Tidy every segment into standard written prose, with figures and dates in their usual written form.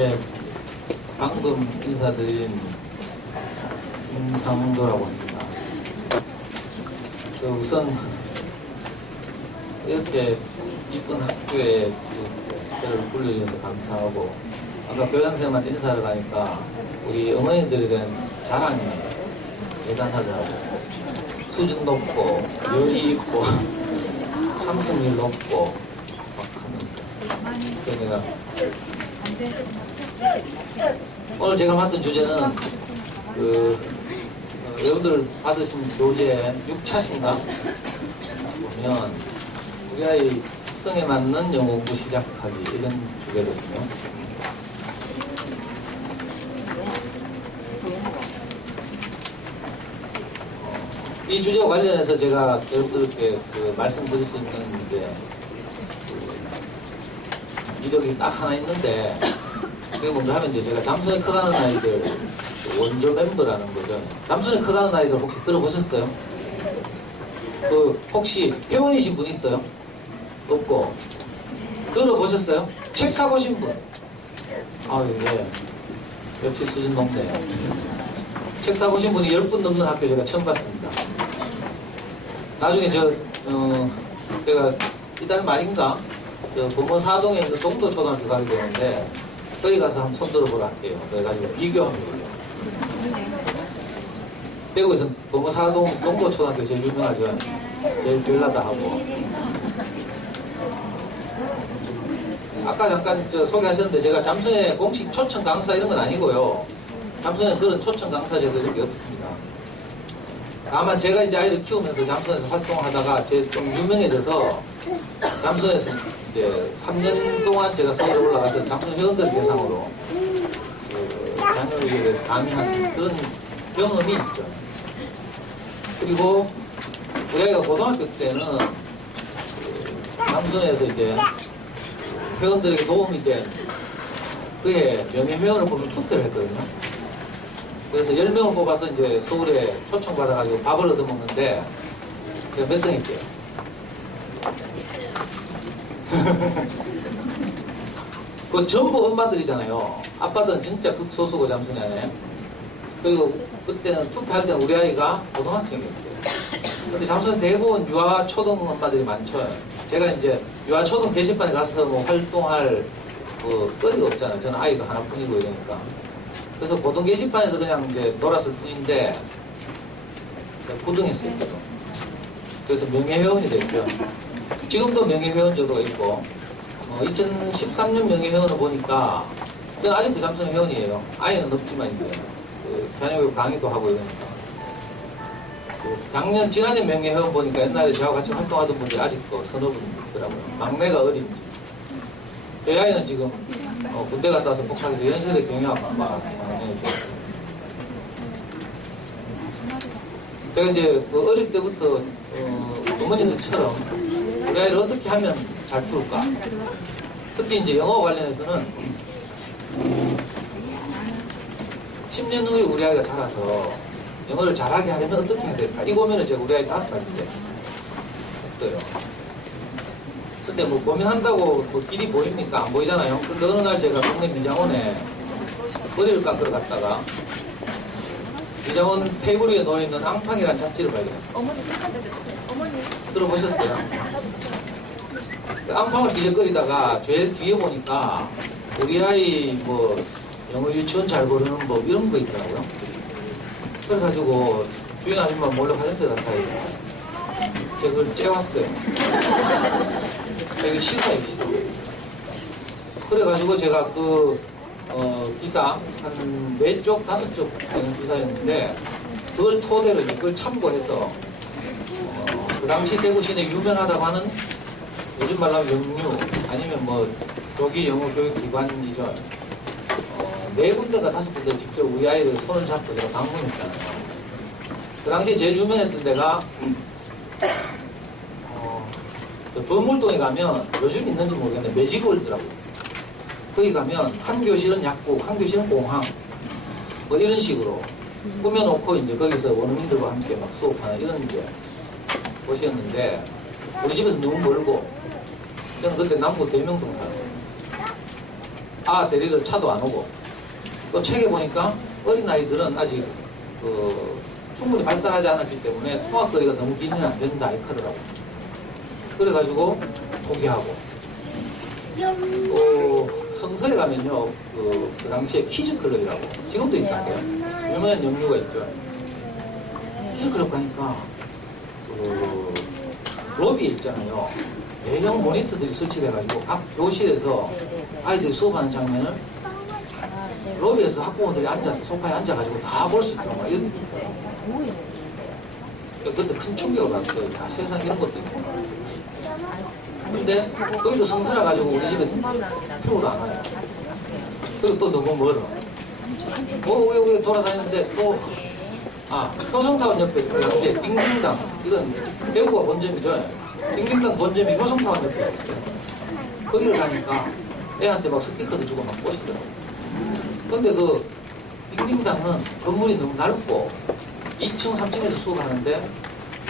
예, 방금 인사드린 김상도라고 합니다. 우선 이렇게 이쁜 학교에 저를 불러주셔서 감사하고, 아까 교장선생님한테 인사를 가니까 우리 어머니들에 대한 자랑이 대단하더라고요. 수준 높고 여유 있고 참석률 높고 막 하면서. 그래서 내가 오늘 제가 맡은 주제는 여러분들 받으신 교재 6차신가 보면 우리 아이 특성에 맞는 영어 공부 시작하기, 이런 주제거든요. 이 주제와 관련해서 제가 여러분들께 말씀드릴 수 있는 이력이 딱 하나 있는데, 그게 뭔가 하면 제가 잠수이 커가는 아이들 원조 멤버라는 거죠. 잠수이 커가는 아이들 혹시 들어보셨어요? 혹시 회원이신 분 있어요? 없고. 들어보셨어요? 책 사보신 분? 아유, 예. 역시 수준 높네요. 책 사보신 분이 10분 넘는 학교 제가 처음 봤습니다. 나중에 제가 이달 말인가 범어사동에 있는 동도초등학교 가게 되는데, 거기 가서 한번 손 들어보라 할게요. 그래가지고 비교하면 돼요. 대구에서 범어사동 동도초등학교 제일 유명하죠. 제일 별나다 하고. 아까 잠깐 소개하셨는데, 제가 잠수의 공식 초청 강사 이런 건 아니고요. 잠수는 그런 초청 강사제도 이렇게 없습니다. 다만 제가 이제 아이를 키우면서 잠수에서 활동하다가 좀 유명해져서 잠수에서 이제 3년 동안 제가 서울에 올라가서 잠수 회원들 대상으로 자녀에 대해서 강의하는 그런 경험이 있죠. 그리고 우리 아이가 고등학교 때는 잠수에서 이제 회원들에게 도움이 된 그해 명예회원을 뽑는 투표를 했거든요. 그래서 10명을 뽑아서 이제 서울에 초청받아가지고 밥을 얻어먹는데, 제가 몇 등 했게요? 그 전부 엄마들이잖아요. 아빠들은 진짜 극소수고 잠수네 안에. 그리고 그때는 투표할 때는 우리 아이가 고등학생이었어요. 근데 잠수는 대부분 유아 초등 엄마들이 많죠. 제가 이제 유아 초등 게시판에 가서 뭐 활동할 거리가 없잖아요. 저는 아이가 하나뿐이고 이러니까. 그래서 고등 게시판에서 그냥 이제 놀았을 뿐인데, 부등했어요. 그래서 명예회원이 됐죠. 지금도 명예회원 제도가 있고, 2013년 명예회원을 보니까, 저는 아직도 잠수는 회원이에요. 아이는 없지만 이제, 자녀교육 강의도 하고 이러니까. 지난해 명예회원 보니까 옛날에 저하고 같이 활동하던 분들이 아직도 서너 분 있더라고요. 막내가 어린지. 저희 아이는 지금 군대 갔다 와서 복학해서 연세대 경영학과 제가 이제 어릴 때부터 어머니들처럼 우리 아이를 어떻게 하면 잘 키울까? 특히 이제 영어 관련해서는 10년 후에 우리 아이가 자라서 영어를 잘하게 하려면 어떻게 해야 될까? 이 고민을 제가 우리 아이 5살 때 했어요. 근데 뭐 고민한다고 뭐 길이 보입니까? 안 보이잖아요. 근데 어느 날 제가 동네 미장원에 머리를 깎으러 갔다가 미장원 테이블 위에 놓여있는 앙팡이라는 잡지를 발견했어요. 어머니 들어보셨어요? 그 앙팡을 뒤적거리다가 제일 뒤에 보니까 우리 아이 뭐 영어 유치원 잘 고르는 법 이런 거 있더라고요. 그래가지고 주인 아줌마 몰래 화장실 갔다 이거 제가 그걸 째왔어요. 이게 싫어요, 싫어. 그래가지고 제가 기사, 한 4쪽, 5쪽 되는 기사였는데, 그걸 토대로 그걸 참고해서, 그 당시 대구 시내 유명하다고 하는, 요즘 말로 하면 영유, 아니면 뭐, 조기 영어 교육기관이죠. 4군데가 5군데 직접 우리 아이를 손을 잡고 제가 방문했잖아요. 그 당시 제일 유명했던 데가, 범물동에 가면 요즘 있는지 모르겠는데 매직월드라고. 거기 가면 한 교실은 약국, 한 교실은 공항 뭐 이런 식으로 꾸며놓고 이제 거기서 원어민들과 함께 막 수업하는 이런 이제 곳이었는데, 우리 집에서 너무 멀고, 저는 그때 남구 대명동 살았어요. 데리러 차도 안 오고, 또 책에 보니까 어린아이들은 아직 충분히 발달하지 않았기 때문에 통학거리가 너무 길면 안 된다 이렇더라고. 그래가지고 포기하고, 또 성서에 가면요 그 당시에 키즈클럽이라고 지금도 있다고요. 유명한 연류가 있죠. 키즈클럽 가니까 로비에 있잖아요. 대형 모니터들이 설치돼가지고 각 교실에서 아이들이 수업하는 장면을 로비에서 학부모들이 앉아서 소파에 앉아가지고 다 볼 수 있다고. 그때 큰 충격을 받았어요. 아, 세상에 이런 것도 있구나. 근데 거기도 성서라 가지고 우리 집에 표를 안 와요. 그리고 또 너무 멀어. 우에 돌아다니는데 또 효성타운 옆에 양재 딩딩당, 이건 대구가 본점이죠. 딩딩당 본점이 효성타운 옆에 있어요. 거기를 가니까 애한테 막 스티커도 주고 막 꼬시더라고. 근데 그 딩딩당은 건물이 너무 넓고 2층, 3층에서 수업하는데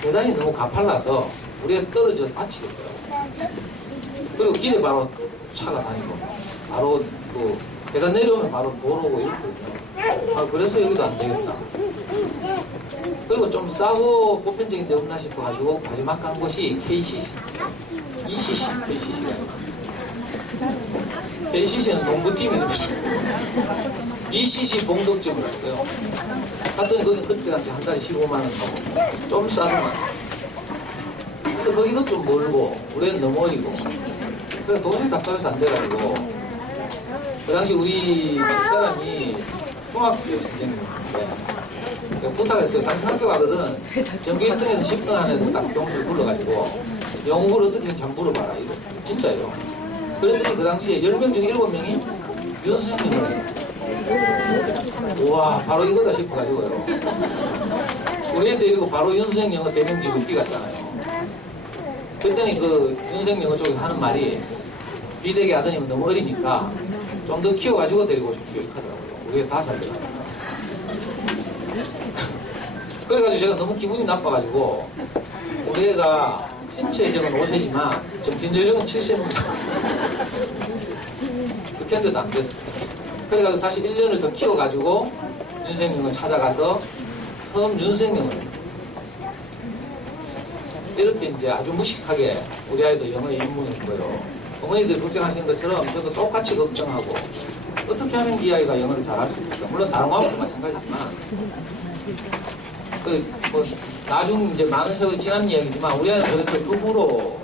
계단이 너무 가팔라서 우리가 떨어져 다치겠더라고. 그리고 길에 바로 차가 다니고 바로 그 계단 내려오면 바로 도로고 이렇거든요. 그래서 여기도 안 되겠다. 그리고 좀 싸고 보편적인 데 없나 싶어가지고 마지막 간 곳이 KCC, KCC가 KCC는 농구팀이 있어요. ECC 봉덕점을 했어요. 갔더니 거기 그때 당시 한 달에 15만 원 하고 좀 싸더만. 근데 거기도 좀 멀고 우리는 너무 어리고 그래서 도저히 답답해서 안 돼가지고 그 당시 우리 사람이 중학교 선생님인데 부탁을 했어요. 당신 학교 가거든 전교 1등에서 10등 하는 애들 딱 경수를 불러가지고 영어를 어떻게 하는지 한번 물어봐라. 이거 진짜예요. 그랬더니 그 당시에 10명 중에 7명이 윤수님을 우와 바로 이거다 싶어가지고요. 우리 애들 이거 바로 윤수생 영어 대명지고 뛰갔잖아요. 그랬더니 그 윤수생 영어 쪽에서 하는 말이 비대기 아드님은 너무 어리니까 좀 더 키워가지고 데리고 싶고 하더라고요. 우리 애 다 살더라고요. 그래가지고 제가 너무 기분이 나빠가지고 우리 애가 신체 예정은 5세지만 정신연령은 7세입니다. 그렇게 했는데도 안 됐어요. 그래가지고 다시 1년을 더 키워가지고 윤생영을 찾아가서 처음 윤생영을 했어요. 이렇게 이제 아주 무식하게 우리 아이도 영어에 입문했고요. 어머니들 걱정하시는 것처럼 저도 똑같이 걱정하고 어떻게 하면 이 아이가 영어를 잘할 수 있을까. 물론 다른 과목도 마찬가지지만 뭐 나중 이제 많은 세월이 지난 이야기지만 우리 아이는 그래서 그 후로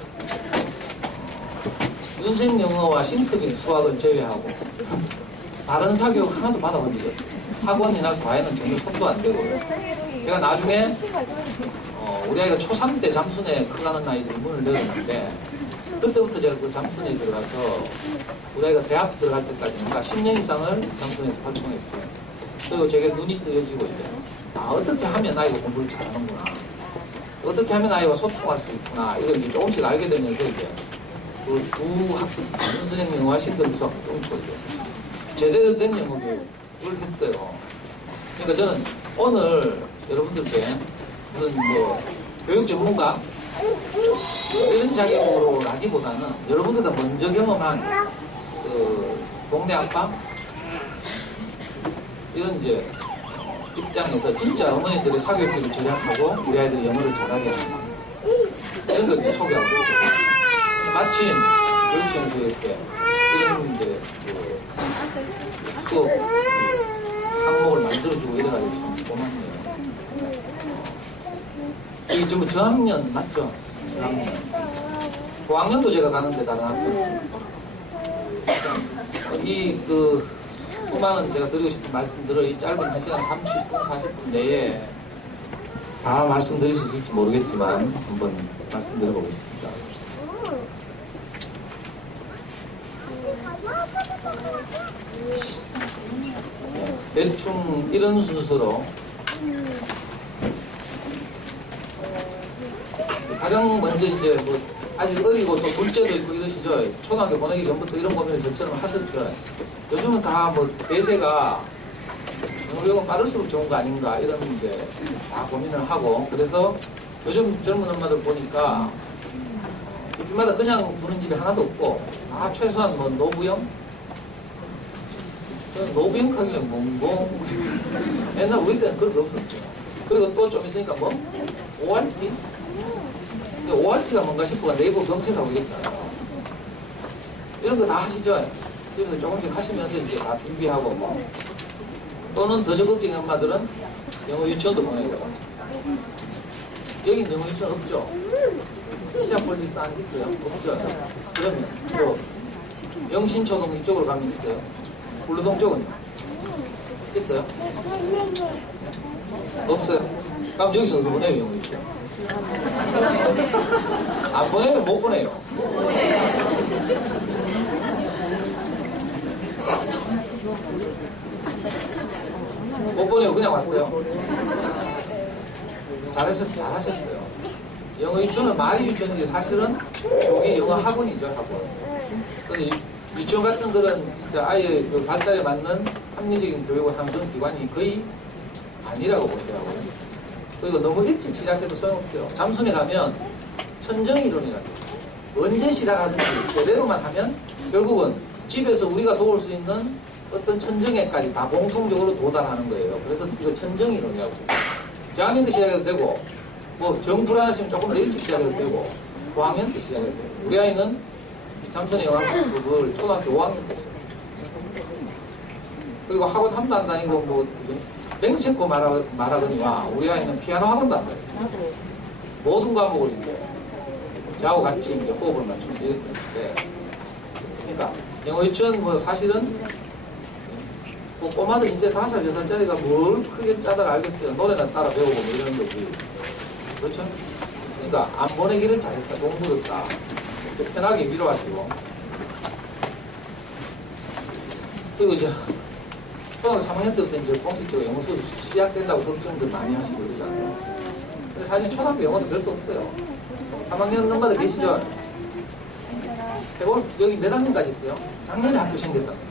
윤생 영어와 싱크빅 수학을 제외하고 다른 사교육 하나도 받아본 적이 없어요. 사권이나 과외는 전혀 손도 안 대고. 제가 나중에 우리 아이가 초3 때 잠순에 크가는 나이들이 문을 열었는데 그때부터 제가 그 잠순에 들어가서 우리 아이가 대학 들어갈 때까지 그러니까 10년 이상을 잠순에서 활동했어요. 그리고 제게 눈이 뜨여지고 이제 어떻게 하면 아이가 공부를 잘하는구나. 어떻게 하면 아이와 소통할 수 있구나. 이걸 이제 조금씩 알게 되면서 이제 그 두 학교 선생님 영어와 싱크빅 수학 조금씩 제대로 된 영어 교육을 했어요. 그러니까 저는 오늘 여러분들께 무슨 뭐 교육 전문가 이런 자격으로 라기보다는 여러분들보다 먼저 경험한 그 동네 아빠 이런 이제 입장에서 진짜 어머니들의 사교육비를 절약하고 우리 아이들이 영어를 잘하게 하는 이런 걸 이제 소개하고 있어요. 마침 교육청에서 이렇게 이런 이제 그 수업 항목을 만들어주고 이래가지고 좀 고맙네요. 이게 전부 저학년 맞죠? 저학년. 고학년도 제가 가는데 다른 학교. 이 그 수많은 제가 드리고 싶은 말씀들을 이 짧은 1시간 30분, 40분 내에 다 말씀드릴 수 있을지 모르겠지만 한번 말씀드려보겠습니다. 대충 이런 순서로 가장 먼저 이제 뭐 아직 어리고 또 둘째도 있고 이러시죠. 초등학교 보내기 전부터 이런 고민을 저처럼 하셨죠. 요즘은 다 뭐 대세가 영어력은 빠를수록 좋은 거 아닌가 이런 이제 다 고민을 하고 그래서 요즘 젊은 엄마들 보니까 집마다 그냥 두는 집이 하나도 없고 다 최소한 뭐 노부영 노비행하길래 멍멍. 옛날 우리 때는 그런 거 없었죠. 그리고 또 좀 있으니까 뭐? ORT? ORT가 뭔가 싶어가 네이버 검색하고 있잖아요. 이런 거 다 하시죠? 그래서 조금씩 하시면서 이제 다 준비하고 뭐. 또는 더 적극적인 엄마들은 영어 유치원도 보내고. 여긴 영어 유치원 없죠? 시아폴리스 안 있어요? 없죠? 그러면 또 영신초등 이쪽으로 가면 있어요? 울루동 쪽은요? 있어요? 없어요? 그럼 여기서 어디 보내요, 영어 유치원? 안 보내면 못 보내요. 못 보내고 그냥 왔어요. 잘하셨어요. 영어 유치원은 말이 유치원인데 사실은 여기 영어 학원이죠, 학원. 근데 유치원 같은 거는 아예 그 발달에 맞는 합리적인 교육을 하는 그런 기관이 거의 아니라고 보더라고요. 그리고 너무 일찍 시작해도 소용없어요. 잠순에 가면 천정이론이라고 언제 시작하든지 제대로만 하면 결국은 집에서 우리가 도울 수 있는 어떤 천정에까지 다 공통적으로 도달하는 거예요. 그래서 이걸 천정이론이라고 해요. 저학년 때 시작해도 되고 뭐 정불안하시면 조금 더 일찍 시작해도 되고 고학년 때 시작해도 되고 우리 아이는 잠순의 영학급을 초등학교 5학년 때 했어요. 그리고 학원 한 번도 안 다니고 뭐 맹세코 말하거니와 우리 아이는 피아노 학원도 안 다녔어요. 모든 과목을 이제 저하고 같이 이제 호흡을 맞추면서 이렇게 했는데 그러니까 영어 유치원 뭐 사실은 뭐 꼬마들 이제 5살, 6살짜리가 뭘 크게 짜다가 알겠어요. 노래나 따라 배우고 뭐 이런 거지. 그렇죠? 그러니까 안 보내기를 잘했다. 공부했다. 편하게 위로하시고. 그리고 이제 초등학교 3학년 때부터 이제 공식적으로 영어 수업 시작된다고 걱정들 많이 하시고 그러잖아요. 근데 사실 초등학교 영어도 별도 없어요. 3학년 엄마들 계시죠? 여기 몇 학년까지 있어요? 작년에 학교 생겼다는데.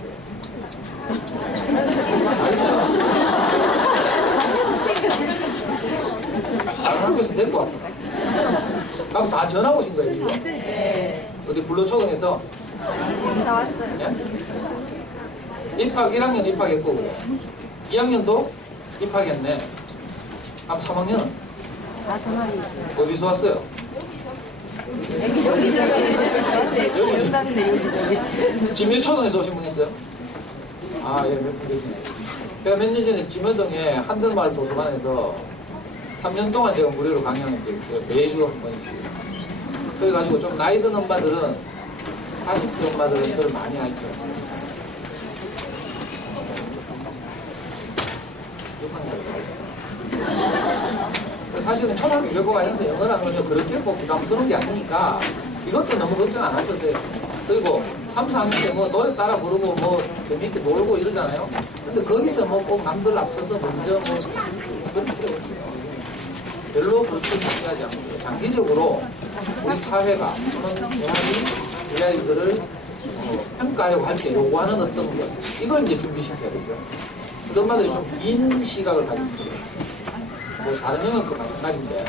다른 학교에서 데리고 왔구나. 그럼 다 전화 오신 거예요, 지금? 네. 어디 불로초등에서? 다 왔어요. 예? 입학 1학년 입학했고 그래. 2학년도 입학했네. 그럼 3학년은? 다 전화를 어디서 왔어요? 여기저기. 진묘초등에서 오신 분 있어요? 아, 예, 몇 분 계시네. 제가 몇 년 전에 진묘동에 한들마을 도서관에서 3년 동안 제가 무료로 강연했어요. 매주 한 번씩. 그래가지고 좀 나이 든 엄마들은 40대 엄마들은 저를 많이 알죠. 사실은 초등학교 교육과정에서 영어라는 건 그렇게 뭐 부담스러운 게 아니니까 이것도 너무 걱정 안 하셔도 돼요. 그리고 3, 4학년 때 뭐 노래 따라 부르고 뭐 재밌게 놀고 이러잖아요. 근데 거기서 뭐 꼭 남들 앞서서 먼저 뭐 그런 필요 없어요. 별로 그렇게 중요하지 않고요. 장기적으로 우리 사회가 또는 대학이 우리 아이들을 평가하려고 할 때 요구하는 어떤 것 이걸 이제 준비시켜야 되죠. 그 엄마들이 좀 긴 시각을 가지고 있어요. 뭐 다른 영역도 마찬가지인데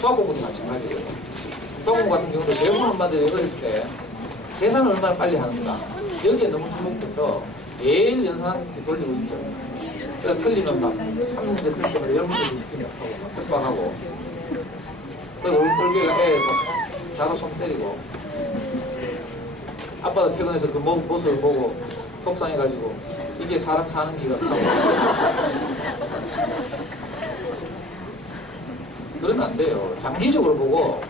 수학 공부도 마찬가지예요. 수학 공부 같은 경우도 대부분 엄마들이 어릴 때 계산을 얼마나 빨리 하는가 여기에 너무 주목해서 매일 연산하는 게 돌리고 있죠. 그래서 틀리면 막 한 문제 틀 때마다 10문제 시키면 하고 막 핍박하고 그리고 울돌개가 애 자로 손 때리고 아빠도 퇴근해서 그 모습을 보고 속상해가지고 이게 사람 사는 기가 그러면 안 돼요. 장기적으로 보고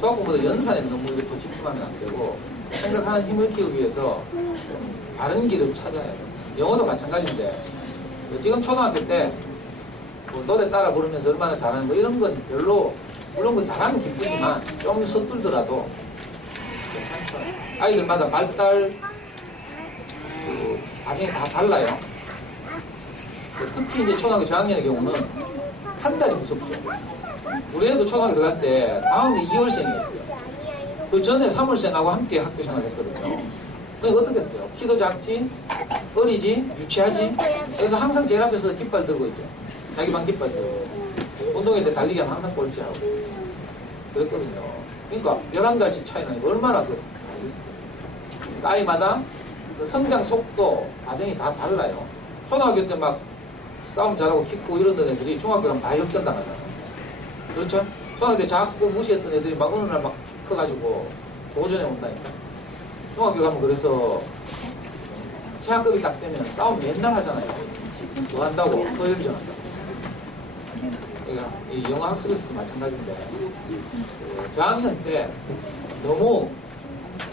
수학 공부도 연산에 너무 이렇게 집중하면 안 되고 생각하는 힘을 키우기 위해서 다른 길을 찾아야 돼요. 영어도 마찬가지인데 지금 초등학교 때 뭐 노래 따라 부르면서 얼마나 잘하는 거 이런 건 별로 물론 그 잘하면 기쁘지만 좀 서툴더라도 괜찮죠. 아이들마다 발달 그 과정이 다 달라요. 특히 이제 초등학교 저학년의 경우는 한 달이 무섭죠. 우리 애도 초등학교 들어갈 때 다음에 2월생이었어요. 그 전에 3월생하고 함께 학교 생활을 했거든요. 그러니까 어떻게 했어요? 키도 작지, 어리지, 유치하지. 그래서 항상 제일 앞에서 깃발 들고 있죠. 자기 방 깃발 들고. 운동회 때 달리기 하면 항상 꼴찌하고. 그랬거든요. 그러니까 11달씩 차이 나니까 얼마나 그 아이마다 그 성장 속도, 과정이 다 달라요. 초등학교 때 막 싸움 잘하고 키 크고 이러던 애들이 중학교 가면 다 역전당하잖아요. 그렇죠? 초등학교 때 자꾸 무시했던 애들이 막 어느 날 막 커가지고 도전에 온다니까. 중학교 가면 그래서 체학급이 딱 되면 싸움 맨날 하잖아요. 뭐 한다고? 서열전 한다고. 그러니까 이 영어 학습에서도 마찬가지인데 저학년 때 너무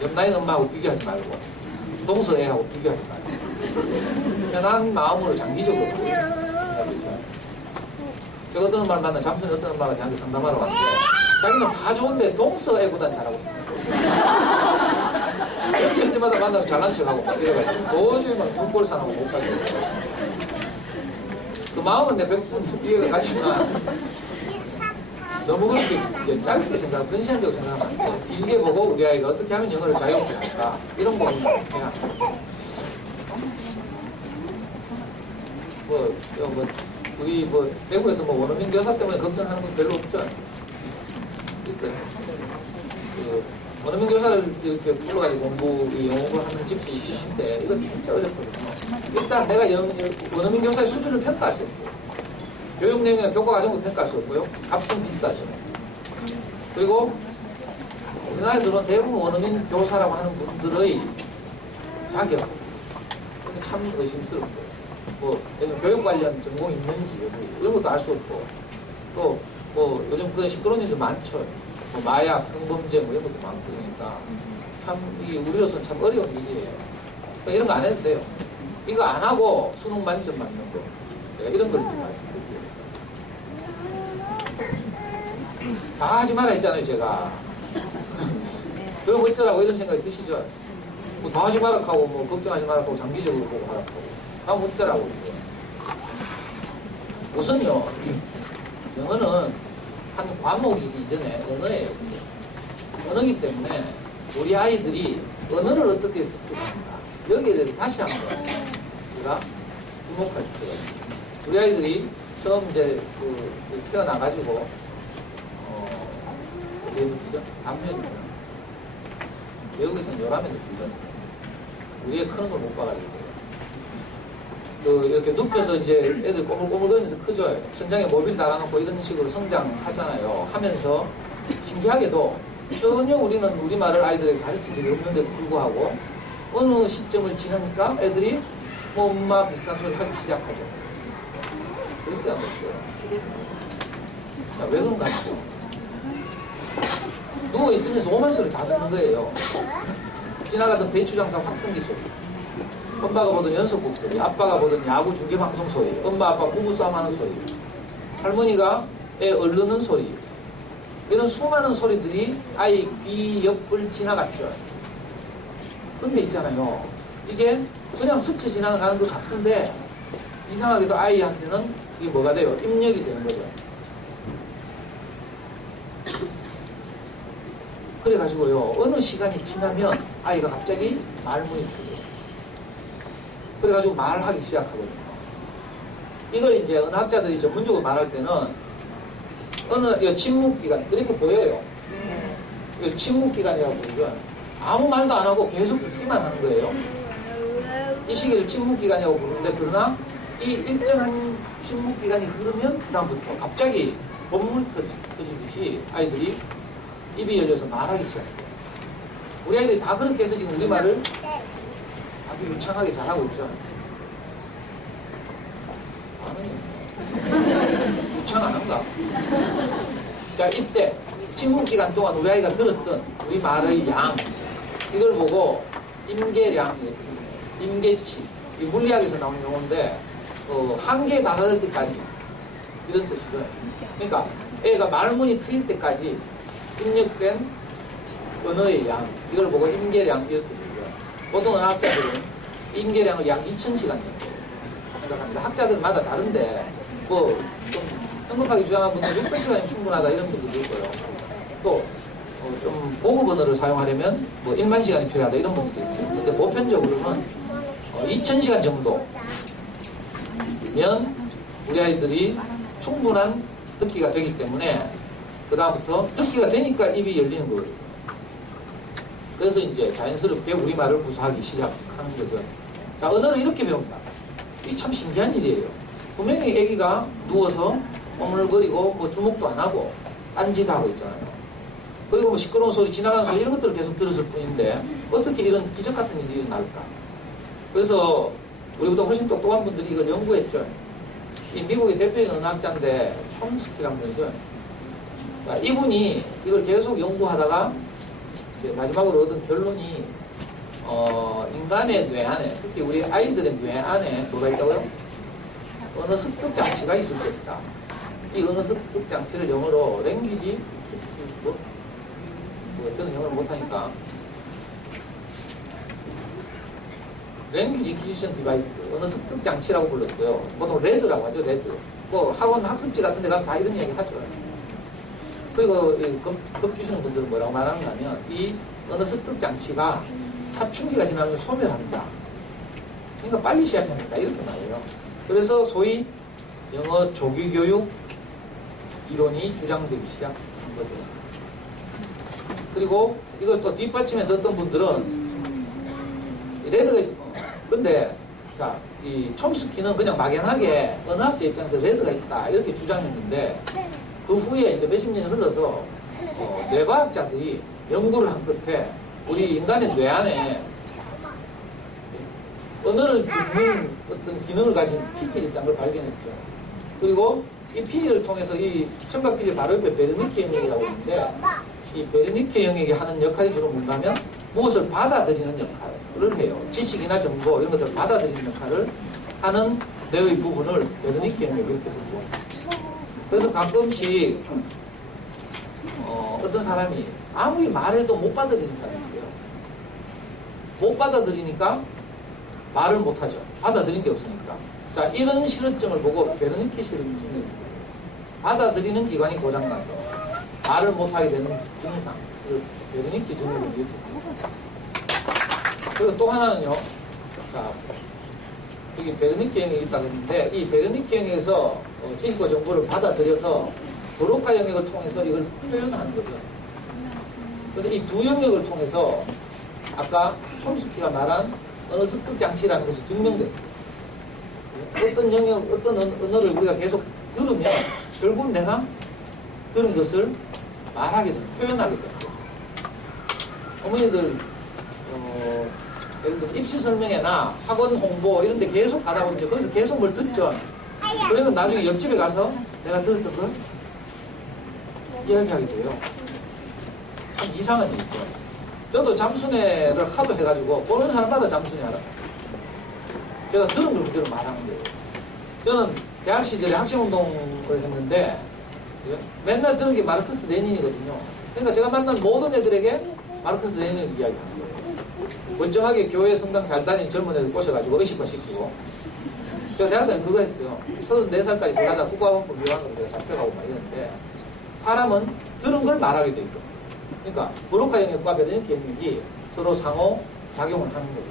옆나이 엄마하고 비교하지 말고 동서 애하고 비교하지 말고 편한 마음으로 장기적으로 제가 어떤 엄마를 만나 잠순이 어떤 엄마가 저한테 상담하러 왔는데 자기는 다 좋은데 동서 애보단 잘하고 며칠 때마다 만나면 잘난 척하고 막 이래가지고 도저히 막 눈꼴 사나고 못 가게 그 마음은 내 100% 이해가 가지만 너무 그렇게 이제 짧게 생각, 근시안적으로 생각하면 안 돼. 길게 보고 우리 아이가 어떻게 하면 영어를 자유롭게 할까 이런 거 그냥 우리 대구에서 원어민 교사 때문에 걱정하는 건 별로 없죠. 있어요. 원어민 교사를 이렇게 불러가지고 영어 공부하는 집도 있는데 이건 진짜 어렵거든요. 일단 내가 원어민 교사의 수준을 평가할 수 없고 교육 내용이나 교과 과정도 평가할 수 없고요. 값은 비싸죠. 그리고 우리나라에 들어온 대부분 원어민 교사라고 하는 분들의 자격 근데 참 의심스럽고 교육 관련 전공이 있는지 이런 것도 알 수 없고 또 요즘 그런 시끄러운 일도 많죠. 마약, 성범죄 이런 것도 많고 그러니까 참 우리로서는 참 어려운 일이에요. 그러니까 이런 거 안 해도 돼요. 이거 안 하고 수능 만점 맞는 거 제가 이런 걸 말씀드릴게요. 다 하지 마라 했잖아요 제가. 그런 거 있더라고 이런 생각이 드시죠. 다 하지 마라 하고 걱정하지 마라 하고 장기적으로 보고 하라 하고 다 못되더라고. 우선요 영어는 한 과목이기 이전에 언어예요. 언어기 때문에 우리 아이들이 언어를 어떻게 습득합니까? 여기에 대해서 다시 한번 우리가 주목할 필요가 있습니다. 우리 아이들이 처음 이제 태어나가지고 어디부터죠? 안면이죠. 외국에서는 열하면 느끼죠. 우리의 크는 걸 못 봐가지고. 이렇게 눕혀서 이제 애들 꼬물꼬물거리면서 크죠. 천장에 모빌 달아놓고 이런 식으로 성장하잖아요. 하면서 신기하게도 전혀 우리는 우리말을 아이들에게 가르친 적이 없는데도 불구하고 어느 시점을 지나니까 애들이 엄마 비슷한 소리를 하기 시작하죠. 그랬어요, 안 그랬어요? 왜 그런가 싶어요. 누워있으면서 오만 소리 다 듣는 거예요. 지나가던 배추장사 확성기 소리, 엄마가 보던 연속곡 소리, 아빠가 보던 야구 중계방송 소리, 엄마 아빠 부부싸움 하는 소리, 할머니가 애 얼르는 소리, 이런 수많은 소리들이 아이 귀 옆을 지나갔죠. 근데 있잖아요, 이게 그냥 스쳐 지나가는 것 같은데 이상하게도 아이한테는 이게 뭐가 돼요? 입력이 되는 거죠. 그래가지고요, 어느 시간이 지나면 아이가 갑자기 말문이 풀려요. 그래가지고 말하기 시작하거든요. 이걸 이제 언어학자들이 전문적으로 말할 때는 어느 침묵기간, 그리고 보여요. 이거 침묵기간이라고 부르죠. 아무 말도 안 하고 계속 듣기만 하는 거예요. 이 시기를 침묵기간이라고 부르는데, 그러나 이 일정한 침묵기간이 흐르면 그다음부터 갑자기 본물 터지듯이 아이들이 입이 열려서 말하기 시작해요. 우리 아이들이 다 그렇게 해서 지금 우리말을 아주 유창하게 잘하고 있죠. 유창 안 한가? 자, 이때 침묵기간 동안 우리 아이가 들었던 우리 말의 양, 이걸 보고 임계량, 임계치, 이 물리학에서 나오는 용어인데 한계에 다다를 때까지 이런 뜻이죠. 그러니까 애가 말문이 트일 때까지 입력된 언어의 양, 이걸 보고 임계량 이렇게 부르고요. 보통 언어학자들은 임계량을 약 2000시간 정도 생각합니다. 학자들마다 다른데 좀 성급하게 주장하는 분들은 600시간이 충분하다 이런 분들도 있고요. 또 좀 고급 언어를 사용하려면 1만 시간이 필요하다 이런 분들도 있어요. 근데 보편적으로는 2000시간 정도면 우리 아이들이 충분한 듣기가 되기 때문에 그 다음부터 듣기가 되니까 입이 열리는 거예요. 그래서 이제 자연스럽게 우리말을 구사하기 시작하는 거죠. 자, 언어를 이렇게 배운다. 이 참 신기한 일이에요. 분명히 애기가 누워서 오물거리고 뭐 주목도 안 하고 딴짓 하고 있잖아요. 그리고 뭐 시끄러운 소리, 지나가는 소리 이런 것들을 계속 들었을 뿐인데 어떻게 이런 기적 같은 일이 일어날까? 그래서 우리보다 훨씬 똑똑한 분들이 이걸 연구했죠. 이 미국의 대표적인 언어학자인데 촘스키라는 분이죠. 자, 이분이 이걸 계속 연구하다가 이제 마지막으로 얻은 결론이 인간의 뇌 안에, 특히 우리 아이들의 뇌 안에 뭐가 있다고요? 언어 습득 장치가 있을 것이다. 이 언어 습득 장치를 영어로 랭귀지, 저는 영어를 못하니까 랭귀지 키지션 디바이스, 언어 습득 장치라고 불렀어요. 보통 레드라고 하죠, 레드. 뭐 학원 학습지 같은 데 가면 다 이런 얘기 하죠. 그리고 겁 주시는 분들은 뭐라고 말하냐면 이 언어 습득 장치가 사춘기가 지나면 소멸합니다. 그러니까 빨리 시작합니다. 이렇게 말해요. 그래서 소위 영어 조기 교육 이론이 주장되기 시작한 거죠. 그리고 이걸 또 뒷받침해서 어떤 분들은 레드가 있어. 근데 자, 이 촘스키는 그냥 막연하게 언어학자 입장에서 레드가 있다 이렇게 주장했는데 그 후에 이제 몇십 년이 흘러서 뇌과학자들이 연구를 한 끝에 우리 인간의 뇌 안에 언어를 듣는 어떤 기능을 가진 피질이 있다는 걸 발견했죠. 그리고 이 피질을 통해서 이 청각 피질 바로 옆에 베르니케 영역이라고 있는데 이 베르니케 영역이 하는 역할이 주로 뭔가 하면 무엇을 받아들이는 역할을 해요. 지식이나 정보 이런 것들을 받아들이는 역할을 하는 뇌의 부분을 베르니케 영역 이렇게 부르고 그래서 가끔씩 어떤 사람이 아무리 말해도 못 받아들이는 사람이 있어요. 못 받아들이니까 말을 못하죠. 받아들인 게 없으니까. 자, 이런 실험증을 보고 베르니케 실험증을 받아들이는 기관이 고장나서 말을 못하게 되는 증상, 베르니케 증후를 일으킵니다. 그리고 또 하나는요. 자, 여기 베르니케 영역이 있다고 했는데 이 베르니케 영역에서 지식과 정보를 받아들여서 브로카 영역을 통해서 이걸 표현하는 거죠. 그래서 이 두 영역을 통해서 아까 촘스키가 말한 언어 습득 장치라는 것이 증명됐어요. 어떤 영역, 어떤 언어를 우리가 계속 들으면 결국 내가 들은 것을 말하게 되는, 표현하게 되는 거죠. 어머니들 예를 들어 입시 설명회나 학원 홍보 이런 데 계속 가다 보면 거기서 계속 뭘 듣죠. 그러면 나중에 옆집에 가서 내가 들었던 걸 이야기하게 돼요. 참 이상한 일이죠. 저도 잠순회를 하도 해가지고 보는 사람마다 잠순회 하라. 제가 들은 걸 그대로 말하는 거예요. 저는 대학 시절에 학생운동을 했는데 맨날 들은 게 마르크스 레닌이거든요. 그러니까 제가 만난 모든 애들에게 마르크스 레닌을 이야기하는 거예요. 멀쩡하게 교회 성당 잘 다니는 젊은 애들 꼬셔가지고 의식화 시키고 제가 대학 때는 그거 했어요. 34살까지 그러다 국가원법 위반으로 제가 잡혀가고 막 이랬는데 사람은 들은 걸 말하게 돼 있고 그러니까 브로카 영역과 베르니케 영역이 서로 상호 작용을 하는 거죠.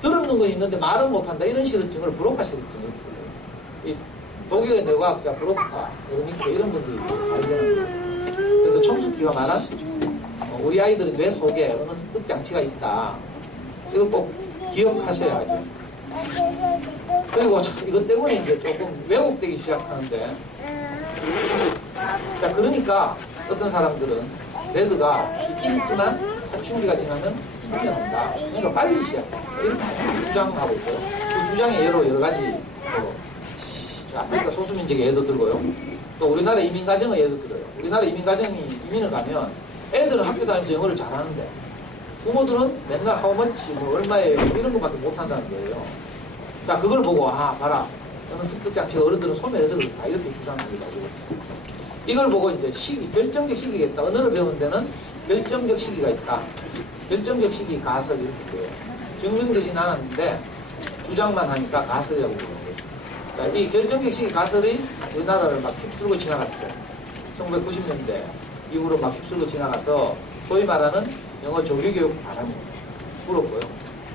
들었는 건 있는데 말은 못한다 이런 실험증을 브로카 실험증을 불러요. 이 독일의 뇌과학자 브로카, 베르니케 이런 분들이 발견한 거예요. 그래서 촘스키가 말한 우리 아이들의 뇌 속에 어느 습득 장치가 있다. 이걸 꼭 기억하셔야 하죠. 그리고 이것 때문에 이제 조금 왜곡되기 시작하는데 자, 그러니까 어떤 사람들은 레드가 있긴 있지만 사춘기가 지나면 소멸한다. 그러니까 빨리 시작해. 이렇게 주장하고 있어요. 그 주장의 예로 여러 가지 아프리카 소수민족의 예도 들고요. 또 우리나라 이민가정의 예도 들어요. 우리나라 이민가정이 이민을 가면 애들은 학교 다니면서 영어를 잘하는데 부모들은 맨날 하우머치 뭐 얼마에 이런 것밖에 못한다는 거예요. 자, 그걸 보고 봐라. 어느 습득 장치가 어른들은 소멸해서 그렇다. 이렇게 주장하기도 하고. 이걸 보고 이제 결정적 시기겠다. 언어를 배우는 데는 결정적 시기가 있다. 결정적 시기 가설 이렇게 돼요. 증명되진 않았는데 주장만 하니까 가설이라고 부르는 거예요. 자, 이 결정적 시기 가설이 우리나라를 막 휩쓸고 지나갔죠. 1990년대 이후로 막 휩쓸고 지나가서 소위 말하는 영어 조기교육 바람이 불었고요.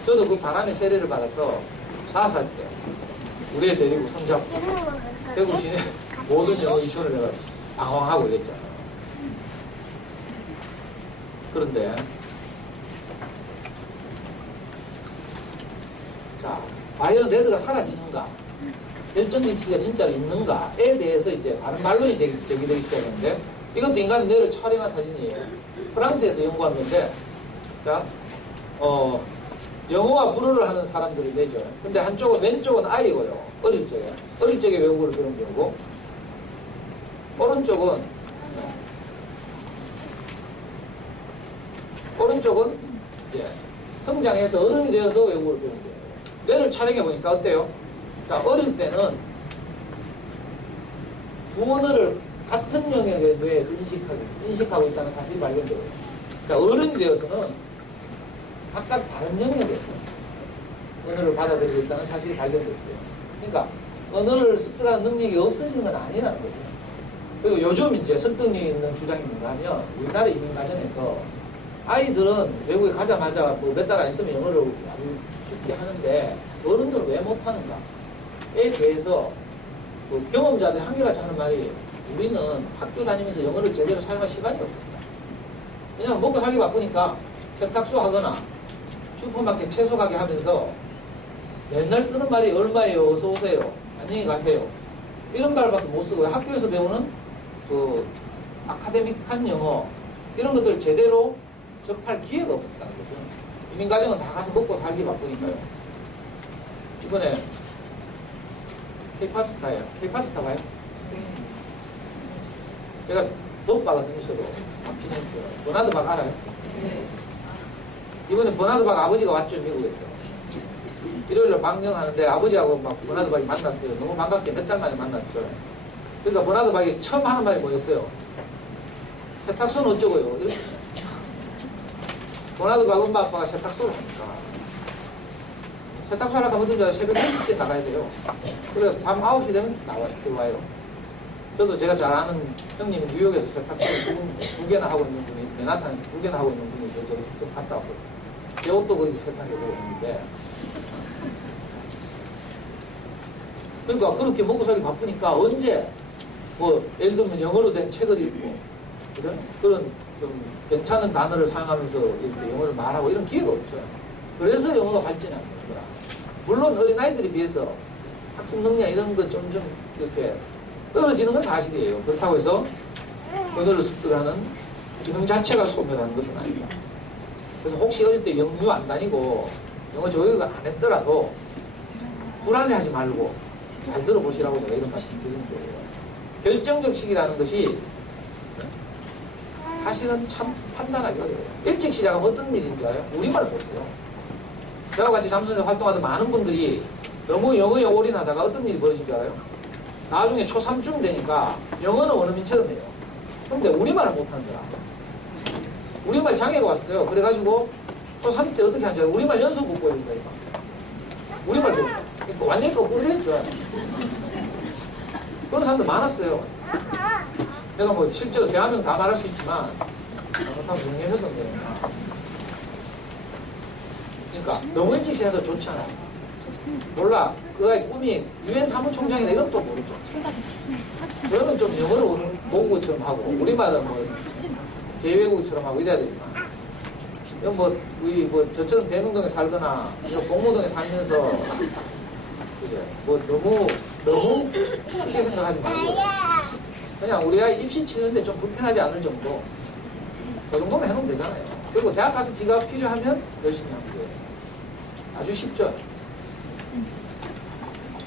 저도 그 바람의 세례를 받아서 4살 때 우리 애 데리고 손잡고 대구 시내 모든 영어 유치원을 내가 방황하고 이랬잖아요. 그런데 자, 과연 레드가 사라지는가? 결정적 시기가 진짜로 있는가에 대해서 이제 다른 말론이 제기되기 시작했는데, 이것도 인간의 뇌를 촬영한 사진이에요. 프랑스에서 연구한 건데, 자, 영어와 불어를 하는 사람들이 뇌죠. 근데 한쪽은, 왼쪽은 아이고요. 어릴 적에. 어릴 적에 외국어를 배운 경우고, 오른쪽은 이제 성장해서 어른이 되어서 외국어를 배운 거예요. 뇌를 촬영해 보니까 어때요? 자, 어릴 때는 두 언어를 같은 영역의 뇌에서 인식하고 있다는 사실이 발견돼요. 자, 어른이 되어서는 각각 다른 영역에서 언어를 받아들이고 있다는 사실이 발견됐어요. 그러니까 언어를 습득하는 능력이 없어지는 건 아니라는 거죠. 그리고 요즘 이제 설득력 있는 주장이 뭔가 하면, 우리나라 이민 과정에서 아이들은 외국에 가자마자 뭐 몇 달 안 있으면 영어를 아주 쉽게 하는데 어른들은 왜 못하는가에 대해서 그 경험자들이 한결같이 하는 말이, 우리는 학교 다니면서 영어를 제대로 사용할 시간이 없습니다. 왜냐면 먹고 살기 바쁘니까 세탁소 하거나 슈퍼마켓 채소 가게 하면서 맨날 쓰는 말이 얼마예요, 어서 오세요, 안녕히 가세요, 이런 말밖에 못 쓰고, 학교에서 배우는 그 아카데믹한 영어 이런 것들 제대로 접할 기회가 없었다는 거죠. 이민가정은 다 가서 먹고 살기 바쁘니까요. 이번에 케이팝스타예요. 케이팝스타 봐요? 제가 덕박은 뉴스로 막 진행했어요. 버나드 박 알아요? 이번에 버나드 박 아버지가 왔죠, 미국에서. 일요일에 방영하는데 아버지하고 막 버나드 박이 만났어요. 너무 반갑게 몇 달 만에 만났어요. 그러니까 버나드 박이 처음 하는 말이 뭐였어요? 세탁소는 어쩌고요? 버나드 박 엄마 아빠가 세탁소를 하니까, 세탁소 하려고 하면 새벽 6시에 나가야 돼요. 그래서 밤 9시 되면 들어와요. 저도 제가 잘 아는 형님이 뉴욕에서 세탁소를 두 개나 하고 있는 분이, 맨하탄에서 2개나 하고 있는 분이 있어요. 제가 직접 갔다 왔거든요. 제 옷도 거기서 세탁해보고 있는데, 그러니까 그렇게 먹고 살기 바쁘니까 언제 뭐 예를 들면 영어로 된 책을 읽고 그런 좀 괜찮은 단어를 사용하면서 이렇게 영어를 말하고 이런 기회가 없어요. 그래서 영어가 발전이 안 되는 거야. 물론 어린아이들에 비해서 학습 능력 이런 건 점점 이렇게 떨어지는 건 사실이에요. 그렇다고 해서 언어를 습득하는 기능 자체가 소멸하는 것은 아니다. 그래서 혹시 어릴 때 영유 안 다니고 영어 교육을 안 했더라도 불안해하지 말고 잘 들어보시라고 제가 이런 말씀 드리는 거예요. 결정적 시기라는 것이 사실은 참 판단하기 어려워요. 일찍 시작하면 어떤 일인 줄 알아요? 우리말을 못해요. 저와 같이 잠수에서 활동하던 많은 분들이 너무 영어에 올인하다가 어떤 일이 벌어진 줄 알아요? 나중에 초3쯤 되니까 영어는 원어민처럼 해요. 근데 우리말을 못하는 거야. 우리말 장애가 왔어요. 그래가지고 초3 때 어떻게 하는지 알아요? 우리말 연습 못 보여준다니까. 우리말 못. 그러니까 완전히 거꾸로 됐죠. 그런 사람들 많았어요. 내가 뭐 실제로 대한민국 다 말할 수 있지만 잘못하면 용해했었네요. 그러니까 너무 일찍 시작해서 좋지 않아요. 몰라. 그 아이 꿈이 유엔 사무총장이나 이런 것도 모르죠. 그러면 좀 영어를 모국어처럼 하고 우리말은 뭐 제외국어처럼 하고 이래야 되지만, 이건 뭐 우리 뭐 저처럼 대명동에 살거나 공무동에 살면서 그래 뭐 너무 크게 생각하지 말고 그냥 우리 아이 입시 치는데 좀 불편하지 않을 정도, 그 정도면 해놓으면 되잖아요. 그리고 대학 가서 지가 필요하면 열심히 하면 돼요. 아주 쉽죠.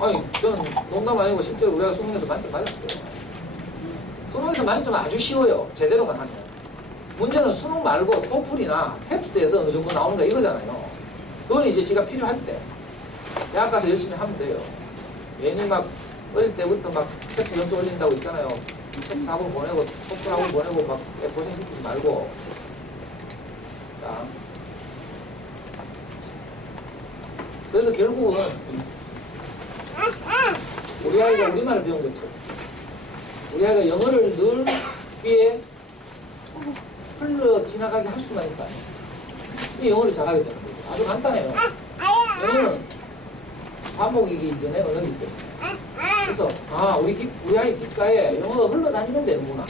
아니 저는 농담 아니고 실제로 우리가 수능에서 만점 맞았어요. 수능에서 만점은 아주 쉬워요. 제대로만 하면. 문제는 수능 말고 토플이나 탭스에서 어느 정도 나오는가 이거잖아요. 그건 이제 지가 필요할 때 대학 가서 열심히 하면 돼요. 괜히 막 어릴 때부터 막 탭스 점수 올린다고 있잖아요. 탭스 학원 보내고 토플 학원 보내고 막 고생시키지 말고. 자. 그래서 결국은 우리 아이가 우리말을 배운 것처럼 우리 아이가 영어를 늘 귀에 흘러 지나가게 할 수만 있다. 이 영어를 잘하게 되는 거죠. 아주 간단해요. 영어는 과목이기 이전에 언어이기 때문에. 그래서 우리 아이 귓가에 영어가 흘러다니면 되는구나.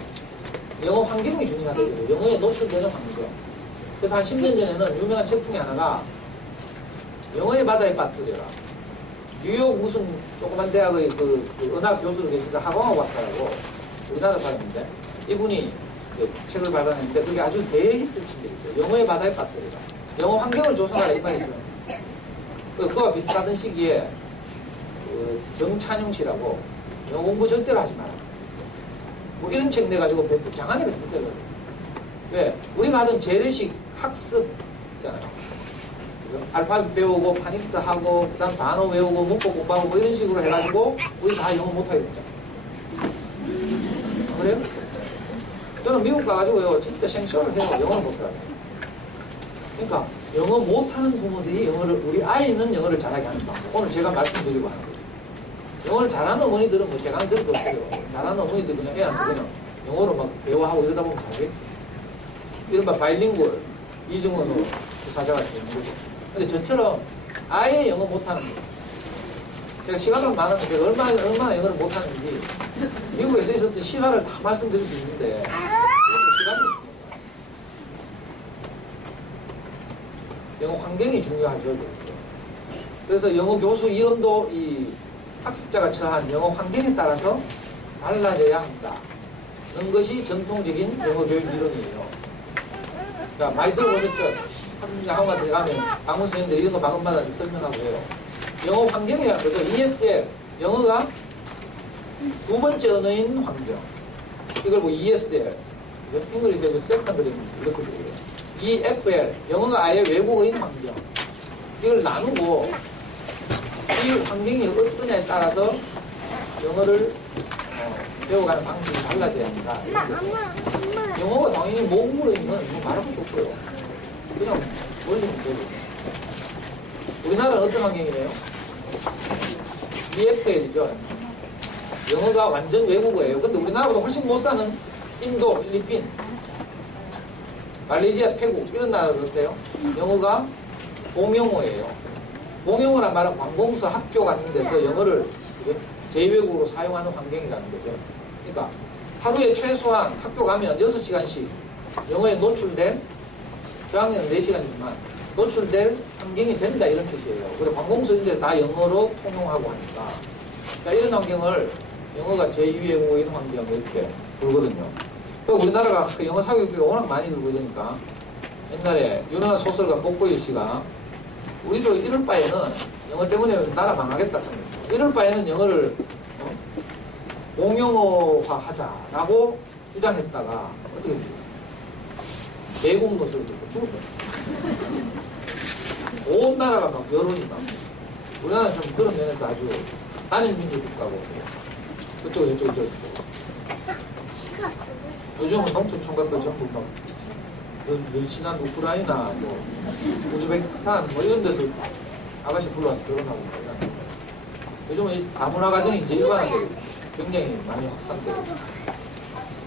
영어 환경이 중요하거든요. 영어에 노출되는 환경. 그래서 한 10년 전에는 유명한 책 중에 하나가 영어의 바다에 빠뜨려라. 뉴욕 무슨 조그만 대학의 그 은학 교수로 계시던 하광호 박사라고 우리나라 사람인데 이분이 그 책을 발간했는데 그게 아주 대히트 친 적이 있어요. 영어의 바다에 빠뜨려라. 영어 환경을 조성하라 이 말이죠. 그거와 비슷하던 시기에 그 정찬용 씨라고 영어 공부 절대로 하지 마라. 뭐 이런 책 내가지고 장안에 베스트셀러를. 왜? 우리가 하던 재래식 학습 있잖아요. 알파벳 배우고 파닉스 하고 그다음 단어 외우고 문법 공부하고 뭐 이런 식으로 해가지고 우리 다 영어 못하게 됐잖아요. 그래요? 저는 미국 가가지고요 진짜 생쇼를 해요. 영어를 못하게. 그러니까 영어 못하는 부모들이 우리 아이는 영어를 잘하게 하는 방법 오늘 제가 말씀드리고 하는 거예요. 영어를 잘하는 어머니들은 뭐 제가 하는 것도 없어요. 잘하는 어머니들 그냥 애한테 그냥 영어로 막 대화하고 이러다 보면 잘하겠지. 이른바 바이링구얼 이중언어 사자가 되는 거죠. 근데 저처럼 아예 영어 못하는 거예요. 제가 시간은 많았는데 얼마나 영어를 못하는지 미국에서 있었던 실화를 다 말씀드릴 수 있는데 시간이 영어 환경이 중요하죠. 그래서 영어 교수 이론도 이 학습자가 처한 영어 환경에 따라서 달라져야 한다. 그런 것이 전통적인 영어 교육 이론이에요. 자, 많이 들어보셨죠? 학습자 학원에 들어가면 방문 선생님들 이런 거 방금마다 설명하고 해요. 영어 환경이라는 거죠. ESL. 영어가 두 번째 언어인 환경. 이걸 뭐 ESL. 잉글리시에서 세컨더리 이렇게 부르고요. EFL. 영어가 아예 외국어인 환경. 이걸 나누고 이 환경이 어떠냐에 따라서 영어를 배워가는 방식이 달라져야 합니다. 영어가 당연히 모국어이면 뭐 말할 것도 없고요. 그냥 원리는 되고. 우리나라는 어떤 환경이에요? EFL이죠. 영어가 완전 외국어예요. 근데 우리나라보다 훨씬 못 사는 인도, 필리핀, 말레이시아, 태국 이런 나라도 어때요? 영어가 공용어예요. 공용어란 말은 관공서 학교 같은 데서 영어를 제2외국어로 사용하는 환경이라는 거죠. 그러니까 하루에 최소한 학교 가면 6시간씩 영어에 노출된 저학년은 4시간이지만 노출될 환경이 된다 이런 뜻이에요. 그래서 관공서인데 다 영어로 통용하고 하니까 그러니까 이런 환경을 영어가 제2외국어인 환경 이렇게 부르거든요. 우리나라가 영어 사교육비가 워낙 많이 들고 있으니까 옛날에 유명한 소설가 복고일 씨가 우리도 이럴 바에는 영어 때문에 나라 망하겠다 생각해요. 이럴 바에는 영어를 공용어화 하자라고 주장했다가 어떻게 됩니까? 대국 노선을 듣고 죽었어요. 온 나라가 막 여론이 막 우리나라는 좀 그런 면에서 아주 단일민주 국가고 그쪽은 저쪽 요즘은 농촌 총각들 전부 막 늘 친한 우크라이나 뭐 우즈베키스탄 뭐 이런 데서 아가씨 불러와서 결혼하고 그러잖아요. 요즘은 이 다문화 가정이 이제 일반화되고 굉장히 많이 확산되고.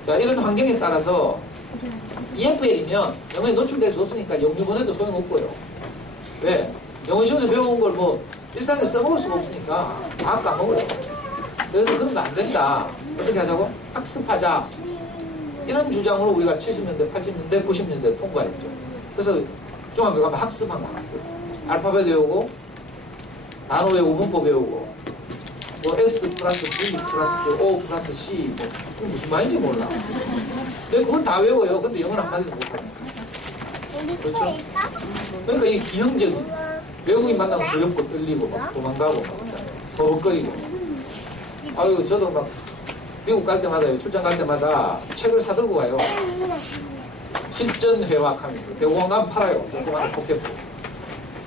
자, 이런 환경에 따라서 EFL이면 영어에 노출될 수 없으니까 영유 보내도 소용없고요. 왜? 영어 시험에서 배워온 걸 뭐 일상에 써먹을 수가 없으니까 다 까먹어요. 그래서 그런 거 안 된다. 어떻게 하자고? 학습하자. 이런 주장으로 우리가 70년대, 80년대, 90년대 통과했죠. 그래서 중학교 가면 학습한 거 학습. 알파벳 외우고, 단어 외우고, 문법 외우고, 뭐 S 플러스 V 플러스 O 플러스 C, 뭐, 무슨 말인지 몰라. 근데 그건 다 외워요. 근데 영어는 한마디도 못하니까. 그렇죠? 그러니까 이 기형적인, 외국인 만나면 두렵고 떨리고, 막 도망가고, 막, 버벅거리고. 아유, 저도 막, 미국 갈 때마다, 출장 갈 때마다 책을 사들고 가요. 실전 회화하면서. 대공원 가면 팔아요. 조그마한 포켓북.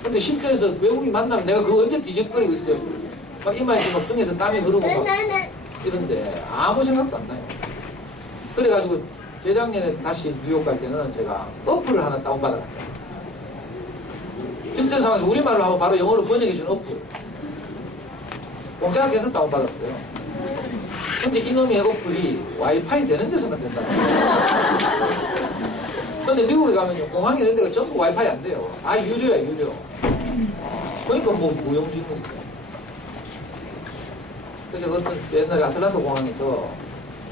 근데 실전에서 외국인 만나면 내가 그거 언제 뒤적거리고 있어요. 막 이마에서 막 등에서 땀이 흐르고 막 이런데 아무 생각도 안 나요. 그래가지고 재작년에 다시 뉴욕 갈 때는 제가 어플을 하나 다운받아갔죠. 실전 상황에서 우리말로 하면 바로 영어로 번역해주는 어플. 공짜로 해서 다운받았어요. 근데 이놈의 어플이 와이파이 되는 데서만 된다고. 근데 미국에 가면요, 공항에 있는 데가 전부 와이파이 안 돼요. 아, 유료야, 유료. 그러니까 뭐, 무용지물이죠. 그래서 어떤 옛날에 아틀란타 공항에서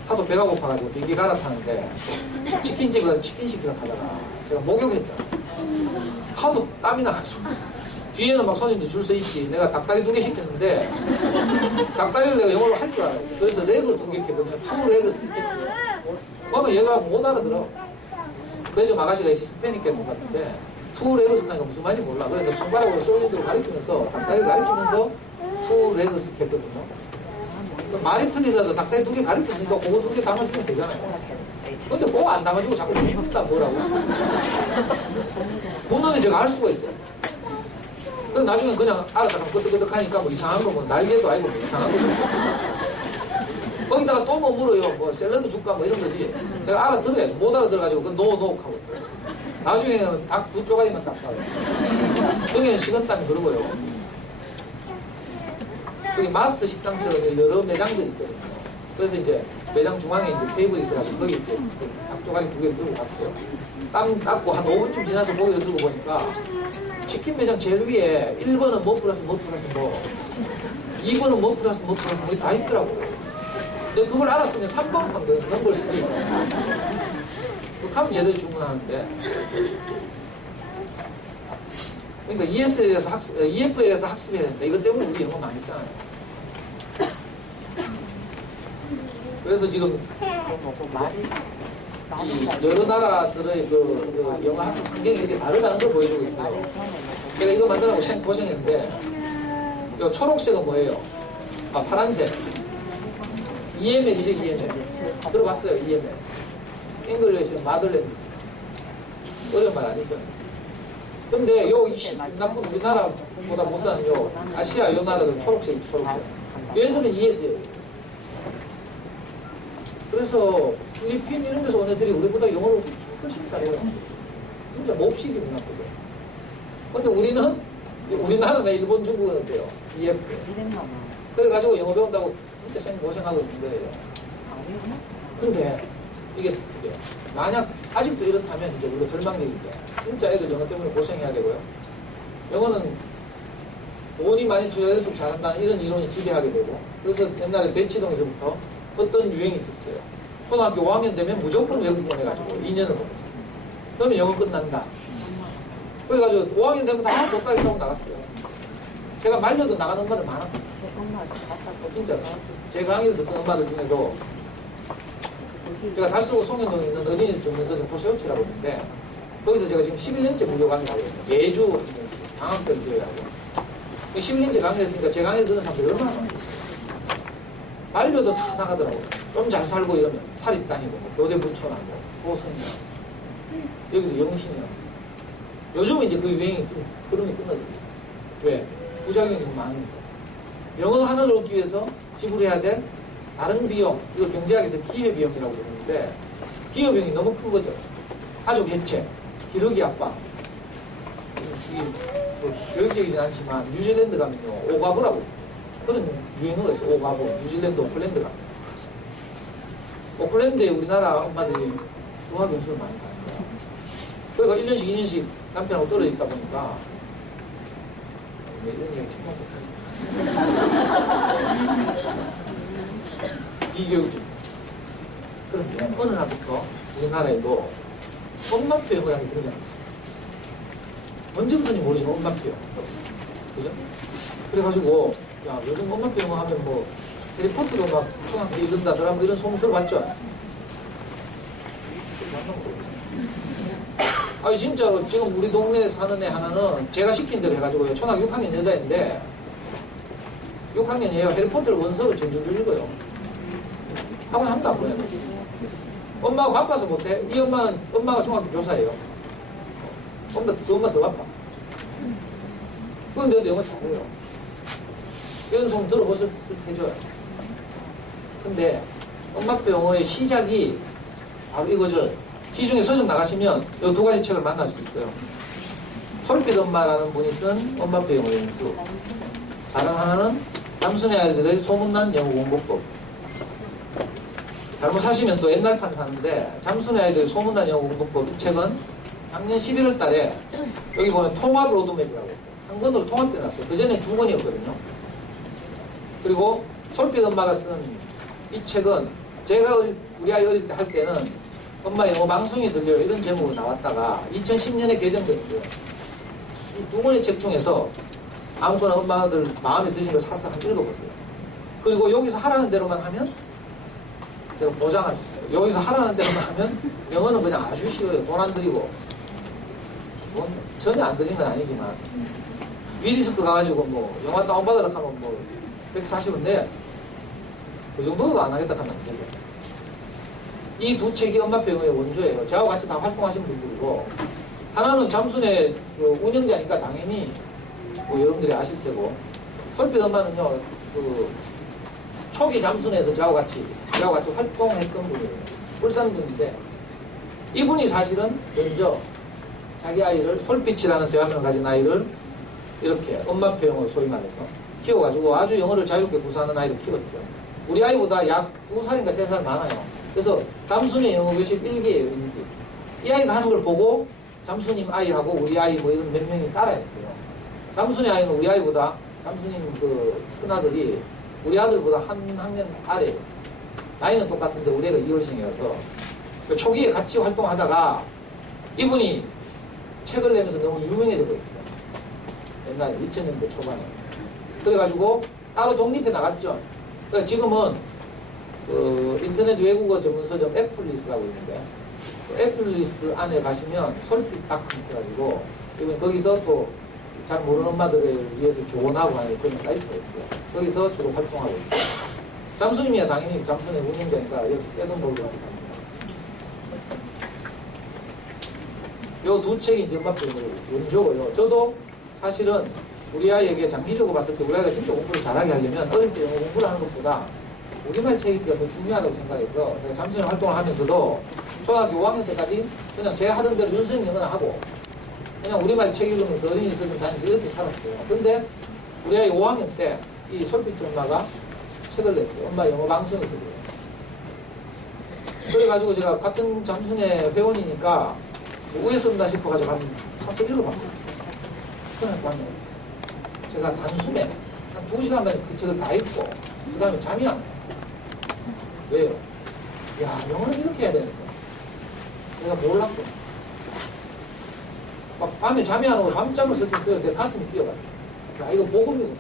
하도 배가 고파가지고 비행기 갈아타는데 치킨집에 가서 치킨 시키러 가다가 제가 목욕했잖아요. 하도 땀이 나가지고 뒤에는 막 손님들 줄 서 있지. 내가 닭다리 2개 시켰는데 닭다리를 내가 영어로 할 줄 알아요. 그래서 레그 2개 했거든요. 투 레그 스테이크. 그러면 얘가 못 알아들어. 매점 아가씨가 히스패닉 같은 것 같은데 투 레그 스테이크가 무슨 말인지 몰라. 그래서 손가락으로 소리들을 가리키면서 닭다리를 가리키면서 투 레그 스테이크 했거든요. 말이 틀리서도 닭다리 2개 가리키니까 그거 2개 담아주면 되잖아요. 근데 그거 안 담아주고 자꾸 묻다 뭐라고. 묻는 제가 알 수가 있어요. 근데 나중에 그냥 알아다가 끄덕끄덕하니까 뭐 이상한 거 뭐 날개도 아니고 뭐 이상한 거죠. 거기다가 또 뭐 물어요. 뭐 샐러드 줄까 뭐 이런 거지. 내가 알아들어야지. 못 알아들어가지고 그건 노 하고. 나중에는 닭 2조가리만 딱 따요. 거기는 식은땀이 그러고요. 거기 마트 식당처럼 여러 매장들이 있거든요. 그래서 이제 매장 중앙에 이제 테이블이 있어가지고 거기 이제 닭조가리 2개를 들고 갔어요. 땀 닦고 한 5분쯤 지나서 고기를 들고 보니까 치킨 매장 제일 위에 1번은 뭐 플러스 뭐 플러스 뭐 2번은 뭐 플러스 뭐 플러스 뭐 다 있더라고요. 근데 그걸 알았으면 3번 하면 되거든요. 넘볼 수도 있고. 그렇게 하면 제대로 주문하는데 그러니까 EFL에서 학습해야 된다. 이것 때문에 우리 영어 많이 했잖아요. 그래서 지금 이 여러 나라들의 그 영어 학습 환경이 이렇게 다르다는 걸 보여주고 있어요. 제가 이거 만들라고 고생했는데 이 초록색은 뭐예요? 아, 파란색. EML이죠, EML. 들어봤어요, EML. 잉글리시 마들랜드. 어려운 말 아니죠? 근데 요 나쁜 우리나라보다 못 사는 요 아시아 요 나라들 초록색이 초록색. 얘들은 ES예요. 그래서 필리핀 이런 데서 온 애들이 우리보다 영어를 훨씬 잘해요. 진짜 몹시기구나 그게. 근데 우리나라나 일본, 중국은 어때요? EF. 그래가지고 영어 배운다고 진짜 고생하고 있는 거예요. 근데 이게 만약 아직도 이렇다면 이제 우리가 절망적이죠. 진짜 애들 영어 때문에 고생해야 되고요. 영어는 돈이 많이 투자해서 잘한다는 이런 이론이 지배하게 되고, 그래서 옛날에 대치동에서부터 어떤 유행이 있었어요. 초등학교 5학년 되면 무조건 외국 보내가지고 2년을 보내죠. 그러면 영어 끝난다. 그래가지고 5학년 되면 다 독가리 타고 나갔어요. 제가 말려도 나가는 엄마들 많았어요. 진짜로. 제 강의를 듣던 엄마들 중에도 제가 달서구 송현동에 있는 어린이집 전문서점 호세우치라고 있는데 거기서 제가 지금 11년째 무료 강의를 하고 있어요. 매주 방학 때를 제외하고 11년째 강의를 했으니까 제 강의를 듣는 사람들이 얼마나 많아요. 말려도 다 나가더라고요. 좀 잘 살고 이러면 사립 다니고 뭐 교대 부천하고 고선이나 여기도 영신이나 요즘은 이제 그 유행이 흐름이 끝나죠. 왜? 부작용이 너무 많으니까. 영어 하나를 얻기 위해서 지불해야 될 다른 비용, 이걸 경제학에서 기회비용이라고 부르는데 기회비용이 너무 큰 거죠. 가족 해체, 기러기 아빠. 이게 뭐 교육적이진 않지만 뉴질랜드 가면요 오가부라고 그런 유행어가 있어요. 오가부, 뉴질랜드 오클랜드 가면 오클랜드에 우리나라 엄마들이 유학 연수를 많이 가는 거예요. 그러니까 1년씩 2년씩 남편하고 떨어져 있다 보니까 이런 얘기 정말 못하네. 이교육적. 그런데 어느 날부터 우리나라에도 엄마표 영어라는 게 등장했어요. 언제부터인지 모르지만 엄마표 영어. 그죠? 그래가지고 야 요즘 엄마표 영어 하면 뭐 해리포터도 막 초등학교 읽는다더라 뭐 이런 소문 들어봤죠? 아니 진짜로 지금 우리 동네에 사는 애 하나는 제가 시킨 대로 해가지고요. 초등학교 6학년 여자인데 6학년이에요. 해리포터를 원서로 전전줄 읽어요. 학원 한 번도 안 보내요. 엄마가 바빠서 못해. 이 엄마가 중학교 교사예요. 엄마 더 바빠. 그런데도 영어 잘해요. 이런 소문 들어보실 듯 해줘요. 근데 엄마표 영어의 시작이 바로 이거죠. 시중에 서점 나가시면 이 2가지 책을 만날 수 있어요. 솔빛 엄마라는 분이 쓴 엄마표 영어 연수. 다른 하나는 잠순의 아이들의 소문난 영어 공부법. 잘못 사시면 또 옛날판 사는데 잠순의 아이들의 소문난 영어 공부법 이 책은 작년 11월 달에 여기 보면 통합 로드맵이라고 했어요. 한 권으로 통합돼 놨어요. 그 전에 2권이었거든요. 그리고 솔빛 엄마가 쓴 이 책은 제가 우리 아이 어릴 때 할 때는 엄마 영어 방송이 들려요 이런 제목으로 나왔다가 2010년에 개정됐어요. 이 두 권의 책 중에서 아무거나 엄마들 마음에 드신 걸 사서 한번 읽어보세요. 그리고 여기서 하라는 대로만 하면 제가 보장할 수 있어요. 여기서 하라는 대로만 하면 영어는 그냥 아주 쉬워요. 돈 안 들이고. 돈 전혀 안 들인 건 아니지만 위리스크 가가지고 뭐 영화 다운받으려고 하면 뭐 140원 내. 그 정도도 안 하겠다 하면 안 되죠. 이 두 책이 엄마표 영어의 원조예요. 저하고 같이 다 활동하신 분들이고, 하나는 잠순의 그 운영자니까 당연히 뭐 여러분들이 아실 테고, 솔빛 엄마는요, 그 초기 잠순에서 저하고 같이 활동했던 분이에요. 울산 분인데, 이분이 사실은 먼저 자기 아이를, 솔빛이라는 대화명을 가진 아이를 이렇게 엄마표 영어 소위 말해서 키워가지고 아주 영어를 자유롭게 구사하는 아이를 키웠죠. 우리 아이보다 약 2살인가 3살 많아요. 그래서 잠순의 영어 교실 1기예요, 1기. 이 아이가 하는 걸 보고 잠수님 아이하고 우리 아이 뭐 이런 몇 명이 따라했어요. 잠순의 아이는 우리 아이보다, 잠수님 그 큰아들이 우리 아들보다 한 학년 아래예요. 나이는 똑같은데 우리 애가 2월생이어서 그 초기에 같이 활동하다가 이분이 책을 내면서 너무 유명해져 버렸어요. 옛날에 2000년대 초반에. 그래가지고 따로 독립해 나갔죠. 그러니까 지금은 그 인터넷 외국어 전문 서점 애플리스라고 있는데, 그 애플리스트 안에 가시면 솔빛닷컴 해가지고 이번 거기서 또 잘 모르는 엄마들을 위해서 조언하고 하는 그런 사이트가 있어요. 거기서 주로 활동하고 있어요. 잠수님이야 당연히 잠수의 운영자니까 여기 떼돈벌고 합니다. 요 두 책이 이제 엄마표 원조고요. 저도 사실은 우리 아이에게 장기적으로 봤을 때 우리 아이가 진짜 공부를 잘하게 하려면 어릴 때 영어 공부를 하는 것보다 우리말 책 읽기가 더 중요하다고 생각해서 제가 잠수님 활동을 하면서도 초등학교 5학년 때까지 그냥 제가 하던 대로 윤수님 영어는 하고 그냥 우리말 책 읽으면서 어린이 서점 다니면서 이렇게 살았어요. 근데 우리 아이 5학년 때 이 솔빛 엄마가 책을 냈어요. 엄마 영어 방송을 들어요. 그래가지고 제가 같은 잠순의 회원이니까 뭐 우에 쓴다 싶어가지고 사서 읽어봤거든요. 그러니까 제가 단숨에 한 2시간 만에 그 책을 다 읽고 그 다음에 잠이 안 와요. 왜요? 야, 영어는 이렇게 해야 되는데 내가 몰랐거든. 막 밤에 잠이 안 오고 밤잠을 설치 써요. 내 가슴이 뛰어가요. 야, 이거 복음이구나.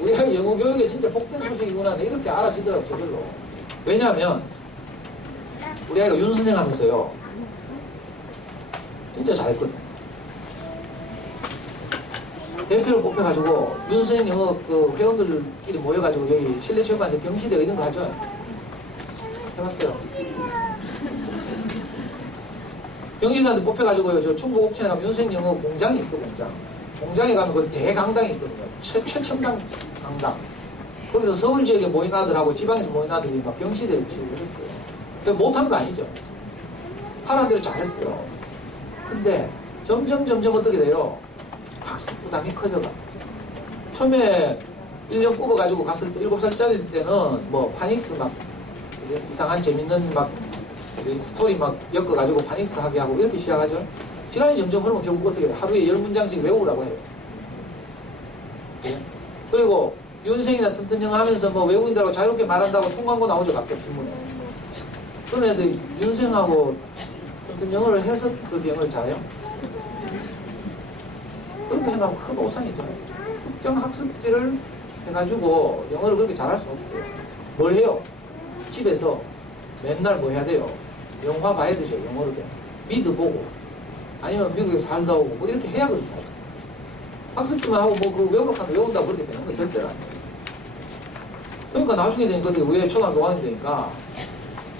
우리 아이 영어 교육에 진짜 복된 소식이구나. 내가 이렇게 알아지더라고, 저절로. 왜냐하면 우리 아이가 윤 선생 하면서요 진짜 잘했거든. 대표를 뽑혀가지고 윤 선생 영어 그 회원들끼리 모여가지고 여기 실내체육관에서 경시대 이런 거 하죠. 해봤어요. 경시대한테 뽑혀가지고요, 저 충북 옥천에 가면 윤 선생 영어 공장이 있어, 공장. 공장에 가면 그 대강당이 있거든요. 최첨단 강당. 거기서 서울 지역에 모인 아들하고 지방에서 모인 아들이 막 경시대를 치고 그랬어요. 근데 못한 거 아니죠. 하라는 대로 잘했어요. 근데 점점 어떻게 돼요? 학습 부담이 커져가. 처음에 1년 꼽아가지고 갔을 때 7살짜리 때는 뭐 파닉스 막 이상한 재밌는 막 스토리 막 엮어가지고 파닉스 하게 하고 이렇게 시작하죠. 시간이 점점 흐르면 결국 어떻게 해요? 하루에 10문장씩 외우라고 해요. 네? 그리고 윤생이나 튼튼 영어 하면서 뭐 외국인들하고 자유롭게 말한다고 통광고 나오죠, 가끔 신문에. 그런 애들이 윤생하고 튼튼 영어를 해서 그렇게 영어를 잘해요? 그렇게 생각하면 큰 오산이죠. 특정 학습지를 해가지고 영어를 그렇게 잘할 수는 없어요. 뭘 해요? 집에서 맨날 뭐 해야 돼요? 영화 봐야 되죠, 영어를. 미드 보고. 아니면 미국에서 살다 오고 뭐 이렇게 해야 그렇게 하죠. 학습지만 하고 뭐 그 외국어만 외운다고 그렇게 되는 거 절대로 안 돼요. 그러니까 나중에 되니까 우리 초등학교 5학년 되니까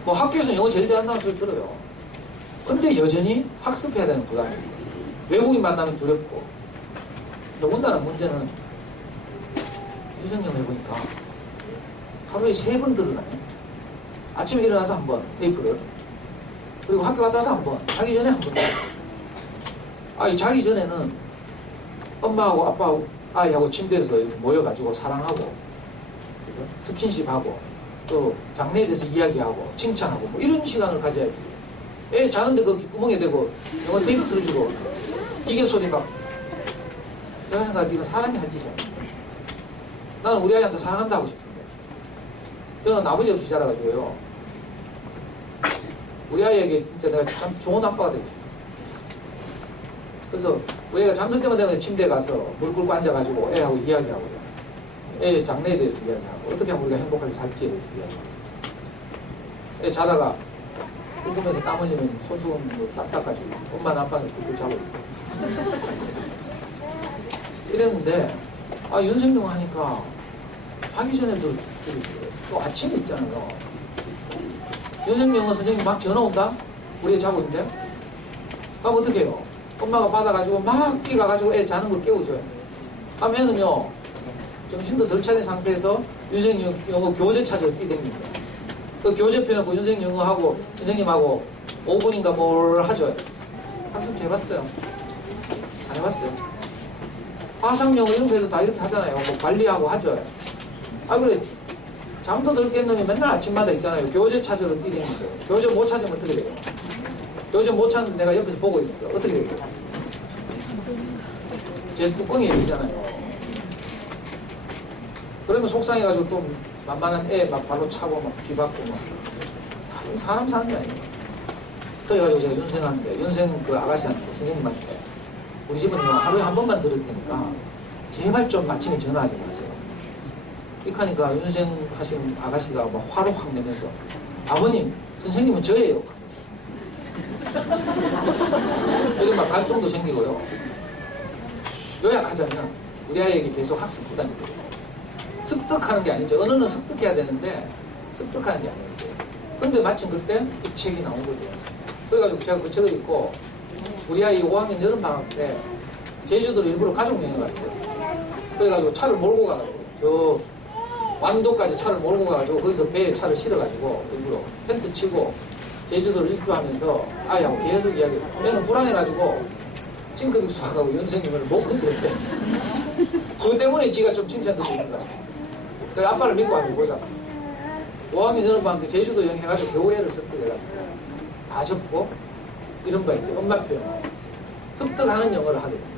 뭐 학교에서는 영어 제일 잘한다는 소리 들어요. 근데 여전히 학습해야 되는 부담이 있어요. 외국인 만나면 두렵고. 더군다나 문제는 유성경 해보니까 하루에 3번 들으나요? 아침에 일어나서 한 번 테이프를, 그리고 학교 갔다 와서 한 번, 자기 전에 한 번. 아니, 자기 전에는 엄마하고 아빠하고 아이하고 침대에서 모여가지고 사랑하고 스킨십하고 또 장래에 대해서 이야기하고 칭찬하고 뭐 이런 시간을 가져야지. 애 자는데 그 귓구멍에 대고 영어 테이프 틀어주고 기계 소리 막. 제가 생각할 때 이건 사람이 할 짓이야. 나는 우리 아이한테 사랑한다 하고 싶은데 저는 아버지 없이 자라가지고요, 우리 아이에게 진짜 내가 참 좋은 아빠가 되고 싶어. 그래서 우리가 잠들 때만 되면 침대에 가서 물 끓고 앉아가지고 애하고 이야기하고, 애 장래에 대해서 이야기하고, 어떻게 하면 우리가 행복하게 살지에 대해서 이야기하고, 애 자다가 꿈꾸면서 땀 흘리면 손수건 딱 닦아주고, 엄마는 아빠는 꿀꿀 자고 있고. 이랬는데, 윤생용 하니까 자기 전에도 또 아침에 있잖아요. 윤생용은 선생님 막 전화 온다? 우리 자고 있는데? 그럼 어떻게 해요? 엄마가 받아가지고 막 뛰어가가지고 애 자는 거 깨워줘요. 그럼 애는요, 정신도 덜 차린 상태에서 윤생영어 교재 찾아서 뛰댕깁니다. 그 교재 펴놓고 윤생영어하고 선생님하고 5분인가 뭘 하죠. 학습 해봤어요? 안 해봤어요? 화상영어 이런 거에도 다 이렇게 하잖아요. 뭐 관리하고 하죠. 그래. 잠도 덜 깬 놈이 맨날 아침마다 있잖아요. 교재 찾으러 뛰댕기죠. 교재 못 찾으면 어떻게 돼요? 교재 못 찾는데 내가 옆에서 보고 있어요. 어떻게 돼요? 제 뚜껑이 열리잖아요. 그러면 속상해가지고 또 만만한 애 막 발로 차고 막 뒤받고 막. 사람 사는 게 아니에요. 그래가지고 제가 윤생 그 아가씨한테, 선생님한테, 우리 집은요, 하루에 한 번만 들을 테니까, 제발 좀 아침에 전화하지 마세요. 이렇게 하니까 윤생 하신 아가씨가 막 화를 확 내면서, 아버님, 선생님은 저예요. 이런 막 갈등도 생기고요. 요약하자면, 우리 아이에게 계속 학습 부담이 돼요. 습득하는 게 아니죠. 언어는 습득해야 되는데, 습득하는 게 아니에요. 근데 마침 그때 이 책이 나온 거죠. 그래가지고 제가 그 책을 읽고, 우리 아이 5학년 여름방학 때, 제주도로 일부러 가족여행을 갔어요. 그래가지고 차를 몰고 가가지고, 저 완도까지 차를 몰고 가가지고, 거기서 배에 차를 실어가지고, 일부러 텐트 치고, 제주도를 일주하면서 아이하고 계속 이야기해요. 얘는 불안해가지고, 싱크빅 수학하고 연생님을 못 건드렸대. 그것 때문에 지가 좀 칭찬 듣고 있는 거야. 그래, 아빠를 믿고 한번 보자. 5학년 여름방학 때 제주도 여행해가지고 교회를 습득해가지고, 다 접고, 이런 거 있죠. 엄마 표현. 습득하는 영어를 하게 됩니다.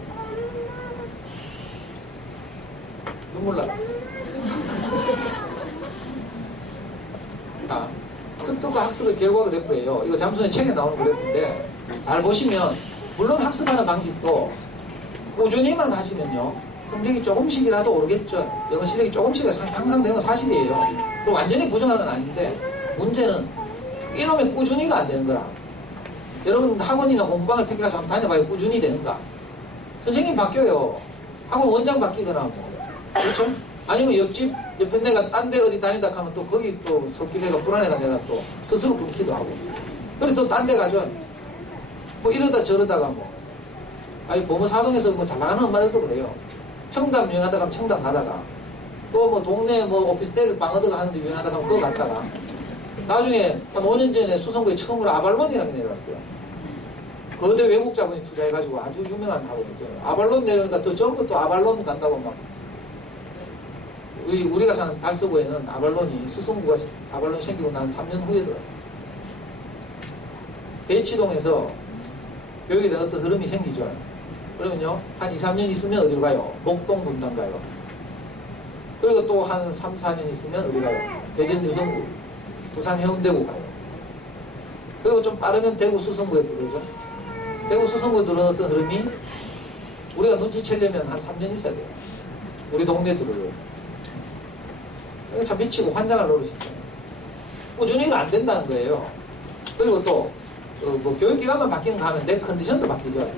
눈물 나. 자, 습득과 학습의 결과가 됐고요. 이거 잠수의 책에 나오는 그랬는데, 잘 보시면, 물론 학습하는 방식도 꾸준히만 하시면요, 성적이 조금씩이라도 오르겠죠. 영어 실력이 조금씩 향상되는 건 사실이에요. 그리고 완전히 부정하는 건 아닌데, 문제는 이놈의 꾸준히가 안 되는 거라. 여러분 학원이나 공방을 택해가지고 한번 다녀봐요. 꾸준히 되는가? 선생님 바뀌어요. 학원 원장 바뀌거나 뭐. 그렇죠? 아니면 옆에 내가 딴 데 어디 다닌다 하면 또 거기 또 솔깃해가 불안해가 내가 또 스스로 끊기도 하고. 그래 또 딴 데 가죠. 뭐 이러다 저러다가 뭐. 보모사동에서 뭐 잘 나가는 엄마들도 그래요. 청담 유행하다가 하면 청담 가다가 또 뭐 동네 뭐 오피스텔 방어드가 하는데 유행하다가 하면 그거 갔다가 나중에 한 5년 전에 수성구에 처음으로 아발론이라는 게 내려왔어요. 거대 외국 자본이 투자해가지고 아주 유명한 학원이죠. 아발론 내려오니까 또 전부 또 아발론 간다고 막. 우리가 사는 달서구에는 아발론이 수성구가 아발론 생기고 난 3년 후에 들어왔어요. 대치동에서 교육에 대한 어떤 흐름이 생기죠. 그러면요, 한 2, 3년 있으면 어디로 가요? 목동 분당 가요. 그리고 또 한 3, 4년 있으면 어디 가요? 대전 유성구, 부산 해운대구 가요. 그리고 좀 빠르면 대구 수성구에 들어오죠. 대구 수성구에 들어오는 어떤 흐름이 우리가 눈치채려면 한 3년 있어야 돼요. 우리 동네에 들어오요. 참 미치고 환장할 노릇이죠. 꾸준히가 안 된다는 거예요. 그리고 또 뭐 교육기관만 바뀌는 거 하면 내 컨디션도 바뀌죠.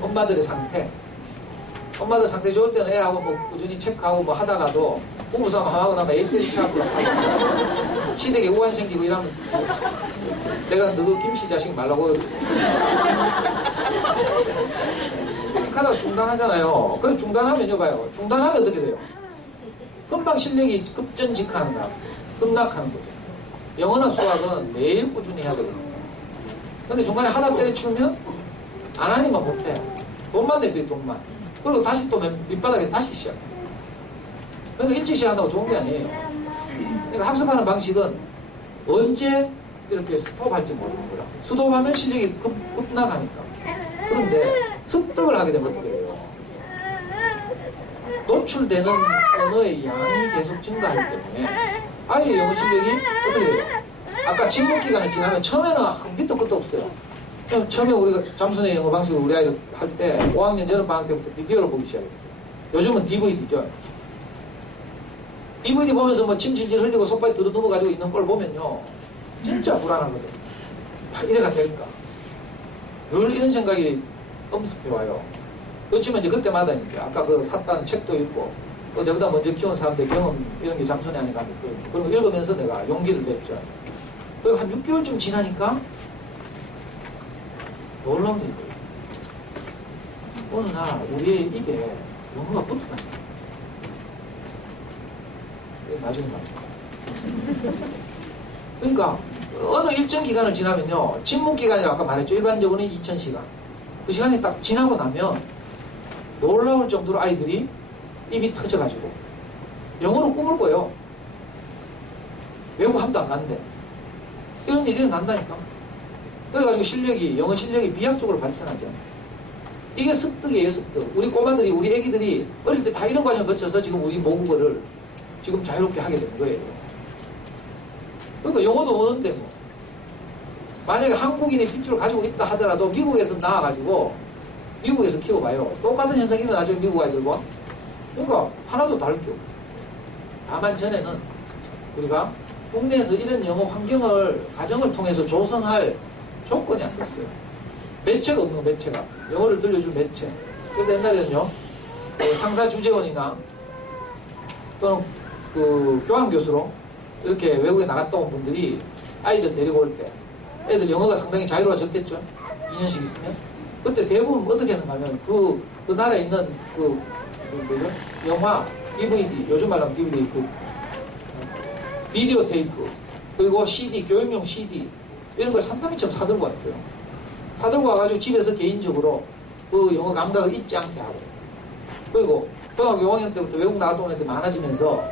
엄마들의 상태. 엄마들 상태 좋을 때는 애하고 뭐 꾸준히 체크하고 뭐 하다가도 부부싸움 하고 나면 애 때리 치아프고 하고 시댁에 우환 생기고 이러면 내가 너 김씨 자식 말라고 하다가 중단하잖아요. 그럼 중단하면요 봐요. 중단하면 어떻게 돼요? 금방 실력이 급전직하는 거야. 급락하는 거죠. 영어나 수학은 매일 꾸준히 해야 되거든요. 근데 중간에 하다 때려치우면 안 하니까 못해. 돈만 내비 돈만. 그리고 다시 또 밑바닥에 다시 시작해. 그러니까 일찍 시작한다고 좋은 게 아니에요. 그러니까 학습하는 방식은 언제 이렇게 스톱할지 모르는 거라. 스톱하면 실력이 급락하니까. 그런데 습득을 하게 되면 어떻게 돼요? 노출되는 언어의 양이 계속 증가하기 때문에 아이의 영어 실력이 어떻게 돼요? 아까 침묵 기간을 지나면 처음에는 밑도 끝도 없어요. 처음에 우리가 잠수의 영어 방식을 우리 아이를 할 때 5학년 여름방학 때부터 비디오를 보기 시작했어요. 요즘은 DVD죠. DVD 보면서 뭐 침 질질 흘리고 소파에 들어 누워가지고 있는 걸 보면요. 진짜 불안하거든. 아, 이래가 될까? 늘 이런 생각이 엄습해 와요. 그렇지만 이제 그때마다 이제 아까 그 샀다는 책도 읽고 또 내보다 먼저 키운 사람들 경험 이런 게 잠수내 안에 가면 그런 거 읽으면서 내가 용기를 냈죠. 그리고 한 6개월쯤 지나니까 놀라운 일이 있어요. 어느 날 우리의 입에 영어가 붙어나요. 나중에 말입니다. 그러니까 어느 일정 기간을 지나면요. 침묵 기간이라고 아까 말했죠. 일반적으로는 2000시간. 그 시간이 딱 지나고 나면 놀라울 정도로 아이들이 입이 터져가지고 영어로 꿈을 꿔요. 외국 함도 안 갔는데 이런 일이 난다니까. 그래가지고 영어 실력이 비약적으로 발전하죠. 이게 습득이에요, 습득. 우리 꼬마들이, 우리 애기들이 어릴 때 다 이런 과정을 거쳐서 지금 우리 모국어를 지금 자유롭게 하게 되는 거예요. 그러니까 영어도 오는데 뭐. 만약에 한국인의 핏줄을 가지고 있다 하더라도 미국에서 나와가지고 미국에서 키워봐요. 똑같은 현상이 일어나죠, 미국 아이들과. 그러니까 하나도 다를 게 없고. 다만 전에는 우리가 국내에서 이런 영어 환경을, 가정을 통해서 조성할 조건이 안 됐어요. 매체가 없는 거, 매체가. 영어를 들려줄 매체. 그래서 옛날에는요, 상사 주재원이나 또는 그 교환교수로 이렇게 외국에 나갔다 온 분들이 아이들 데리고 올 때 애들 영어가 상당히 자유로워졌겠죠? 2년씩 있으면. 그때 대부분 어떻게 하는가 하면 그 나라에 있는 뭐죠? 영화, DVD, 요즘 말로 하면 DVD, 비디오 테이프, 그리고 CD, 교육용 CD, 이런 걸 산더미처럼 사들고 왔어요. 사들고 와가지고 집에서 개인적으로 그 영어 감각을 잊지 않게 하고. 그리고 초등학교 5학년 때부터 외국 나갔다 온 애들 많아지면서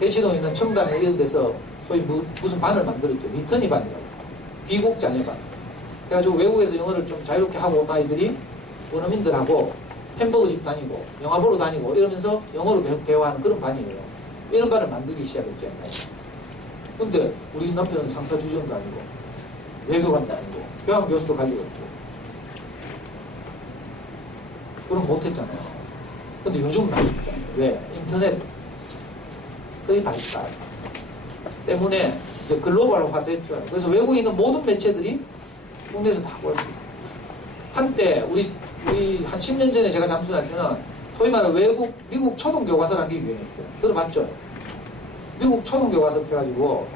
대치동에 있는 청담에 이런 데서 소위 무슨 반을 만들었죠. 리터니 반이라고. 비국 자녀반. 그래가지고 외국에서 영어를 좀 자유롭게 하고 온 아이들이 원어민들하고 햄버거 집 다니고 영화 보러 다니고 이러면서 영어로 계속 대화하는 그런 반이에요. 이런 반을 만들기 시작했죠. 근데 우리 남편은 상사 주전도 아니고 외교관도 아니고 교환교수도 갈리고 있고 그럼 못했잖아요. 근데 요즘은 아쉽죠. 왜? 인터넷 거의 발달 때문에 이제 글로벌화 됐죠. 그래서 외국에 있는 모든 매체들이 국내에서 다 볼 수 있어요. 한때 우리 한 10년 전에 제가 잠수할 때는 소위 말하는 미국 초등교과서라는 게 유행했어요. 들어봤죠? 미국 초등교과서 해가지고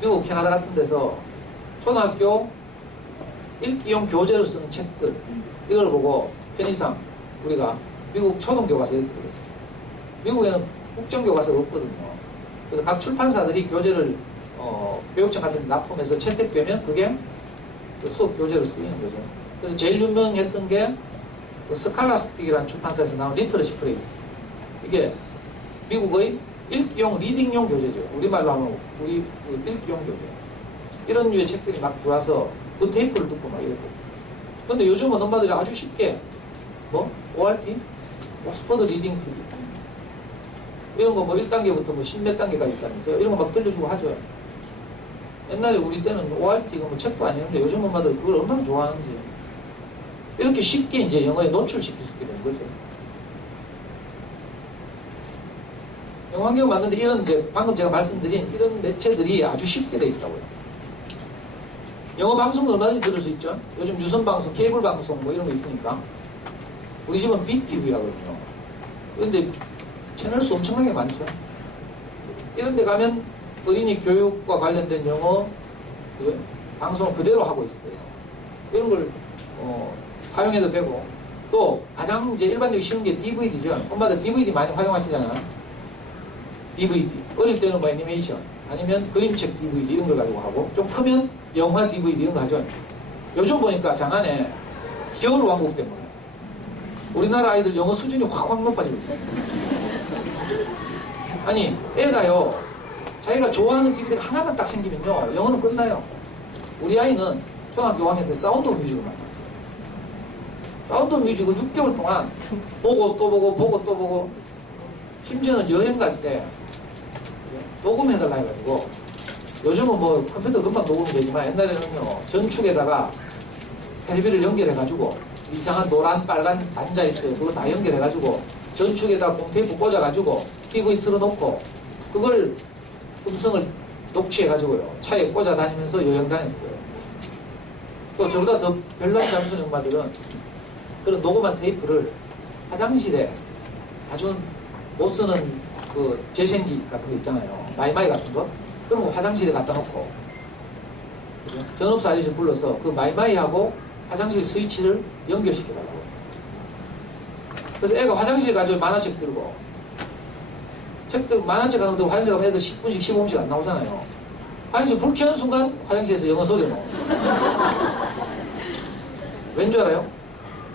미국 캐나다 같은 데서 초등학교 읽기용 교재로 쓰는 책들 이걸 보고 편의상 우리가 미국 초등교과서 이렇게 부르죠. 미국에는 국정교과서가 없거든요. 그래서 각 출판사들이 교재를 교육청 같은 데 납품해서 채택되면 그게 수업 교재로 쓰이는 거죠. 그래서 제일 유명했던 게 스칼라스틱이라는 출판사에서 나온 리터러시 프레이즈. 이게 미국의 읽기용 리딩용 교재죠. 우리말로 하면 우리 읽기용 교재. 이런 류의 책들이 막 들어와서 그 테이프를 듣고 막 이랬고. 근데 요즘은 엄마들이 아주 쉽게 ORT? 옥스퍼드 리딩 TV 이런 거 1단계부터 10몇 단계까지 있다면서요. 이런 거 막 들려주고 하죠. 옛날에 우리 때는 ORT가 책도 아니었는데 요즘 엄마들 그걸 얼마나 좋아하는지 이렇게 쉽게 이제 영어에 노출시킬 수 있게 되는 거죠. 영어 환경을 만드는데 이런 이제 방금 제가 말씀드린 이런 매체들이 아주 쉽게 돼 있다고요. 영어 방송도 얼마든지 들을 수 있죠. 요즘 유선 방송, 케이블 방송 이런 거 있으니까. 우리 집은 BTV 하거든요. 그런데 채널 수 엄청나게 많죠. 이런 데 가면 어린이 교육과 관련된 영어 방송을 그대로 하고 있어요. 이런 걸 사용해도 되고 또 가장 이제 일반적으로 쉬운 게 DVD죠. 엄마들 DVD 많이 활용하시잖아요. DVD. 어릴 때는 애니메이션 아니면 그림책 DVD 이런 걸 가지고 하고 좀 크면 영화 DVD 이런 거 하죠. 요즘 보니까 장안에 겨울왕국 때문에 우리나라 아이들 영어 수준이 확 높아지고 있어요. 아니 애가요 자기가 좋아하는 DVD가 하나만 딱 생기면요 영어는 끝나요. 우리 아이는 초등학교 5학년 때 사운드 오브 뮤직을 만났어요. 사운드 오브 뮤직을 6개월 동안 보고 또 보고 보고 또 보고 심지어는 여행 갈 때 녹음해달라 해가지고 요즘은 컴퓨터 금방 녹음이 되지만 옛날에는요 전축에다가 텔레비를 연결해가지고 이상한 노란 빨간 단자 있어요. 그거 다 연결해가지고 전축에다 공 테이프 꽂아가지고 TV 틀어놓고 그걸 음성을 녹취해가지고요 차에 꽂아 다니면서 여행 다녔어요. 또 저보다 더 별난 잠수는 엄마들은 그런 녹음한 테이프를 화장실에 아주 못 쓰는 그 재생기 같은 거 있잖아요. 마이마이 같은 거. 그런 거 화장실에 갖다 놓고 전업사 아저씨 불러서 그 마이마이하고 화장실 스위치를 연결시켜달라고. 그래서 애가 화장실 가지고 만화책 들고 책들 만화책 가는 데 화장실 가면 애들 10분씩 15분씩 안 나오잖아요. 화장실 불 켜는 순간 화장실에서 영어 소리 나와요. 왠 줄 알아요?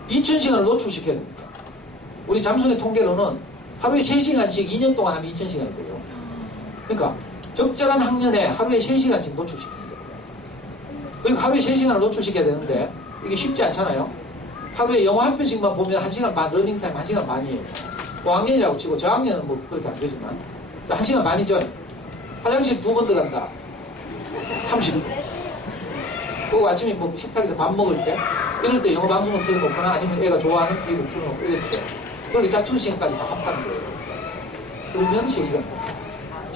2000시간을 노출시켜야 됩니다. 우리 잠수의 통계로는 하루에 3시간씩 2년 동안 하면 2000시간이 돼요. 그러니까 적절한 학년에 하루에 3시간씩 노출시키는 거예요. 그러니까 하루에 3시간을 노출시켜야 되는데 이게 쉽지 않잖아요. 하루에 영화 한 편씩만 보면 1시간 반, 러닝타임 1시간 반이에요. 5학년이라고 치고 저학년은 뭐 그렇게 안 되지만 1시간 반이죠. 화장실 2번 들어간다. 30분. 그리고 아침에 뭐 식탁에서 밥 먹을 때 이럴 때 영어 방송을 틀어놓거나 아니면 애가 좋아하는 게임을 틀어놓고 이렇게 그렇게 짝퉁 시간까지 다 합하는 거예요. 그러면 3시간.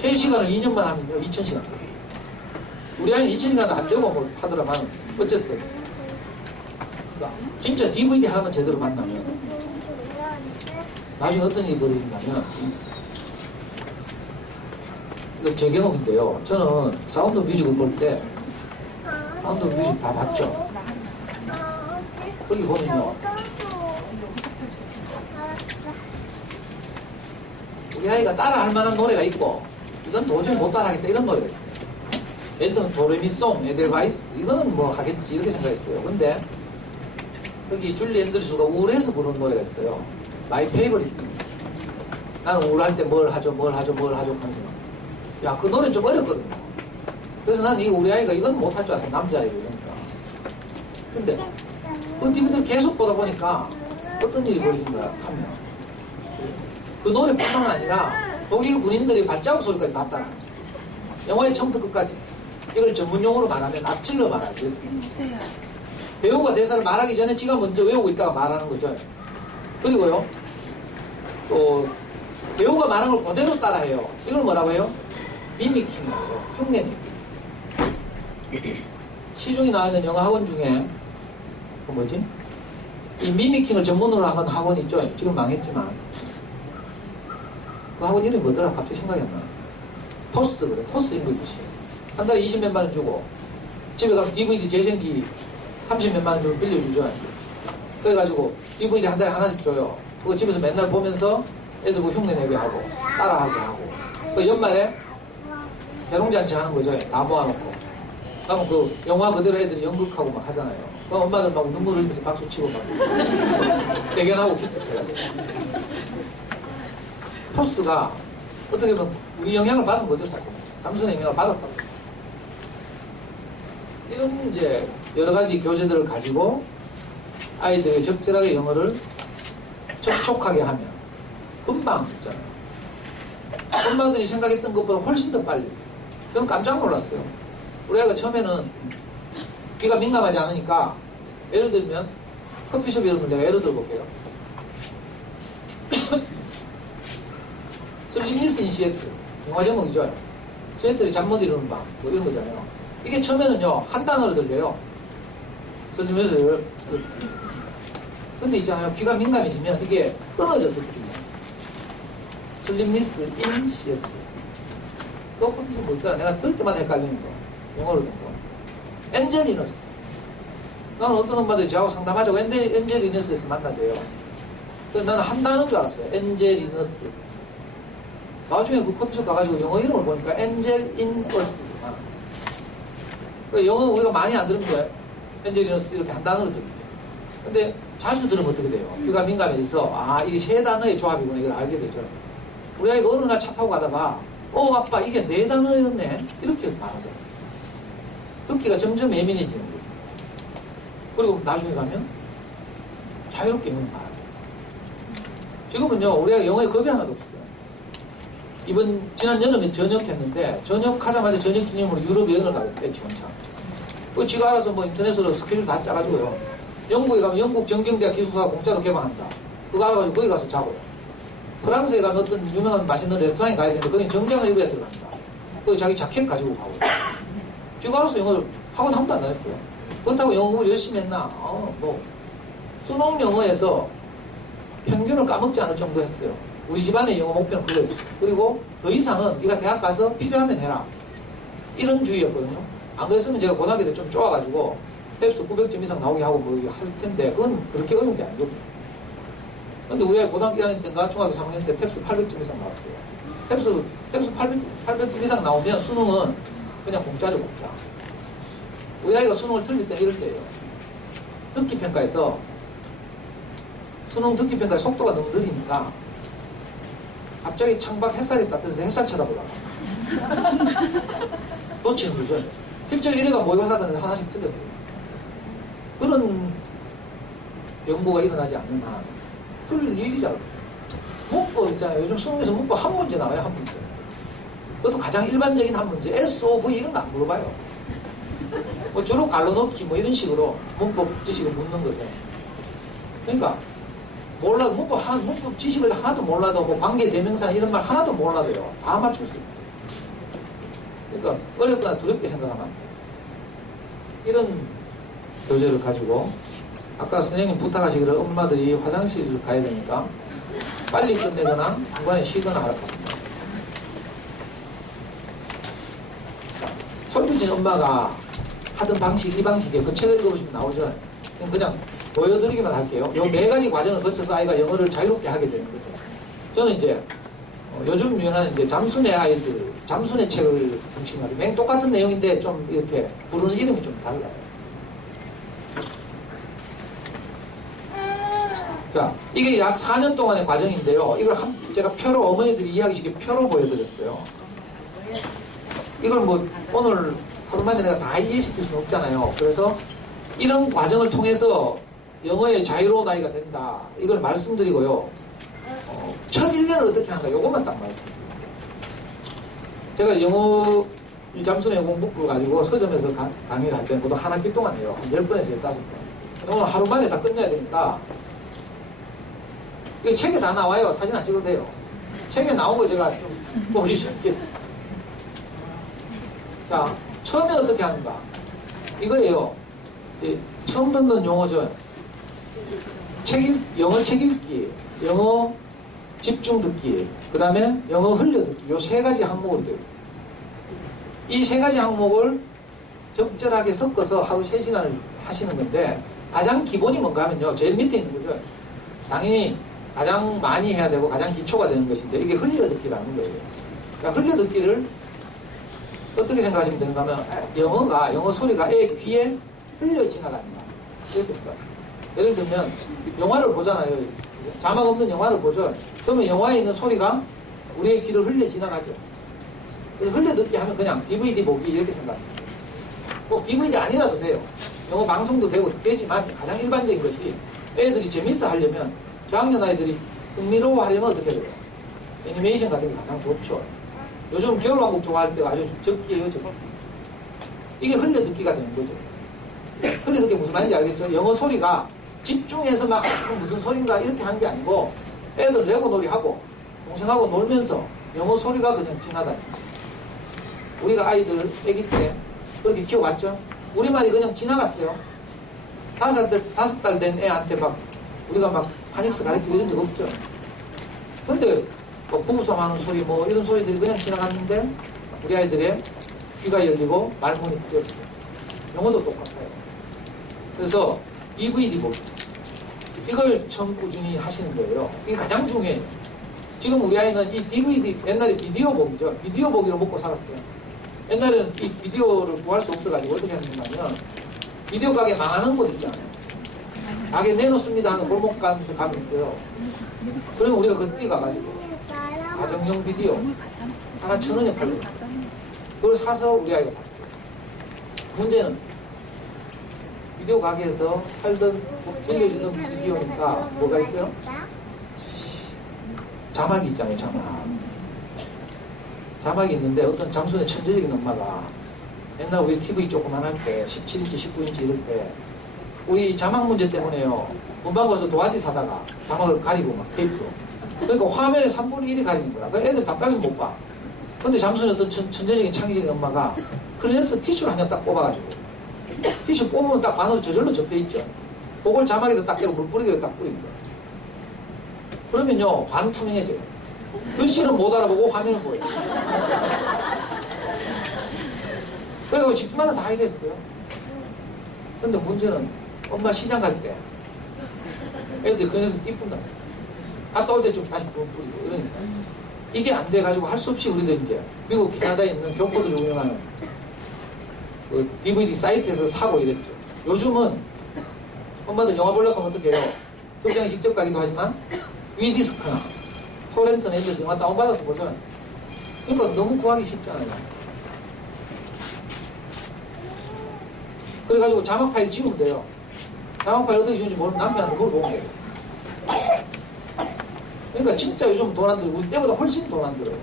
3시간을 2년만 하면요 2000시간. 우리 아이는 2000시간도 안 되고 뭐 하더라만 어쨌든 그러니까 진짜 DVD 하나만 제대로 만나면 나중에 어떤 일이 벌어진다면 이거 제 경험인데요. 저는 사운드 뮤직을 볼 때 사운드 뮤직 다 봤죠. 거기 보면요 우리 아이가 따라할 만한 노래가 있고 이건 도저히 못 따라하겠다 이런 노래가 있어요. 예를 들면 도레미송, 에델바이스 이거는 뭐 하겠지 이렇게 생각했어요. 근데 거기 줄리 앤드루스가 우울해서 부르는 노래가 있어요. 마이 페이버릿. 나는 우울할 때 뭘 하죠 하면서 야, 그 노래 좀 어렵거든요. 그래서 나는 이거 우리 아이가 이건 못할 줄 알았어. 남자애고 이러니까. 근데 그 TV들 계속 보다 보니까 어떤 일이 벌어진가 하면 그 노래뿐만 아니라 독일 군인들이 발자국 소리까지 다 따라. 영화의 처음부터 끝까지. 이걸 전문 용어로 말하면 앞질러 말하지. 배우가 대사를 말하기 전에 지가 먼저 외우고 있다가 말하는 거죠. 그리고요, 또 배우가 말한 걸 그대로 따라해요. 이걸 뭐라고 해요? 미미킹이에요. 흉내 미밍. 시중에 나와 있는 영어 학원 중에 그 뭐지? 이 미미킹을 전문으로 하는 학원 있죠. 지금 망했지만 그 학원 이름이 뭐더라? 갑자기 생각이 안 나. 토스 그래. 토스 잉글리시. 한 달에 20몇만 원 주고 집에 가서 DVD 재생기 30몇만 원 주고 빌려주죠. 그래가지고 DVD 한 달에 하나씩 줘요. 그거 집에서 맨날 보면서 애들 보고 흉내 내게 하고 따라하게 하고 그 연말에 대롱잔치 하는 거죠. 다 모아놓고 그러면 그 영화 그대로 애들이 연극하고 막 하잖아요. 그럼 엄마들 막 눈물 흘리면서 박수 치고 막 대견하고 기특해요. 토스가 어떻게 보면 우리 영향을 받은 거죠. 사실 잠수의 영향을 받았다고. 이런 이제 여러 가지 교재들을 가지고 아이들이 적절하게 영어를 촉촉하게 하면 금방 있잖아요. 엄마들이 생각했던 것보다 훨씬 더 빨리. 저는 깜짝 놀랐어요. 우리 아이가 처음에는 귀가 민감하지 않으니까 예를 들면 커피숍 이름을 내가 예를 들어볼게요. 슬림니스 인 시애틀 영화 제목이죠. 시애틀이 잠 못 이루는 밤 뭐 이런 거잖아요. 이게 처음에는요 한 단어로 들려요. 슬림니스. 근데 있잖아요 귀가 민감해지면 이게 끊어져서 들리죠. 슬림니스 인 시애틀. 또 커피숍 뭐 있더라. 내가 들을 때마다 헷갈리는 거. 영어로 된 거. 엔젤리너스. 나는 어떤 엄마들이 저하고 상담하자고 엔젤리너스에서 만나줘요. 그래서 나는 한 단어인 줄 알았어요. 엔젤리너스. 나중에 그 커피숍 가가지고 영어 이름을 보니까 엔젤인어스. 영어 우리가 많이 안 들으면 돼. 엔젤리너스 이렇게 한 단어를 들죠. 근데 자주 들으면 어떻게 돼요? 귀가 민감해져서 아 이게 세 단어의 조합이구나 이걸 알게 되죠. 우리 아이가 어느 날 차 타고 가다가 아빠 이게 네 단어였네 이렇게 말하더라고요. 듣기가 점점 예민해지는 거죠. 그리고 나중에 가면 자유롭게 영어를 말하죠. 지금은요 우리 아이가 영어에 겁이 하나도 없어요. 지난 여름에 전역했는데 전역하자마자 전역 기념으로 유럽 여행을 가고 때 지금 참. 그 지가 알아서 뭐 인터넷으로 스케줄 다 짜가지고요. 영국에 가면 영국 정경대학 기숙사가 공짜로 개방한다. 그거 알아가지고 거기 가서 자고. 프랑스에 가면 어떤 유명한 맛있는 레스토랑에 가야 되는데 거기 정장을 입어야 들어간다. 거기 자기 자켓 가지고 가고. 지금 알아서 영어를 학원 한 번도 안 다녔어요. 그렇다고 영어 공부를 열심히 했나? 수능 영어에서 평균을 까먹지 않을 정도 했어요. 우리 집안의 영어 목표는 그거였어요. 그리고 더 이상은 네가 대학 가서 필요하면 해라. 이런 주의였거든요. 안 그랬으면 제가 고등학교 때 좀 쪼아가지고 펩스 900점 이상 나오게 하고 뭐 할 텐데 그건 그렇게 어려운 게 아니거든요. 근데 우리 아이 고등학교 1학년 때인가 중학교 3학년 때 펩스 800점 이상 나왔어요. 펩스 800점 이상 나오면 수능은 그냥 공짜죠, 공짜. 우리 아이가 수능을 틀릴 때 이럴 때예요. 듣기평가에서 수능 듣기평가 속도가 너무 느리니까 갑자기 창밖 햇살이 따뜻해서 햇살 쳐다보다가 놓치는 거죠. 실제로 이래가 모의고사는 하나씩 틀렸어요. 그런 연구가 일어나지 않는 한 틀릴 일이 잘 문법 있잖아요. 요즘 수능에서 문법 한 문제 나와요. 한 문제. 그것도 가장 일반적인 한 문제. SOV 이런 거 안 물어봐요. 뭐 주로 갈라놓기 뭐 이런 식으로 문법 지식을 묻는 거죠. 그러니까 몰라도 문법 지식을 하나도 몰라도 뭐 관계 대명사 이런 말 하나도 몰라도요. 다 맞출 수 있어요. 그러니까 어렵거나 두렵게 생각하면 이런 교재를 가지고 아까 선생님 부탁하시기를 엄마들이 화장실을 가야 되니까 빨리 끝내거나 중간에 쉬거나 하라고 합니다. 솔비친 엄마가 하던 방식, 이 방식이에요. 그 책을 읽어보시면 나오죠. 그냥 보여드리기만 할게요. 요 네 가지 과정을 거쳐서 아이가 영어를 자유롭게 하게 되는 거죠. 저는 이제 요즘 유행하는 이제 잠수내 아이들, 잠수내 책을 중심으로 맹 똑같은 내용인데 좀 이렇게 부르는 이름이 좀 달라요. 자, 이게 약 4년 동안의 과정인데요. 이걸 제가 표로 어머니들이 이해하기 쉽게 표로 보여드렸어요. 이걸 뭐 오늘 하루 만에 내가 다 이해시킬 수는 없잖아요. 그래서 이런 과정을 통해서 영어의 자유로운 아이가 된다. 이걸 말씀드리고요. 첫 1년을 어떻게 하는가 요것만 딱 말씀드려요. 제가 영어 이 잠수내 공부를 가지고 서점에서 강의를 할 때는 보통 한 학기 동안 해요. 한 10번에서 15번. 오늘 하루 만에 다 끝내야 되니까 이게 책에 다 나와요. 사진 안 찍어도 돼요. 책에 나온 거 제가 좀 보기 쉽게. 자, 처음에 어떻게 하는가? 이거예요. 처음 듣는 용어죠. 영어 책 읽기, 영어 집중 듣기, 그 다음에 영어 흘려 듣기. 요 세 가지 항목을 돼요. 이 세 가지 항목을 적절하게 섞어서 하루 3시간을 하시는 건데 가장 기본이 뭔가 하면요. 제일 밑에 있는 거죠. 당연히 가장 많이 해야 되고 가장 기초가 되는 것인데 이게 흘려 듣기라는 거예요. 그러니까 흘려 듣기를 어떻게 생각하시면 되는가 하면 영어 소리가 애 귀에 흘려 지나간다. 이렇게 생각해요. 예를 들면 영화를 보잖아요. 자막 없는 영화를 보죠. 그러면 영화에 있는 소리가 우리의 귀를 흘려 지나가죠. 그래서 흘려 듣기 하면 그냥 DVD 보기 이렇게 생각합니다. 꼭 DVD 아니라도 돼요. 영어 방송도 되지만 가장 일반적인 것이 애들이 재밌어 하려면 저학년 아이들이 흥미로워 하려면 어떻게 돼요? 애니메이션 같은 게 가장 좋죠. 요즘 겨울왕국 좋아할 때가 아주 적기예요. 적기. 이게 흘려 듣기가 되는 거죠. 흘려 듣기 무슨 말인지 알겠죠? 영어 소리가 집중해서 막 무슨 소린가 이렇게 하는 게 아니고 애들 레고 놀이하고 동생하고 놀면서 영어 소리가 그냥 지나다닙니다. 우리가 아이들 아기 때 그렇게 키워봤죠? 우리말이 그냥 지나갔어요. 5달 된 애한테 막 우리가 막 파닉스 가르치고 이런 적 없죠. 근데 뭐 부부싸움 하는 소리 뭐 이런 소리들이 그냥 지나갔는데 우리 아이들의 귀가 열리고 말문이 풀렸어요. 영어도 똑같아요. 그래서 DVD 보기 이걸 처음 꾸준히 하시는 거예요. 이게 가장 중요해요. 지금 우리 아이는 이 DVD 옛날에 비디오 보기죠. 비디오 보기로 먹고 살았어요. 옛날에는 이 비디오를 구할 수 없어가지고 어떻게 했냐면 비디오 가게 망하는 곳 있잖아요. 가게 내놓습니다 하는 골목 가면 있어요. 그러면 우리가 그 뛰어가가지고 가정용 비디오 하나 1,000원에 팔려요. 그걸 사서 우리 아이가 봤어요. 문제는 비디오 가게에서 팔던 빌려주던 비디오니까 뭐가 있어요? 자막이 있잖아요. 자막이 있는데 어떤 장순의 천재적인 엄마가 옛날 우리 TV 조그만 할 때 17인치 19인치 이럴 때 우리 자막 문제 때문에요. 문방 가서 도화지 사다가 자막을 가리고 막 테이프로. 그러니까 화면에 3분의 1이 가리는 거야. 그러니까 애들 답답해서 못 봐. 근데 잠수는 어떤 천재적인 창의적인 엄마가 그래서 티슈를 한 장 딱 뽑아가지고 티슈 뽑으면 딱 반으로 저절로 접혀있죠. 그걸 자막에다 딱 떼고 물 뿌리기를 딱 뿌립니다. 그러면요 반투명해져요. 글씨는 못 알아보고 화면은 보여요. 그래서 집마다 다 이랬어요. 근데 문제는 엄마 시장 갈 때 애들 그네서 띠푼다. 갔다 올 때 좀 다시 뿌리고 이러니까 이게 안 돼가지고 할 수 없이 우리도 이제 미국 캐나다에 있는 교포들이 운영하는 그 DVD 사이트에서 사고 이랬죠. 요즘은 엄마들 영화 보려고 하면 어떻게 해요? 극장에 직접 가기도 하지만 위디스크나 토렌트나 이런 데서 영화 다운받아서 보면 그러니까 너무 구하기 쉽잖아요. 그래가지고 자막 파일 지우면 돼요. 자막 파일 어떻게 지우는지 모르면 남편한테 그걸 보면 돼요. 그러니까 진짜 요즘 돈 안 들어요. 우리 때보다 훨씬 돈 안 들어요.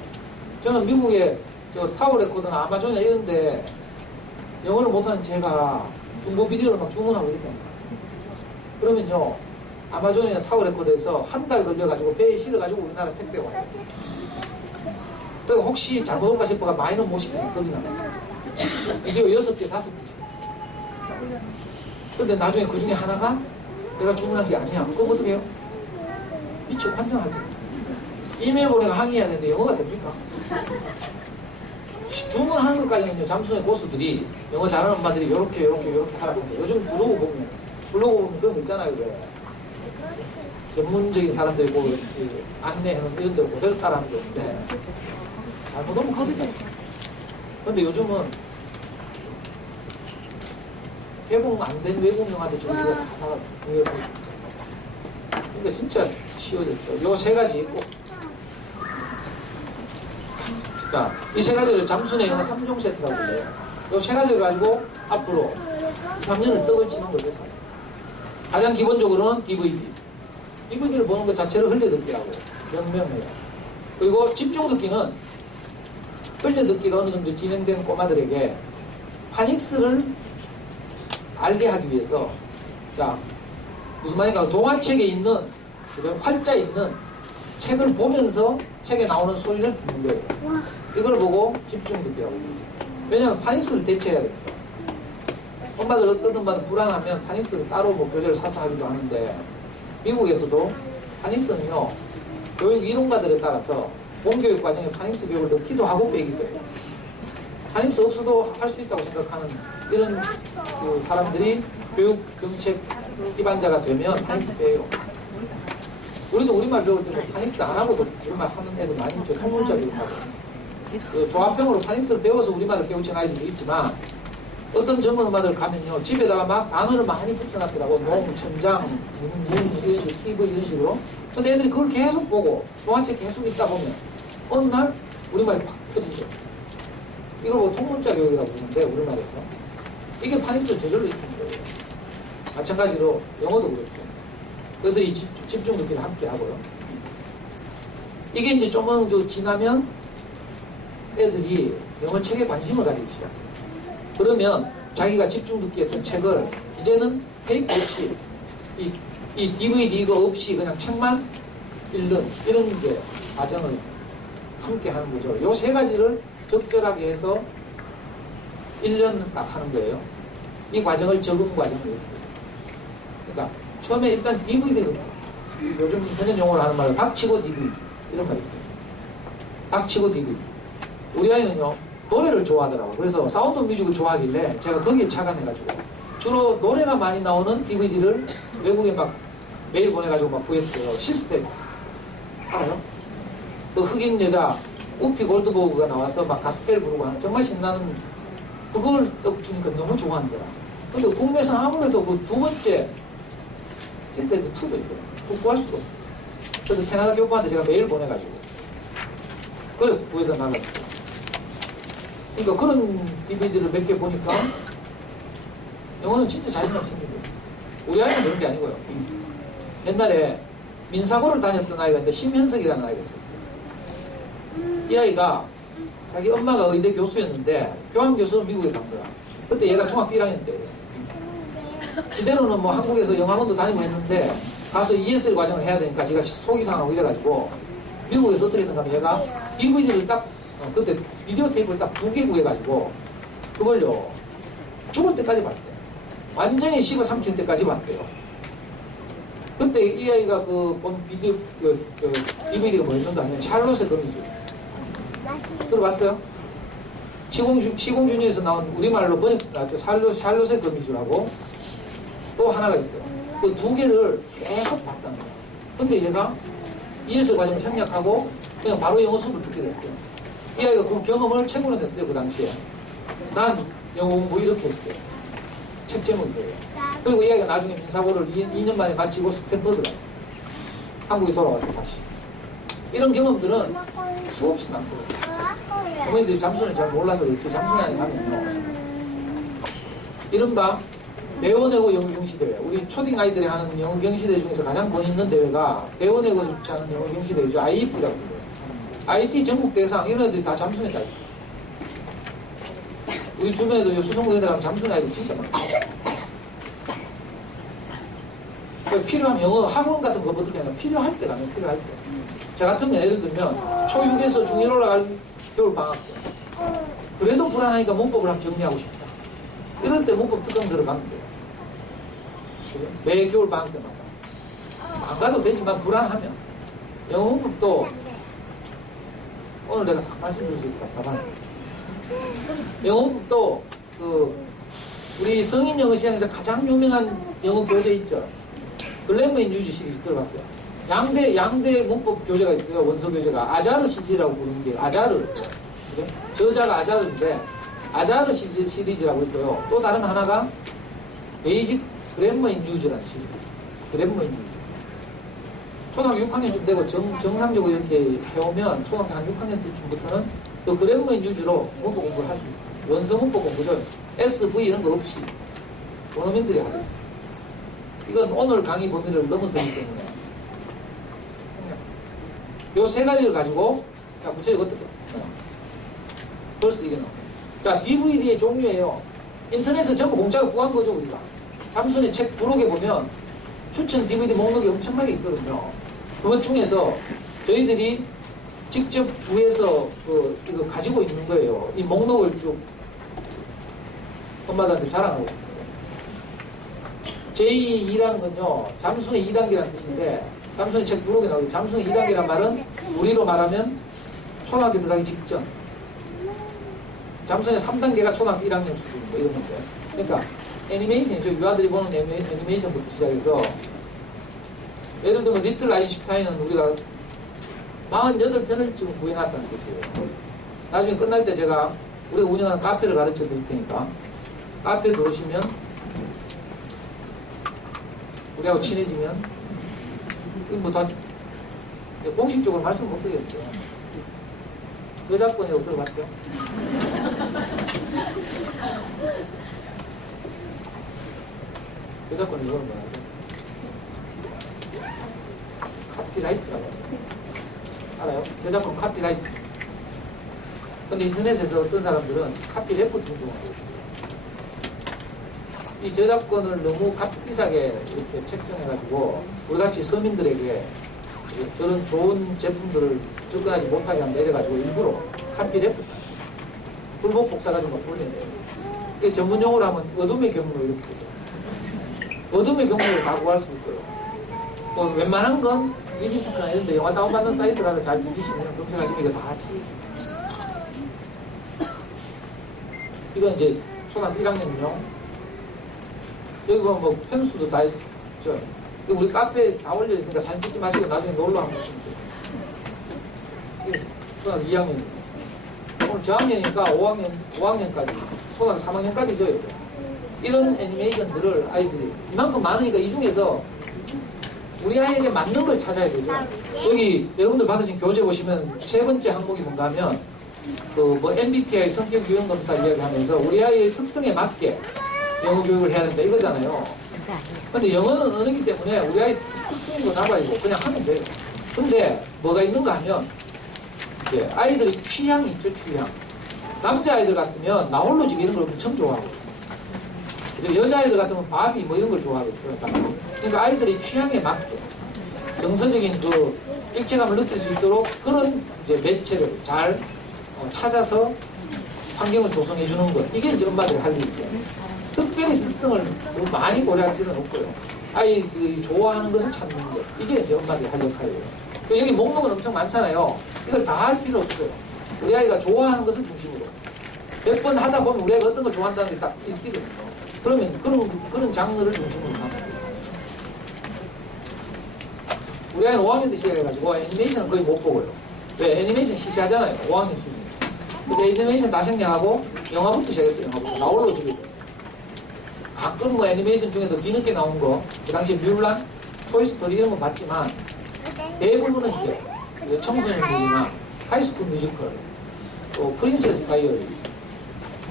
저는 미국에 저 타워 레코드나 아마존이나 이런데 영어를 못하는 제가 중고 비디오를 막 주문하고 이랬답니다. 그러면요 아마존이나 타워 레코드에서 한 달 걸려가지고 배에 실어가지고 우리나라 택배 와요. 그러니까 혹시 잘못 온가 싶어가 많이는 못 시키고 걸리나 비디오 6개, 5개. 근데 나중에 그 중에 하나가 내가 주문한 게 아니야. 그럼 어떻게 해요? 미쳐 환장하죠. 이메일 보내가 항의해야 되는데 영어가 됩니까? 주문하는 것까지는요, 잠수의 고수들이 영어 잘하는 엄마들이 요렇게 하라고 합니다. 요즘 블로그 보면 그런 거 있잖아요. 왜 전문적인 사람들이 뭐 안내하는 이런 데로 그대로 따라하는 게 있는데 잘못하면 거기서. 근데 요즘은 개봉 안 된 외국 영화들 저희가 다 구해보고 있습니다. 그러니까 진짜 쉬워졌죠. 요 세 가지 꼭. 자, 이 세 가지를 잠수의 영화 3종 세트라고 해요. 요 세 가지를 가지고 앞으로 3년을 떡을 치는 거죠. 가장 기본적으로는 DVD. DVD를 보는 것 자체를 흘려듣기라고 명명해요. 그리고 집중 듣기는 흘려듣기가 어느 정도 진행된 꼬마들에게 파닉스를 알게 하기 위해서, 자, 무슨 말인가, 동화책에 있는, 활자 있는 책을 보면서 책에 나오는 소리를 듣는 거예요. 이걸 보고 집중 듣기라고 해요. 왜냐하면 파닉스를 대체해야 됩니다. 엄마들 어떤 엄마들 불안하면 파닉스를 따로 뭐 교재를 사서 하기도 하는데, 미국에서도 파닉스는요, 교육 이론가들에 따라서 공교육 과정에 파닉스 교육을 넣기도 하고 빼기도 해요. 파닉스 없어도 할 수 있다고 생각하는 이런 그 사람들이 교육 정책 기반자가 되면 파닉스 빼요. 우리도 우리말 배울 때 뭐 파닉스 안 하고도 우리말 하는 애들 많이 있죠. 통문자도 하고. 그 조합형으로 파닉스를 배워서 우리말을 배우친 아이들도 있지만, 어떤 젊은 엄마들 가면요, 집에다가 막 단어를 많이 붙여놨더라고. 농, 천장, 문, 이런 식으로, TV 이런 식으로. 근데 애들이 그걸 계속 보고 동화책 계속 읽다 보면 어느 날 우리말이 팍 터지죠. 이걸 뭐 통문자 교육이라고 부르는데, 우리말에서 이게 파닉스 저절로 있는 거예요. 마찬가지로 영어도 그렇죠. 그래서 이 집중 듣기를 함께 하고요. 이게 이제 조금 지나면 애들이 영어 책에 관심을 가지기 시작해요. 그러면 자기가 집중 듣기 했던 책을 이제는 테이프 없이 이 DVD 이거 없이 그냥 책만 읽는 이런 이제 과정을 함께 하는 거죠. 요 세 가지를 적절하게 해서 1년 딱 하는 거예요. 이 과정을 적응 과정을 해요. 그러니까 처음에 일단 DVD를, 요즘 현행 용어로 하는 말로 닥치고 DVD 이런 말 있죠. 닥치고 DVD. 우리 아이는요 노래를 좋아하더라고요. 그래서 사운드 뮤직을 좋아하길래 제가 거기에 착안해가지고 주로 노래가 많이 나오는 DVD를 외국에 막 메일 보내가지고 막 구했어요. 시스템 알아요? 그 흑인 여자 우피 골드버그가 나와서 막 가스펠 부르고 하는 정말 신나는 그걸 떡 주니까 너무 좋아한더라. 근데 국내에서 아무래도 그 두 번째 시스템 2도 있거든요. 그거 구할 수가 없어요. 그래서 캐나다 교포한테 제가 메일 보내가지고 그걸 구해서 나갔어요. 그러니까 그런 DVD를 몇 개 보니까 영어는 진짜 자신감 생기고, 우리 아이는 그런 게 아니고요. 옛날에 민사고를 다녔던 아이가 있는데 심현석이라는 아이가 있었어요. 이 아이가 자기 엄마가 의대 교수였는데 교환교수로 미국에 간 거야. 그때 얘가 중학교 1학년 때예요. 지대로는 뭐 한국에서 영화관도 다니고 했는데 가서 ESL 과정을 해야 되니까 제가 속이 상하고 이래가지고 미국에서 어떻게 했는가 하면 얘가 DVD를 딱 그때 비디오 테이프를 딱 2개 구해가지고 그걸요 죽을 때까지 봤대요. 완전히 씹어 삼킬 때까지 봤대요. 그때 이 아이가 본 비디오 DVD가 뭐였는가 하면 샬롯의 거미줄 들어봤어요? 시공주니에서 나온 우리말로 샬롯의 거미줄하고 또 하나가 있어요. 그 2개를 계속 봤다는 거예요. 근데 얘가 ESL 과정을 생략하고 그냥 바로 영어 수업을 듣게 됐어요. 이 아이가 그 경험을 책으로 냈어요. 그 당시에. 난 영어 공부 이렇게 했어요. 책 제목이 그래요. 그리고 이 아이가 나중에 민사고를 2년 만에 마치고 스탠퍼드가 한국에 돌아와서 다시. 이런 경험들은 수없이 많거든요. 어머니들이 잠수를 잘 몰라서 그렇지 잠수를 하면요. 이른바 배워내고 영어 경시대회. 우리 초딩 아이들이 하는 영어 경시대회 중에서 가장 권 있는 대회가 배워내고 싶지 않은 영어 경시대회죠. IEP라고 불러요. IT 전국 대상 이런 애들이 다 잠수냈다. 우리 주변에도 수성구에 가면 잠수낸 아이들 진짜 많아요. 필요한 영어 학원 같은 거 어떻게 하냐. 필요할 때 가면 필요할 때. 저 같으면 예를 들면 초6에서 중1 올라갈 겨울 방학 때 그래도 불안하니까 문법을 한번 정리하고 싶다. 이럴 때 문법 특강 들어가면 돼요. 그죠? 매 겨울 방학 때마다. 안 가도 되지만 불안하면 영어 문법도 오늘 내가 딱 말씀드릴 수 있다. 봐봐. 영어 문법도 우리 성인 영어 시장에서 가장 유명한 영어 교재 있죠. 글래머인 유지 시리즈 들어봤어요. 양대 문법 교재가 있어요. 원서 교재가. 아자르 시리즈라고 부르는 게 아자르. 그래? 저자가 아자르인데 아자르 시리즈라고 있고요. 또 다른 하나가 베이직 그래머인 유즈라는 시리즈. 그래머인 유즈. 초등학교 6학년쯤 되고 정상적으로 이렇게 해오면 초등학교 한 6학년 때쯤부터는 그 그래머인 유즈로 문법 공부를 할 수 있어요. 원서 문법 공부죠. SV 이런 거 없이 원어민들이 하고 있어요. 이건 오늘 강의 범위를 넘어서기 때문에 요 3가지를 가지고 자 구체적으로 어떻게 벌써 이게 나옵니다. 자 DVD의 종류예요. 인터넷에 전부 공짜로 구한 거죠 우리가. 잠순의 책 부록에 보면 추천 DVD 목록이 엄청나게 있거든요. 그것 중에서 저희들이 직접 구해서 이거 가지고 있는 거예요. 이 목록을 쭉 엄마들한테 자랑하고 있어요. 제2라는 건요, 잠순의 2단계라는 뜻인데, 잠순의 책 부록에 나오죠. 잠순의 2단계란 말은 우리로 말하면 초등학교 들어가기 직전. 잠순의 3단계가 초등학교 1학년 수준, 뭐 이런 건데. 그러니까, 애니메이션이죠. 유아들이 보는 애니메이션부터 시작해서, 예를 들면, 리틀 아인슈타인은 우리가 48편을 지금 구해놨다는 뜻이에요. 나중에 끝날 때 제가, 우리가 운영하는 카페를 가르쳐 드릴 테니까, 카페에 들어오시면, 우리하고 친해지면 이거 뭐 다 공식적으로 말씀 못 드리겠죠. 저작권이라고 들어봤죠? 저작권 이거는 뭐라고? 카피라이트라고 해요. 알아요? 저작권 카피라이트. 근데 인터넷에서 어떤 사람들은 카피래프 등등하고 있어요. 이 저작권을 너무 값비싸게 이렇게 책정해가지고 우리같이 서민들에게 저런 좋은 제품들을 접근하지 못하게 한다 이래가지고 일부러 카피래프 불법 복사가지고 막 돌린대요. 이게 전문 용어로 하면 어둠의 경로 이렇게 되죠. 어둠의 경로를 다 구할 수 있고요. 웬만한 건 위디스크나 이런 데 영화 다운받는 사이트 가서 잘 뒤지시면 검색하시면 이거 다 찾아요. 이건 이제 초등학교 1학년용 여기 보면 뭐 편수도 다 있죠. 우리 카페에 다 올려있으니까 사진 찍지 마시고 나중에 놀러 한번 오시면 돼요. 초등학교 2학년. 오늘 저학년이니까 5학년까지, 초등학교 3학년까지 줘요. 이런 애니메이션들을 아이들이 이만큼 많으니까 이 중에서 우리 아이에게 맞는 걸 찾아야 되죠. 여기 여러분들 받으신 교재 보시면 3번째 항목이 뭔가 하면 뭐 MBTI 성격 유형 검사 이야기하면서 우리 아이의 특성에 맞게 영어 교육을 해야 된다 이거잖아요. 근데 영어는 언어이기 때문에 우리 아이 특성이고 나발이고 그냥 하면 돼요. 근데 뭐가 있는가 하면 이제 아이들이 취향이 있죠. 취향. 남자아이들 같으면 나홀로 집 이런 걸 엄청 좋아하고 여자아이들 같으면 바비 뭐 이런 걸 좋아하거든요. 그러니까 아이들의 취향에 맞게 정서적인 그 일체감을 느낄 수 있도록 그런 이제 매체를 잘 찾아서 환경을 조성해 주는 것. 이게 이제 엄마들이 할 일이죠. 특별히 특성을 너무 많이 고려할 필요는 없고요. 아이들이 좋아하는 것을 찾는 것. 이게 이제 엄마들이 할 역할이에요. 여기 목록은 엄청 많잖아요. 이걸 다 할 필요 없어요. 우리 아이가 좋아하는 것을 중심으로. 몇 번 하다 보면 우리 아이가 어떤 걸 좋아한다는 게 딱 읽히거든요. 그러면 그런 장르를 중심으로 하면 돼요. 우리 아이는 5학년 때 시작해가지고 애니메이션은 거의 못 보고요. 왜? 애니메이션 시시하잖아요. 5학년 수준이. 그래서 애니메이션 다 생략하고 영화부터 시작했어요. 영화부터. 나홀로 집에. 가끔 뭐 애니메이션 중에서 뒤늦게 나온 거, 그 당시에 뮬란, 토이스토리 이런 거 봤지만 대부분은 이제 청소년들이나 하이스쿨 뮤지컬, 또 프린세스 다이어리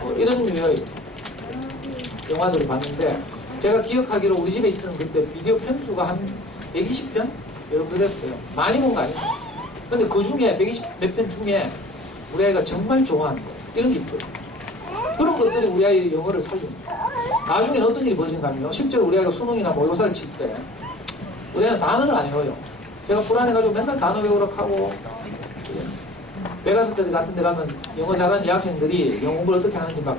뭐 이런 류의 영화들을 봤는데 제가 기억하기로 우리 집에 있던 그때 비디오 편수가 한 120편? 이렇게 됐어요. 많이 본 거 아니에요. 근데 그 중에 120 몇 편 중에 우리 아이가 정말 좋아하는 거 이런 게 있거든요. 그런 것들이 우리 아이의 영어를 살립니다. 나중에는 어떤 일이 벌어진가면요. 실제로 우리 아이가 수능이나 모의고사를 칠 때 우리 아이는 단어를 안 외워요. 제가 불안해가지고 맨날 단어 외우라고 하고 메가스터디 같은 데 가면 영어 잘하는 여학생들이 영어 공부를 어떻게 하는지 막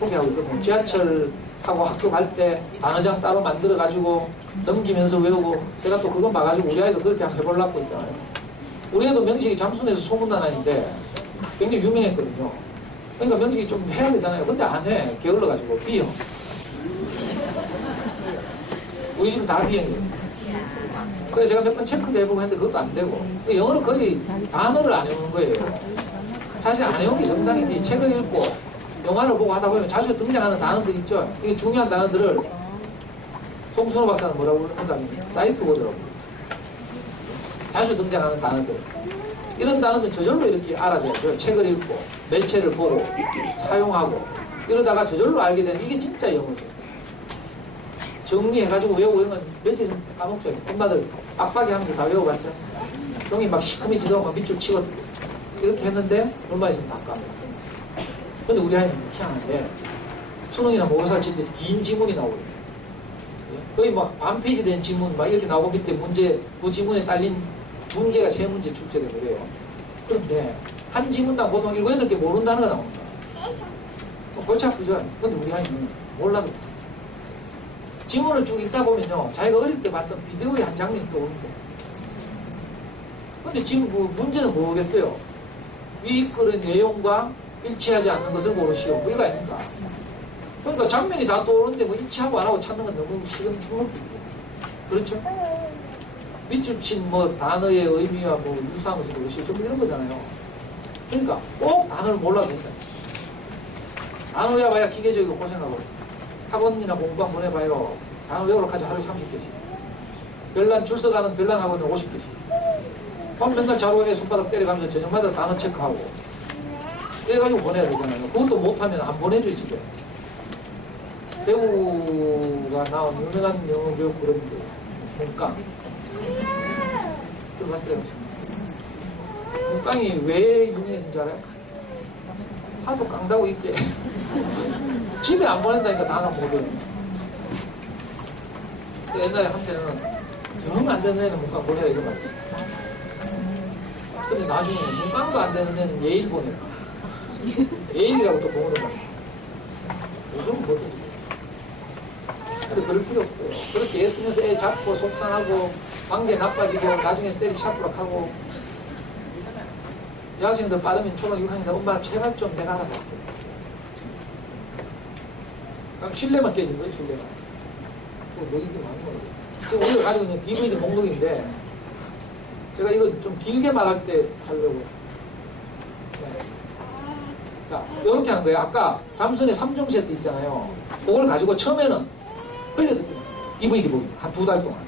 소개하고 있거든요. 지하철 타고 학교 갈 때 단어장 따로 만들어가지고 넘기면서 외우고 제가 또 그건 봐가지고 우리 아이도 그렇게 한번 해보려고 있잖아요. 우리 애도 명식이 잠수내서 소문난 아이인데 굉장히 유명했거든요. 그러니까 명식이 좀 해야 되잖아요. 근데 안 해. 게을러가지고 B형. 우리 집은 다 B형이에요. 그래서 제가 몇 번 체크도 해보고 했는데 그것도 안 되고 영어를 거의 단어를 안 외우는 거예요. 사실 안 외우는 게 정상이지. 책을 읽고 영화를 보고 하다 보면 자주 등장하는 단어들 있죠. 이게 중요한 단어들을 송순호 박사는 뭐라고 한다면 사이트 보더라고요. 자주 등장하는 단어들. 이런 단어는 저절로 이렇게 알아줘야죠. 책을 읽고 매체를 보고 사용하고 이러다가 저절로 알게 되는 이게 진짜 영어죠. 정리해가지고 외우고 이런 건 며칠 좀 까먹죠. 엄마들 빡빡이 하면서 다 외워봤죠. 형이 막 시커매지도 막 밑줄 치고 이렇게 했는데 얼마 있으면 다 까먹어. 근데 우리 아이는 희한한데 수능이나 모의고사를 칠 때 긴 지문이 나오거든요. 거의 막 반 페이지 된 지문 막 이렇게 나오고 밑에 문제 그 지문에 딸린 문제가 3문제 출제되고 그래요. 그런데 한 지문당 보통 7, 8개 모르는 단어가 나옵니다. 골치 아프죠? 근데 우리 아이는 몰라도 지문을 쭉 읽다 보면요. 자기가 어릴 때 봤던 비디오의 한 장면이 떠오른대. 근데 지금 그 문제는 뭐겠어요? 위 글의 내용과 일치하지 않는 것을 고르시오. 뭐 이거 아닙니까? 그러니까 장면이 다 떠오르는데 뭐 일치하고 안 하고 찾는 건 너무 식은 죽먹기고. 그렇죠? 밑줄 친 뭐 단어의 의미와 뭐 유사한 것을 고르시오. 좀 이런 거잖아요. 그러니까 꼭 단어를 몰라도 된다. 단어 외워봐야 기계적이고 고생하고. 학원이나 공부 한번 해봐요. 단어 외우러 가지 하루에 30개씩. 별난 줄 서가는 별난 학원은 50개씩. 그럼 맨날 자루에 손바닥 때려가면서 저녁마다 단어 체크하고. 이래가지고 보내야 되잖아요. 그것도 못하면 안 보내줘, 집에. 배우가 나온 유명한 영어 교육 브랜드, 문깡. 들어봤어요? 문깡이 왜 유명해진 줄 알아요? 하도 깡다고 있게. 집에 안 보낸다니까 단어 못 외워. 옛날에 한때는 적응 안 되는 애는 문깡 보내라 이거 말이지. 근데 나중에 문깡도 안 되는 애는 예일 보내라. 예일이라고 또 공부를 합니다. 요즘은 뭐든지. 근데 그럴 필요 없어요. 그렇게 애쓰면서 애 잡고 속상하고 관계 나빠지고 나중에 때리 샤프락 하고 여학생들 빠르면 초등 6학년 때 엄마 제발 좀 내가 알아서 할게. 그럼 신뢰만 깨진 거예요, 신뢰만. 뭐 이게 많은 거예요. 지금 우리가 가지고 있는 DVD 목록인데 제가 이거 좀 길게 말할 때 하려고. 네. 자, 이렇게 하는 거예요. 아까 잠순의 3종 세트 있잖아요. 그걸 가지고 처음에는 흘려듣기만 DVD 보기 한 2달 동안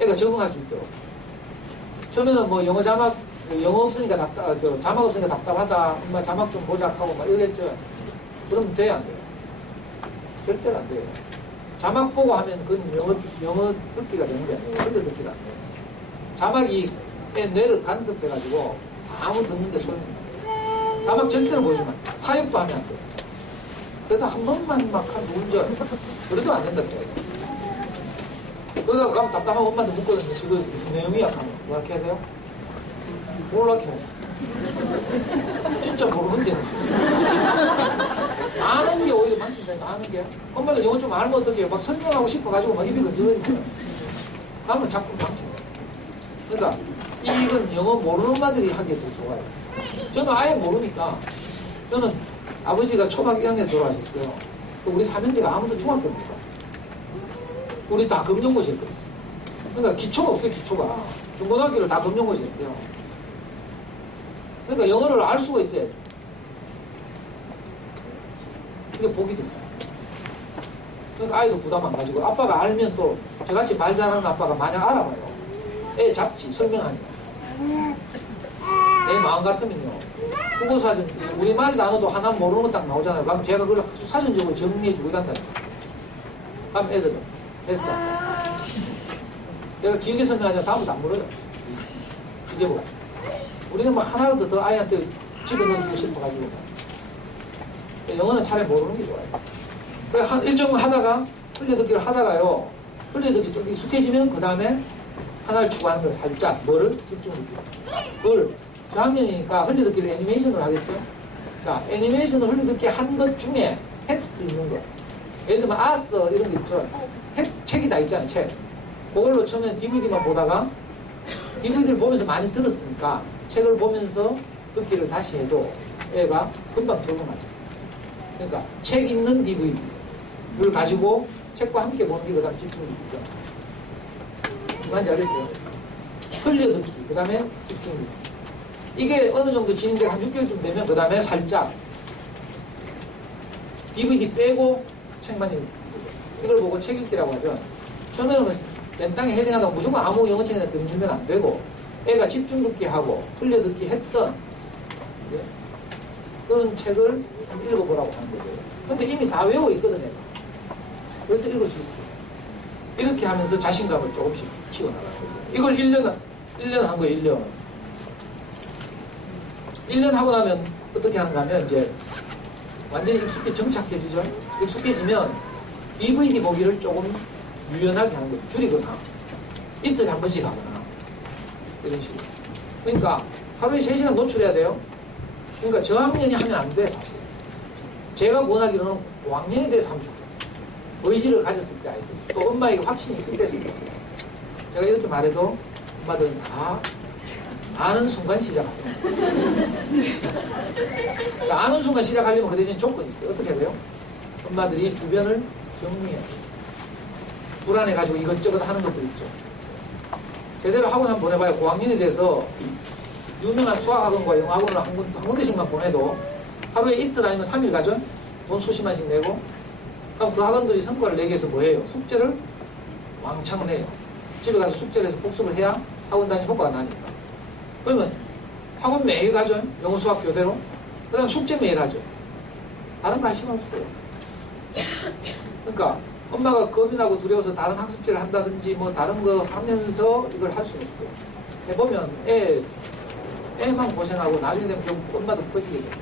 애가 적응할 수 있도록. 처음에는 뭐 영어 자막 영어 없으니까 자막 없으니까 답답하다. 엄마 자막 좀 보자 하고 막 이러겠죠. 그러면 돼요, 안 돼요? 절대로 안 돼요. 자막 보고 하면 그건 영어 듣기가 되는 게 아니에요. 흘려 듣기가 안 돼요. 자막이 애 뇌를 간섭해가지고 아무 듣는데 소용이 없어요. 자막 절대로 보여주면 안 돼요. 타협도 하면 안 돼요. 그래도 한 번만 막 한 운전. 그래도 안 된다. 그러다가 가면 답답하면 엄마한테 묻거든요. 지금 무슨 내용이야? 하면 뭐라 해야 돼요? 몰라 해요. 진짜 모르는데. 아는 게 오히려 많습니다. 아는 게. 엄마들 영어 좀 알면 어떡해요? 막 설명하고 싶어가지고 막 입이 건드려요. 하면 자꾸 망칩니다. 그러니까 이건 영어 모르는 엄마들이 하기에 더 좋아요. 저는 아예 모르니까. 저는 아버지가 초등 1학년 돌아가셨어요. 우리 삼형제가 아무도 중학교 못 갔어요. 우리 다 금정고시였거든요. 그러니까 기초가 없어요, 기초가. 중고등학교를 다 금정고시였어요. 그러니까 영어를 알 수가 있어요. 이게 복이 됐어요. 그러니까 아이도 부담 안 가지고 아빠가 알면 또 저같이 말 잘하는 아빠가 만약 알아봐요. 애 잡지, 설명하니까. 내 마음 같으면요. 국어사전, 우리말 단어도 하나 모르는 거 딱 나오잖아요. 그럼 제가 그걸 사전적으로 정리해주고 이란다니까. 그럼 애들은 됐어. 내가 길게 설명하자면 다음부터 안 물어요. 이게 뭐야. 우리는 막 하나라도 더 아이한테 집어넣고 싶어가지고. 영어는 차라리 모르는 게 좋아요. 그래, 일정 하다가, 흘려듣기를 하다가요. 흘려듣기 좀 익숙해지면 그 다음에 하나를 추구하는 거예요. 살짝. 뭐를? 집중하기. 그걸 저학년이니까 흘려듣기를 애니메이션으로 하겠죠. 자, 애니메이션을 흘려듣기 한 것 중에 텍스트 있는 거. 예를 들면 아써 이런 거 있죠. 책이 다 있잖아요. 책. 그걸로 처음에 DVD만 보다가 DVD를 보면서 많이 들었으니까 책을 보면서 듣기를 다시 해도 애가 금방 적응하죠. 그러니까 책 있는 DVD를 가지고 책과 함께 보는 게 그 다음 집중이 있죠. 많이 알겠어요? 흘려듣기, 그 다음에 집중이. 이게 어느 정도 진행되고 한 6개월쯤 되면 그 다음에 살짝 DVD 빼고 책만 읽고 이걸 보고 책 읽기라고 하죠. 처음에는 맨땅에 헤딩하다가 무조건 아무 영어책이나 들이주면 안 되고 애가 집중 듣기 하고 흘려 듣기 했던 그런 책을 좀 읽어보라고 하는 거죠. 근데 이미 다 외워 있거든요. 그래서 읽을 수 있어요. 이렇게 하면서 자신감을 조금씩 키워나가는 거죠. 이걸 1년 한 거예요. 1년. 1년 하고 나면 어떻게 하는가 하면 이제 완전히 정착해지죠. 익숙해지면 DVD 보기를 조금 유연하게 하는 거예요. 줄이거나 이틀에 한 번씩 하거나 이런 식으로. 그러니까 하루에 3시간 노출해야 돼요. 그러니까 저학년이 하면 안 돼, 사실. 제가 원하기로는 5학년에 대해서 하면 좋아요. 의지를 가졌을 때 아이들. 또 엄마에게 확신이 있을 때 했을 때. 제가 이렇게 말해도 엄마들은 다 아는 순간 시작합니다. 그러니까 아는 순간 시작하려면 그 대신 조건이 있어요. 어떻게 해야 돼요? 엄마들이 주변을 정리해야 돼요. 불안해가지고 이것저것 하는 것들 있죠. 제대로 학원 한번 보내봐요. 고학년에 대해서 유명한 수학학원과 영어학원을 한 군데씩만 보내도 하루에 이틀 아니면 3일 가죠? 돈 수십만씩 내고 그럼 그 학원들이 성과를 내기 위해서 뭐해요? 숙제를 왕창 내요. 집에 가서 숙제를 해서 복습을 해야 학원 다니는 효과가 나니까. 그러면 학원 매일 가죠? 영어 수학 교대로. 그 다음 숙제 매일 하죠. 다른 거 할 시간 없어요. 그러니까 엄마가 겁이 나고 두려워서 다른 학습지를 한다든지 뭐 다른 거 하면서 이걸 할 수는 없어요. 해보면 애만 고생하고 나중에 되면 좀 엄마도 퍼지게 돼요.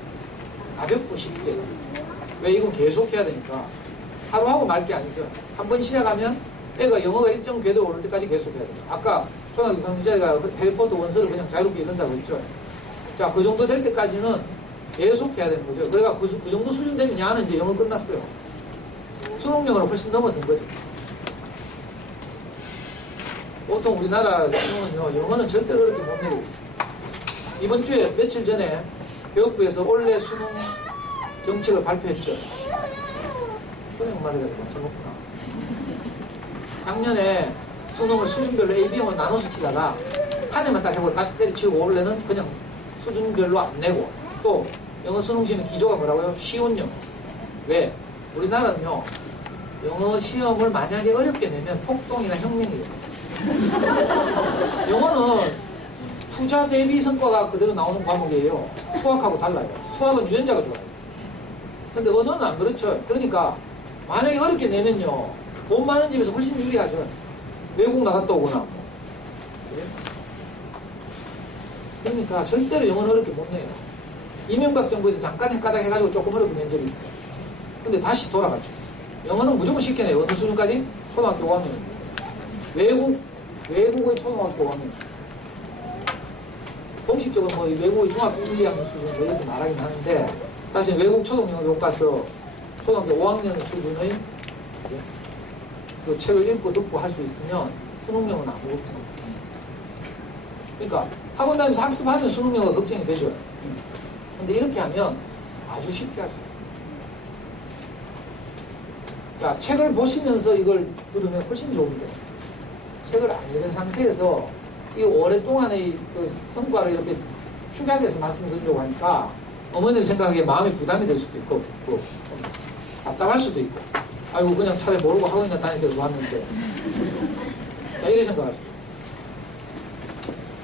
가볍고 쉽게. 왜 이건 계속 해야 되니까. 하루 하고 말 게 아니죠. 한 번 시작하면 애가 영어가 일정 궤도 오를 때까지 계속 해야 돼요. 아까 초등학교 강의자가 해리포터 원서를 그냥 자유롭게 읽는다고 했죠. 자, 그 정도 될 때까지는 계속 해야 되는 거죠. 그러니까 그 정도 수준 되면 야는 이제 영어 끝났어요. 수능영어를 훨씬 넘어선 거죠. 보통 우리나라 수능은요, 영어는 절대로 그렇게 못 내리고 이번 주에 며칠 전에 교육부에서 올해 수능 정책을 발표했죠. 선생님 말이 가지고 재밌구나. 작년에 수능을 수준별로 A, B형을 나눠서 치다가 한 해만 딱 해보고 다시 때려치우고 올해는 그냥 수준별로 안 내고 또 영어 수능 시험의 기조가 뭐라고요? 쉬운 영어. 왜? 우리나라는요 영어 시험을 만약에 어렵게 내면 폭동이나 혁명이에요. 영어는 투자 대비 성과가 그대로 나오는 과목이에요. 수학하고 달라요. 수학은 유연자가 좋아요. 근데 언어는 안 그렇죠. 그러니까 만약에 어렵게 내면요 돈 많은 집에서 훨씬 유리하죠. 외국 나갔다 오거나 뭐. 그러니까 절대로 영어는 어렵게 못 내요. 이명박 정부에서 잠깐 헷가닥 해가지고 조금 어렵게 낸 적이 있어요. 근데 다시 돌아갔죠. 영어는 무조건 시켜내요. 어느 수준까지? 초등학교 5학년. 외국의 초등학교 5학년. 공식적으로 뭐 외국의 중학교 1, 2학년 수준 뭐 이렇게 말하긴 하는데, 사실 외국 초등영어 교과서 초등학교 5학년 수준의 그 책을 읽고 듣고 할 수 있으면 수능영어는 아무것도 없어요. 그러니까 학원 다니면서 학습하면 수능영어가 걱정이 되죠. 근데 이렇게 하면 아주 쉽게 할 수 있어요. 자, 책을 보시면서 이걸 들으면 훨씬 좋은데, 책을 안 읽은 상태에서 이 오랫동안의 그 성과를 이렇게 축약해서 말씀드리려고 하니까 어머니들 생각하기에 마음이 부담이 될 수도 있고, 답답할 수도 있고, 아이고, 그냥 차라리 모르고 학원이나 다닐 때 좋았는데. 자, 이렇게 생각할 수도 있고.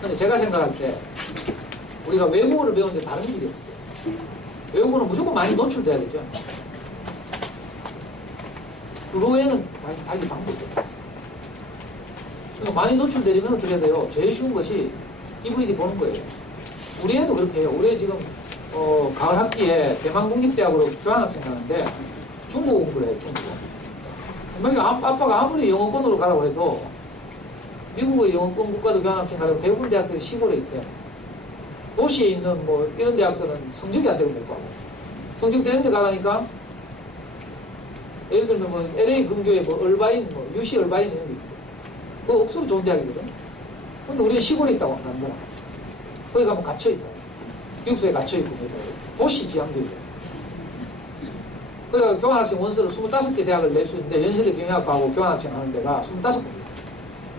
근데 제가 생각할 때, 우리가 외국어를 배우는데 다른 길이 없어요. 외국어는 무조건 많이 노출돼야 되죠. 그거 외에는 달리 방법이 없어요. 그러니까 많이 노출되려면 어떻게 해야 돼요? 제일 쉬운 것이 DVD 보는 거예요. 우리 애도 그렇게 해요. 우리 애 지금, 가을 학기에 대만국립대학으로 교환학생 가는데 중국어 공부를 해요, 중국어. 아빠가 아무리 영어권으로 가라고 해도 미국의 영어권 국가도 교환학생 가려고 대부분 대학들이 시골에 있대. 도시에 있는 뭐 이런 대학들은 성적이 안 되고 못 가고. 성적 되는데 가라니까 예를 들면 뭐 LA 근교에 뭐 얼바인, 뭐 UC 얼바인 이런 게 있어. 그거 억수로 좋은 대학이거든. 근데 우리 시골에 있다고 안 가는 거야. 거기 가면 갇혀있다. 기숙사에 갇혀있고, 도시 지향적이야. 그러니까 교환학생 원서를 25개 대학을 낼 수 있는데, 연세대 경영학과하고 교환학생 하는 데가 25개 있어.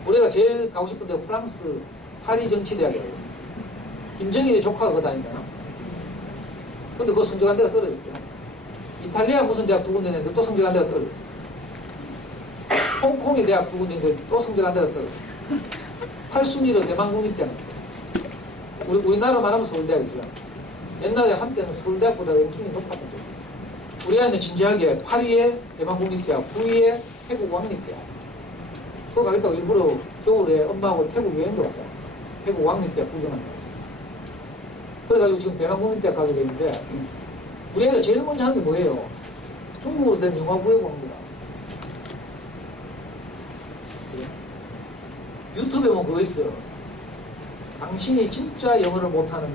우리가 제일 가고 싶은 데가 프랑스 파리 정치대학이라고 있어. 김정일의 조카가 그 다니잖아. 근데 그 성적 한 대가 떨어졌어요. 이탈리아 무슨 대학 두 군데 냈는데 또 성적 한 대가 떨어졌어요. 홍콩의 대학 두 군데 있는데 또 성적 한 대가 떨어졌어요. 팔순위로 대만국립대학. 우리나라 말하면 서울대학이죠. 옛날에 한때는 서울대학보다 랭킹이 높았던 거죠. 우리 아이는 진지하게 파리에 대만국립대학, 부위에 태국왕립대학. 그거 가겠다고 일부러 겨울에 엄마하고 태국 여행도 갔다 왔어요. 태국 왕립대학 구경한다. 그래가지고 지금 대만국립대학 가게 되는데, 우리 애가 제일 먼저 하는 게 뭐예요? 중국어로 된 영화 구해봅니다. 유튜브에 보면 그거 있어요. 당신이 진짜 영어를 못하는,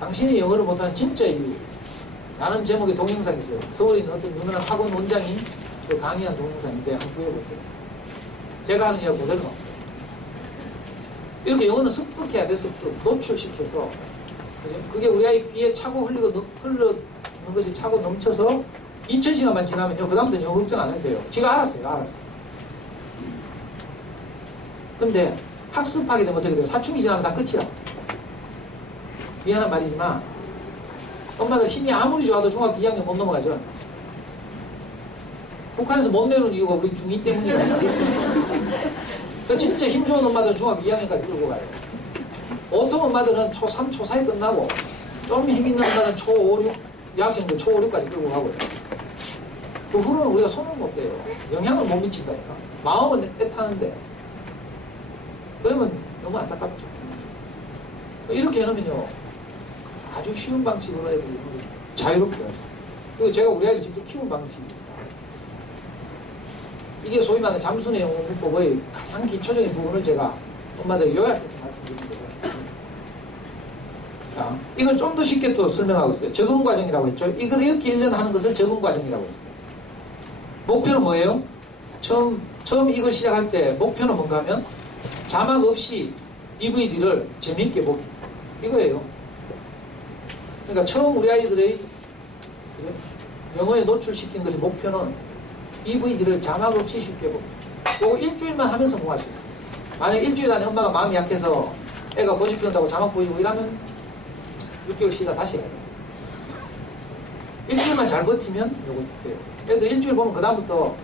당신이 영어를 못하는 진짜 이유. 라는 제목의 동영상이 있어요. 서울에 있는 어떤 유명한 학원 원장이 그 강의한 동영상인데 한번 구해보세요. 제가 하는 이야기 그대로 나옵니다. 이렇게 영어는 습득해야 돼, 습득. 노출시켜서. 그게 우리 아이 귀에 차고 흐르는 것이 차고 넘쳐서 2000시간만 지나면요. 그다음부터 영어 걱정 안 해도 돼요. 지가 알았어요. 알았어요. 근데 학습하게 되면 어떻게 돼요? 사춘기 지나면 다 끝이라. 미안한 말이지만 엄마들 힘이 아무리 좋아도 중학교 2학년 못 넘어가죠. 북한에서 못 내는 이유가 우리 중2 때문이에요. 진짜 힘 좋은 엄마들은 중학교 2학년까지 끌고 가요. 보통 엄마들은 초3, 초4에 끝나고 좀 힘 있는 엄마는 초5, 6, 여학생들 초5, 6까지 끌고 가고요. 그 후로는 우리가 손을 못 대요. 영향을 못 미친다니까. 마음은 애타는데. 그러면 너무 안타깝죠. 이렇게 해놓으면요. 아주 쉬운 방식으로 애들이 자유롭게 해요. 그리고 제가 우리 아이를 직접 키운 방식입니다. 이게 소위 말하는 잠수내 영어 문법의 가장 기초적인 부분을 제가 엄마들에게 요약해서 말씀드린 거예요. 자, 이걸 좀 더 쉽게 또 설명하고 있어요. 적응 과정이라고 했죠. 이걸 이렇게 1년 하는 것을 적응 과정이라고 했어요. 목표는 뭐예요? 처음 이걸 시작할 때 목표는 뭔가 하면 자막 없이 DVD를 재미있게 보기. 이거예요. 그러니까 처음 우리 아이들의 영어에 노출시킨 것의 목표는 DVD를 자막 없이 쉽게 보기. 이거 일주일만 하면서 성공할 수 있어요. 만약 일주일 안에 엄마가 마음이 약해서 애가 고집 피운다고 자막 보이고 이러면 6개월 쉬다 다시 해야 돼요. 일주일만 잘 버티면 요거 돼요. 애들 일주일 보면 그 다음부터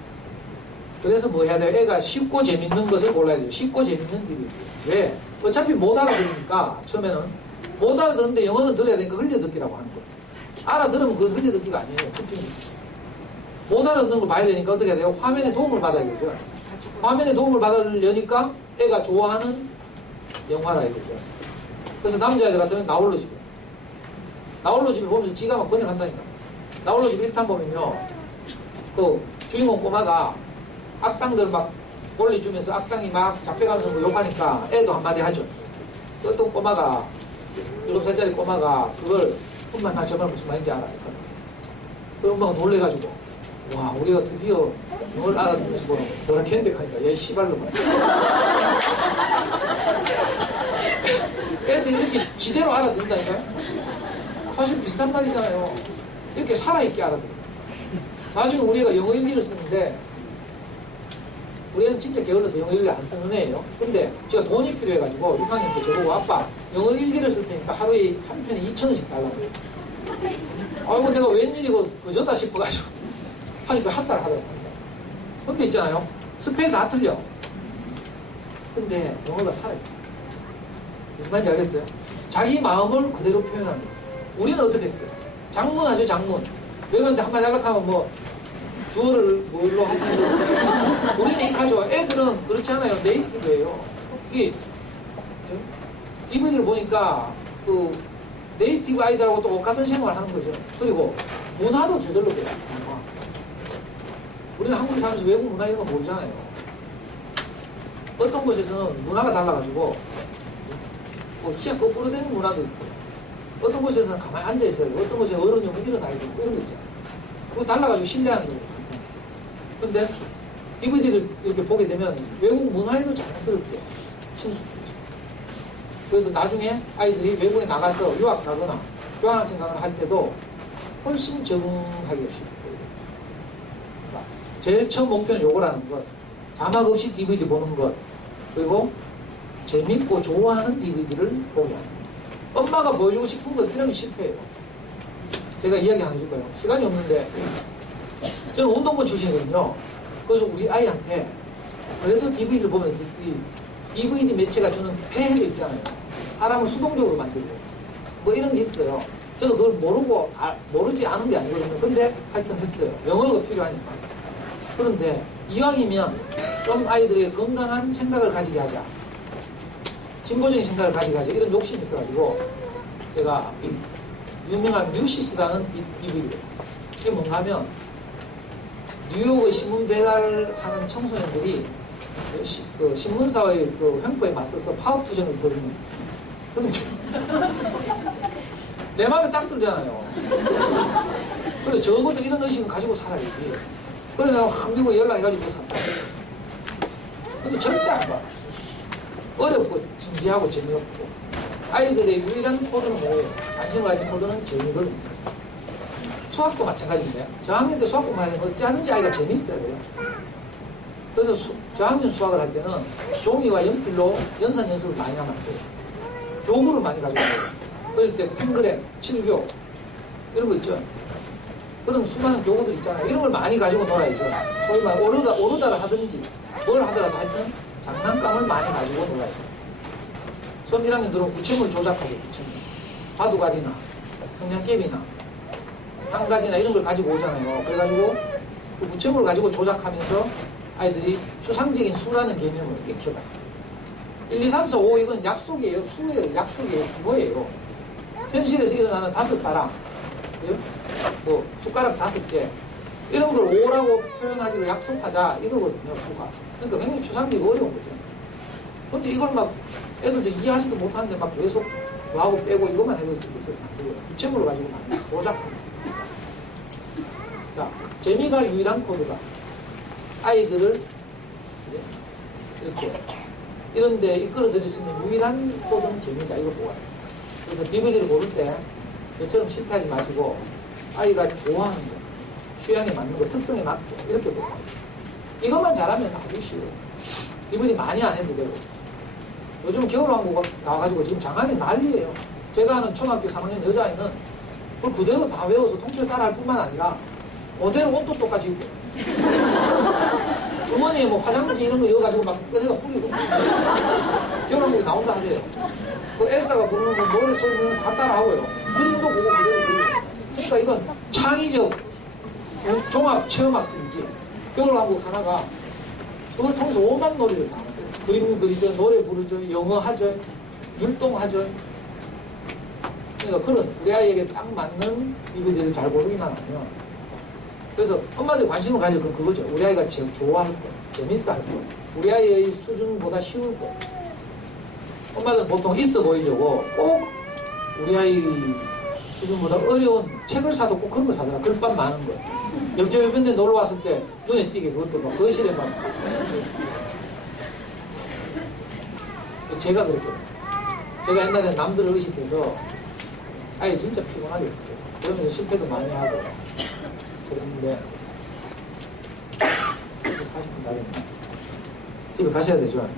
그래서 뭐 해야 돼요? 애가 쉽고 재밌는 것을 골라야 돼요. 쉽고 재밌는 DVD. 왜? 어차피 못 알아들으니까 처음에는 못 알아듣는데 영어는 들어야 되니까 흘려듣기라고 하는 거예요. 알아들으면 그건 흘려듣기가 아니에요. 못 알아듣는 걸 봐야 되니까 어떻게 해야 돼요? 화면에 도움을 받아야 되죠. 화면에 도움을 받으려니까 애가 좋아하는 영화라 이거죠. 그래서 남자애들 같으면 나홀로 집에. 나홀로 집에 보면서 지가 막 번역한다니까. 나홀로 집에 1탄 보면요. 그 주인공 꼬마가 악당들 막 올려주면서 악당이 막 잡혀가면서 뭐 욕하니까 애도 한마디 하죠. 어떤 꼬마가 7살짜리 꼬마가 그걸 엄마 나 정말 무슨 말인지 알아. 그 엄마가 놀래가지고 와 우리가 드디어 영어를 알아듣면서 뭐라 했는데 하니까 얘 씨발로 말. 애들이 이렇게 지대로 알아듣는다니까요. 사실 비슷한 말이잖아요. 이렇게 살아있게 알아들어요. 나중에 우리가 영어 일기를 쓰는데 우리는 진짜 게을러서 영어 일기 안 쓰는 애예요. 근데 제가 돈이 필요해가지고 6학년 때 저보고 아빠 영어 일기를 쓸 테니까 하루에 한 편에 2,000원씩 달라고. 아이고 내가 웬일이고 그저다 싶어가지고 하니까 한 달 하더라고요. 근데 있잖아요. 스펠 다 틀려. 근데 영어가 살아요. 무슨 말인지 알겠어요? 자기 마음을 그대로 표현합니다. 우리는 어떻게 했어요? 장문하죠, 장문. 외국인한테 한마디 하려고 뭐 주어를 뭘로 하지? 우리는 이렇게 하죠. 애들은 그렇지 않아요. 네이티브예요. 이 DVD를 보니까 그 네이티브 아이들하고 또 같은 생활을 하는 거죠. 그리고 문화도 저절로 돼요. 문화. 우리는 한국에 살면서 외국 문화 이런 거 모르잖아요. 어떤 곳에서는 문화가 달라가지고 뭐 키가 거꾸로 되는 문화도 있고 어떤 곳에서는 가만히 앉아있어야 되고 어떤 곳에 어른이 오면 일어나야 되고 이런 거 있잖아요. 그거 달라가지고 신뢰하는 거예요. 근데 DVD를 이렇게 보게 되면 외국 문화에도 자연스럽게 친숙해져. 그래서 나중에 아이들이 외국에 나가서 유학 가거나 교환학생 가거나 할 때도 훨씬 적응하기가 쉽고 제일 처음 목표는 요거라는 것. 자막 없이 DVD 보는 것. 그리고 재밌고 좋아하는 DVD를 보게 하는 것. 엄마가 보여주고 싶은 것 이러면 실패해요. 제가 이야기 하나 해줄까요? 시간이 없는데 저는 운동부 출신이거든요. 그래서 우리 아이한테 그래도 DVD를 보면 이 DVD 매체가 주는 폐해도 있잖아요. 사람을 수동적으로 만들고 뭐 이런 게 있어요. 저도 그걸 모르지 않은 게 아니거든요. 근데 하여튼 했어요. 영어가 필요하니까. 그런데 이왕이면 좀 아이들에게 건강한 생각을 가지게 하자. 진보적인 생각을 가지게 하자. 이런 욕심이 있어가지고 제가 유명한 뉴시스라는 DVD를 이게 뭔가 하면 뉴욕의 신문 배달하는 청소년들이 그 신문사의 그 횡포에 맞서서 파업투쟁을 벌이는 그런 내 마음에 딱 들잖아요. 그래 적어도 이런 의식은 가지고 살아야지. 그래 내가 한국에 연락해가지고 샀다. 근데 절대 안 봐. 어렵고 진지하고 재미없고 아이들의 유일한 코드는 뭐예요? 관심 가진 코드는 재미거든요. 수학도 마찬가지인데 저학년 때 수학 공부하는 건 어찌하든지 아이가 재밌어야 돼요. 그래서 저학년 수학을 할 때는 종이와 연필로 연산 연습을 많이 하면 안 돼요. 교구를 많이 가지고 가요. 그럴 때 펜그램, 칠교 이런 거 있죠. 그런 수많은 교구들 있잖아요. 이런 걸 많이 가지고 놀아야죠. 소위 말해 오르다를 하든지 뭘 하더라도 하여튼 장난감을 많이 가지고 놀아야죠. 처음 1학년 들어오면 부채물 조작하고 부채물. 바둑알이나 성냥개비나 한 가지나 이런 걸 가지고 오잖아요. 그래가지고 그 부채물을 가지고 조작하면서 아이들이 수상적인 수라는 개념을 익혀가요. 1, 2, 3, 4, 5 이건 약속이에요. 수예요. 약속이에요. 규모예요. 현실에서 일어나는 5사람 뭐 숟가락 5개 이런 걸 5라고 표현하기로 약속하자 이거거든요. 수가. 그러니까 굉장히 추상적이고 어려운 거죠. 근데 이걸 막 애들도 이해하지도 못하는데 막 계속 하고 빼고 이것만 해도 있어서 안 되고요. 부채물을 가지고 많이 조작합니다. 자, 재미가 유일한 코드가 아이들을 이렇게 이런데 이끌어들일 수 있는 유일한 코드는 재미다. 이거 보아요. 그래서 DVD를 고를 때 저처럼 실패하지 마시고 아이가 좋아하는 거, 취향에 맞는 거, 특성에 맞게 이렇게 보고 이것만 잘하면 아주 쉬워요. DVD 많이 안 해도 되고 요즘 겨울왕국 나와가지고 지금 장안이 난리예요. 제가 아는 초등학교 3학년 여자아이는 그걸 그대로 다 외워서 통째로 따라할 뿐만 아니라 그대로 옷도 똑같이 입고 주머니에 뭐 화장지 이런 거 이어가지고 막 꺼내다 뿌리고 겨울왕국이 나온다 하래요. 그 엘사가 부르는 거 노래 소리 부르는 거 다 따라하고요. 그림도 보고 그대로 그리고 그러니까 이건 창의적 종합 체험학습이지. 겨울왕국 하나가 그걸 통해서 오만 놀이를 다 하는 거예요. 그림 그리죠, 노래 부르죠, 영어 하죠, 율동하죠. 그러니까 그런 우리 아이에게 딱 맞는 DVD를 잘 고르기만 하면 그래서 엄마들이 관심을 가질 건 그거죠. 우리 아이가 좋아할 거, 재밌어 할 거, 우리 아이의 수준보다 쉬울 거. 엄마들은 보통 있어 보이려고 꼭 우리 아이 수준보다 어려운 책을 사도 꼭 그런 거 사더라. 글밥 많은 거. 옆집에 몇 년 놀러 왔을 때 눈에 띄게 그것도 막 거실에 막. 제가 그랬거든요. 제가 옛날에 남들을 의식해서 아이 진짜 피곤하겠어요. 그러면서 실패도 많이 하고 그랬는데 40분 다 됐나? 집에 가셔야 되죠.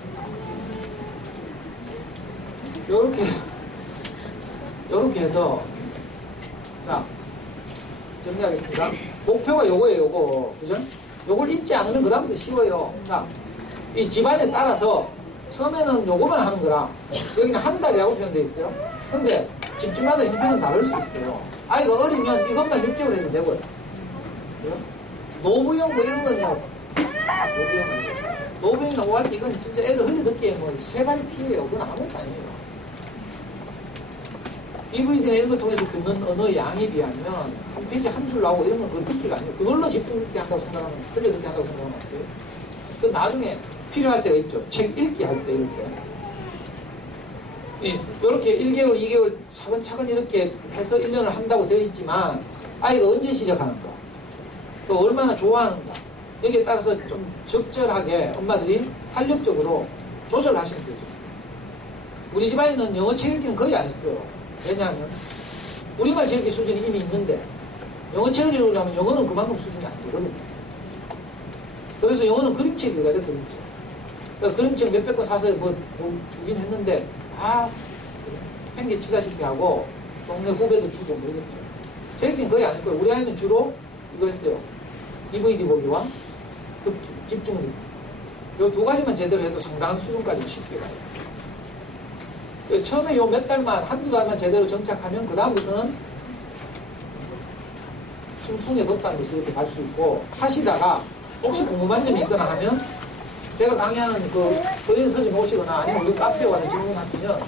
요렇게 해서 자 정리하겠습니다. 목표가 요거예요. 요거 그죠? 요걸 잊지 않으면 그 다음부터 쉬워요. 자, 이 집안에 따라서 처음에는 요거만 하는 거라 여기는 한 달이라고 표현되어 있어요. 근데 집집마다 형태는 다를 수 있어요. 아이가 어리면 이것만 6개월 해도 되고요. 그죠? 노부용 뭐 이런 건요. 노부용 나오할 때 이건 진짜 애들 흘리 듣기에 뭐 세 발이 필요해요. 그건 아무것도 아니에요. DVD나 이런 걸 통해서 듣는 언어의 양에 비하면 한 페이지 한 줄 나오고 이런 건 그건 듣기가 아니에요. 그걸로 집중 듣기 한다고 생각하면, 들려 듣기 한다고 생각하면 안 돼요. 그 나중에 필요할 때가 있죠. 책 읽기 할 때 이럴 때. 이렇게 1개월, 2개월 차근차근 이렇게 해서 1년을 한다고 되어 있지만 아이가 언제 시작하는가, 또 얼마나 좋아하는가, 여기에 따라서 좀 적절하게 엄마들이 탄력적으로 조절하시면 되죠. 우리 집안에는 영어 책 읽기는 거의 안 했어요. 왜냐하면 우리말 책 읽기 수준이 이미 있는데 영어 책을 읽으려면 영어는 그만큼 수준이 안 되거든요. 그래서 영어는 그림책 읽어야 돼. 그림책. 그러니까 그림책 몇백 권 사서 뭐 주긴 했는데 다 팽개치다시피 하고 동네 후배도 주고 모르겠죠. 책 읽기는 거의 안 했고요. 우리 아이는 주로 이거 했어요. DVD 보기와 집중 읽기. 이 두 가지만 제대로 해도 상당한 수준까지 쉽게 가요. 처음에 요 몇 달만, 한두 달만 제대로 정착하면 그다음부터는 순풍에 덥다는 것을 이렇게 갈 수 있고, 하시다가 혹시 궁금한 점이 있거나 하면 제가 강의하는 그 그린 서점 오시거나 아니면 우리 카페에 와서 질문하시면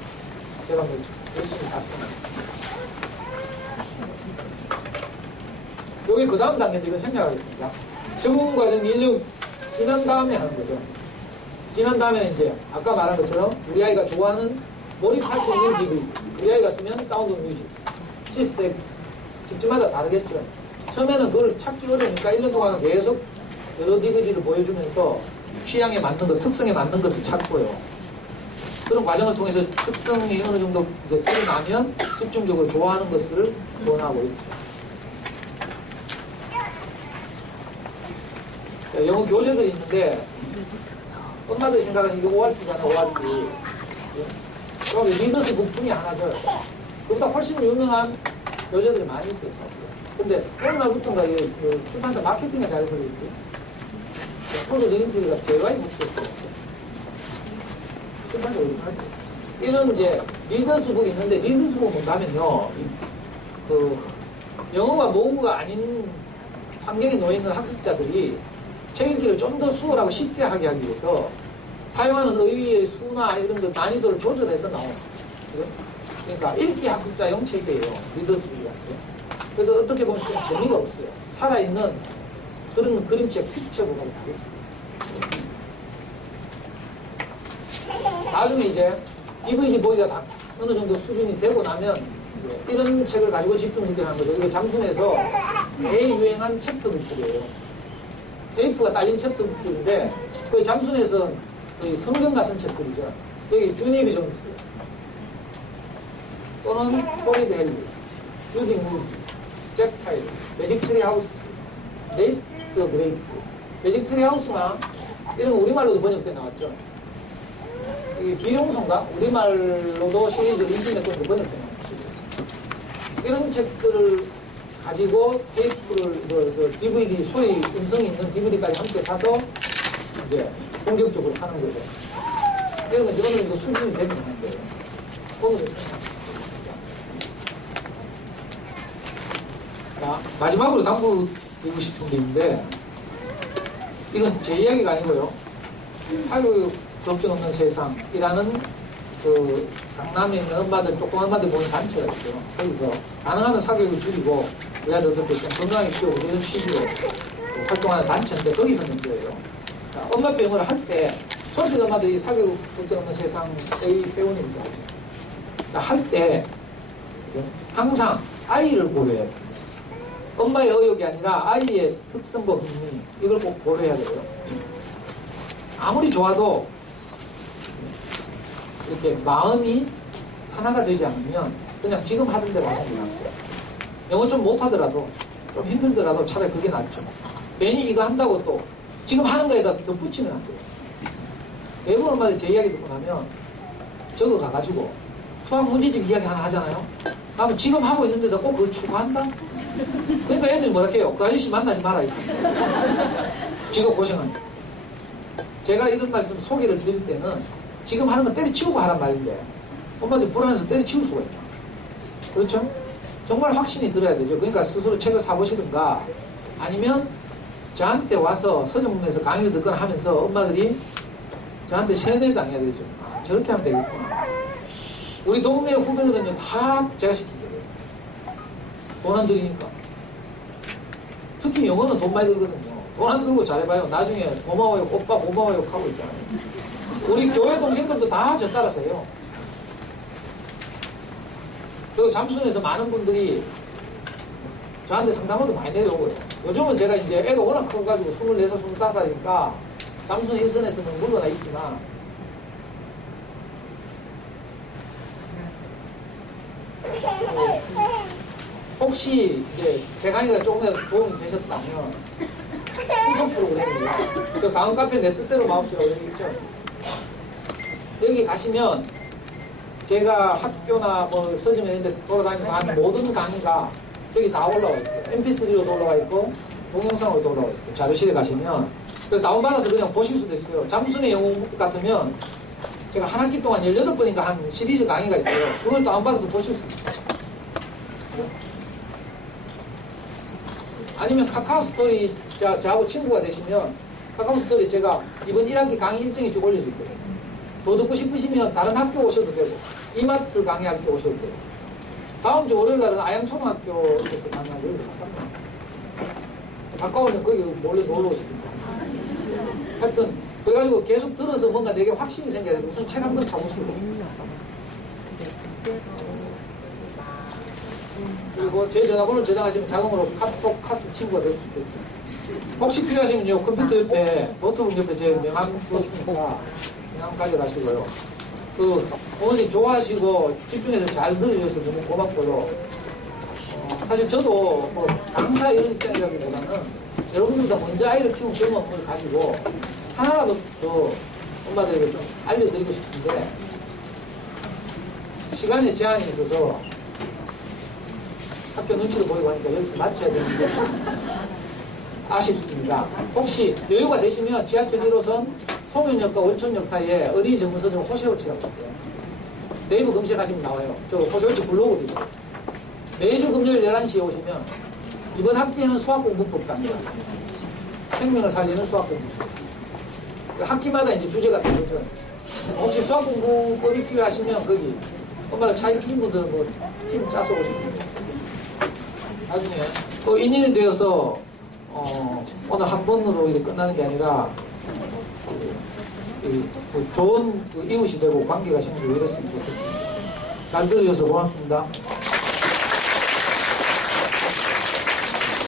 제가 뭐 열심히 답변합니다. 여기 그 다음 단계도 이거 생략하겠습니다. 적응 과정이 1년 지난 다음에 하는 거죠. 지난 다음에 이제 아까 말한 것처럼 우리 아이가 좋아하는 몰입할 수 있는 DVD, 우리 아이 같으면 사운드 뮤직, 시스템 집집마다 다르겠죠. 처음에는 그걸 찾기 어려우니까 1년 동안 계속 여러 DVD를 보여주면서 취향에 맞는 것, 특성에 맞는 것을 찾고요. 그런 과정을 통해서 특성이 어느 정도 이제 드러나면 집중적으로 좋아하는 것을 권하고 있죠. 자, 영어 교재들이 있는데 엄마들 생각은 이게 ORT잖아, ORT. 그럼 리더스 북 중에 하나죠. 그보다 훨씬 유명한 교재들이 많이 있어요. 근데 어느 날부터인가 그 출판사 마케팅에 잘해서 그랬지. 포드 리딩트리가 제일 많이 붙였어요. 출판사 어디까지? 이런 이제 리더스 북이 있는데 리더스 북 뭔가면요. 그 영어가 모국어가 아닌 환경에 놓여 있는 학습자들이 책 읽기를 좀 더 수월하고 쉽게 하게 하기 위해서 사용하는 어휘의 수나 이런 것 난이도를 조절해서 나오는 거예요. 그러니까 읽기 학습자용 책이에요. 리더스북이라는. 그래서 어떻게 보면 좀 재미가 없어요. 살아있는 그런 그림책 픽처북 같아요. 나중에 이제 DVD 보기가 다 어느 정도 수준이 되고 나면 이런 책을 가지고 집중 읽기를 하는 거죠. 이게 장순에서 대유행한 챕터북들이에요. A4가 딸린 챕터북들인데 그 장순에서 거의 성경 같은 책들이죠. 여기 주니비 존스 또는 토리 델리, 주디 무디, 잭 타일, 매직 트리 하우스, 네이트 브레이크. 매직 트리 하우스나 이런 거 우리말로도 번역돼 나왔죠. 이게 비룡서인가? 우리말로도 시리즈를 20몇 권도 번역돼 나왔죠. 이런 책들을 가지고 테이프를, DVD, 소리 음성이 있는 DVD까지 함께 사서 이제 본격적으로 하는 거죠. 이런 건 어느 정도 수준이 되면 하는 거예요. 자, 마지막으로 당부드리고 싶은 게 있는데, 이건 제 이야기가 아니고요. 사교육 걱정 없는 세상이라는 그 강남에 있는 엄마들, 조그만 엄마들 보는 단체가 있어요. 거기서 가능하면 사교육을 줄이고 우리 아들들도 좀 건강하게 키우고 그런 취지로 활동하는 단체인데 거기서 낸 거예요. 엄마표 영어를 할 때 솔직히 엄마들이 사교육 걱정 없는 세상 A 회원입니다. 할 때 항상 아이를 고려해야 돼요. 엄마의 의욕이 아니라 아이의 특성과 흥미 이걸 꼭 고려해야 돼요. 아무리 좋아도 이렇게 마음이 하나가 되지 않으면 그냥 지금 하던 대로 하는 거야. 영어 좀 못하더라도 좀 힘들더라도 차라리 그게 낫죠. 괜히 이거 한다고 또 지금 하는 거에다 덧붙이면 안 돼요. 매번 엄마들 제 이야기 듣고 나면 저거 가가지고 수학 문제집 이야기 하나 하잖아요. 그러면 지금 하고 있는데도 꼭 그걸 추구한다? 그러니까 애들이 뭐라 해요? 그 아저씨 만나지 마라. 지금 고생한다. 제가 이런 말씀 소개를 드릴 때는 지금 하는 거 때려치우고 하란 말인데 엄마들 불안해서 때려치울 수가 있다. 그렇죠? 정말 확신이 들어야 되죠. 그러니까 스스로 책을 사보시든가 아니면 저한테 와서 서점에서 강의를 듣거나 하면서 엄마들이 저한테 세뇌당해야 되죠. 아, 저렇게 하면 되겠구나. 우리 동네 후배들은요 다 제가 시킨 거예요. 돈 안 들이니까. 특히 영어는 돈 많이 들거든요. 돈 안 들고 잘해봐요. 나중에 고마워요 오빠 고마워요 하고 있잖아요. 우리 교회 동생들도 다 저 따라서 해요. 그리고 잠순에서 많은 분들이 저한테 상담으로 많이 내려오고요. 요즘은 제가 이제 애가 워낙 커가지고 24, 25살이니까 잠순 일선에서는 물러나 있지만 혹시 이제 제 강의가 조금이라도 도움이 되셨다면 후속 프로그램이에요. 그 다음 카페 내 뜻대로 마음씨라고 여기 있죠. 여기 가시면 제가 학교나 뭐 서점에 있는 데 돌아다니면서 하는 모든 강의가 저기 다 올라와 있어요. mp3로도 올라와 있고 동영상으로도 올라와 있어요. 자료실에 가시면 그 다운받아서 그냥 보실 수도 있어요. 잠순의 영어 같으면 제가 한 학기 동안 18번인가 한 시리즈 강의가 있어요. 그걸 다운받아서 보실 수 있어요. 아니면 카카오스토리 저하고 친구가 되시면 카카오스토리 제가 이번 1학기 강의 일정이 쭉 올려줄 거예요. 더 듣고 싶으시면 다른 학교 오셔도 되고 이마트 강의할 때 오셔도 되고 다음 주 월요일날은 아양초등학교에서 강의하고 여기서 가까우면 거기 몰래 놀러 오시든가 하여튼 그래가지고 계속 들어서 뭔가 내게 확신이 생겨야 돼. 우선 책 한 번 사보시고 그리고 제 전화번호를 저장하시면 자동으로 카톡, 카스 친구가 될 수 있겠죠. 혹시 필요하시면요 컴퓨터 옆에 노트북 옆에 제 명함 두었으니까 명함 가져가시고요. 그 어머님 좋아하시고 집중해서 잘 들으셔서 너무 고맙고요. 사실 저도 뭐 강사 이런 입장이라기보다는 여러분들보다 먼저 아이를 키운 경험을 가지고 하나라도 더 엄마들에게 좀 알려드리고 싶은데 시간에 제한이 있어서 학교 눈치를 보이고 하니까 여기서 마쳐야 되는데 아쉽습니다. 혹시 여유가 되시면 지하철 1호선 송윤역과 월천역 사이에 어린이 전문서점 호세호치라고 있어요. 네이버 검색하시면 나와요. 저 호세호치 블로그도 있어요. 매주 금요일 11시에 오시면 이번 학기에는 수학공부법 강의가 생명을 살리는 수학공부법. 학기마다 이제 주제가 다르죠. 혹시 수학공부법이 필요하시면 거기 엄마들 차 있으신 분들은 뭐 팀 짜서 오시면 나중에 또 인연이 되어서 오늘 한 번으로 이렇게 끝나는 게 아니라 그 좋은 그 이웃이 되고 관계가 생기고 이랬으면 좋겠습니다. 잘 들으셔서 고맙습니다.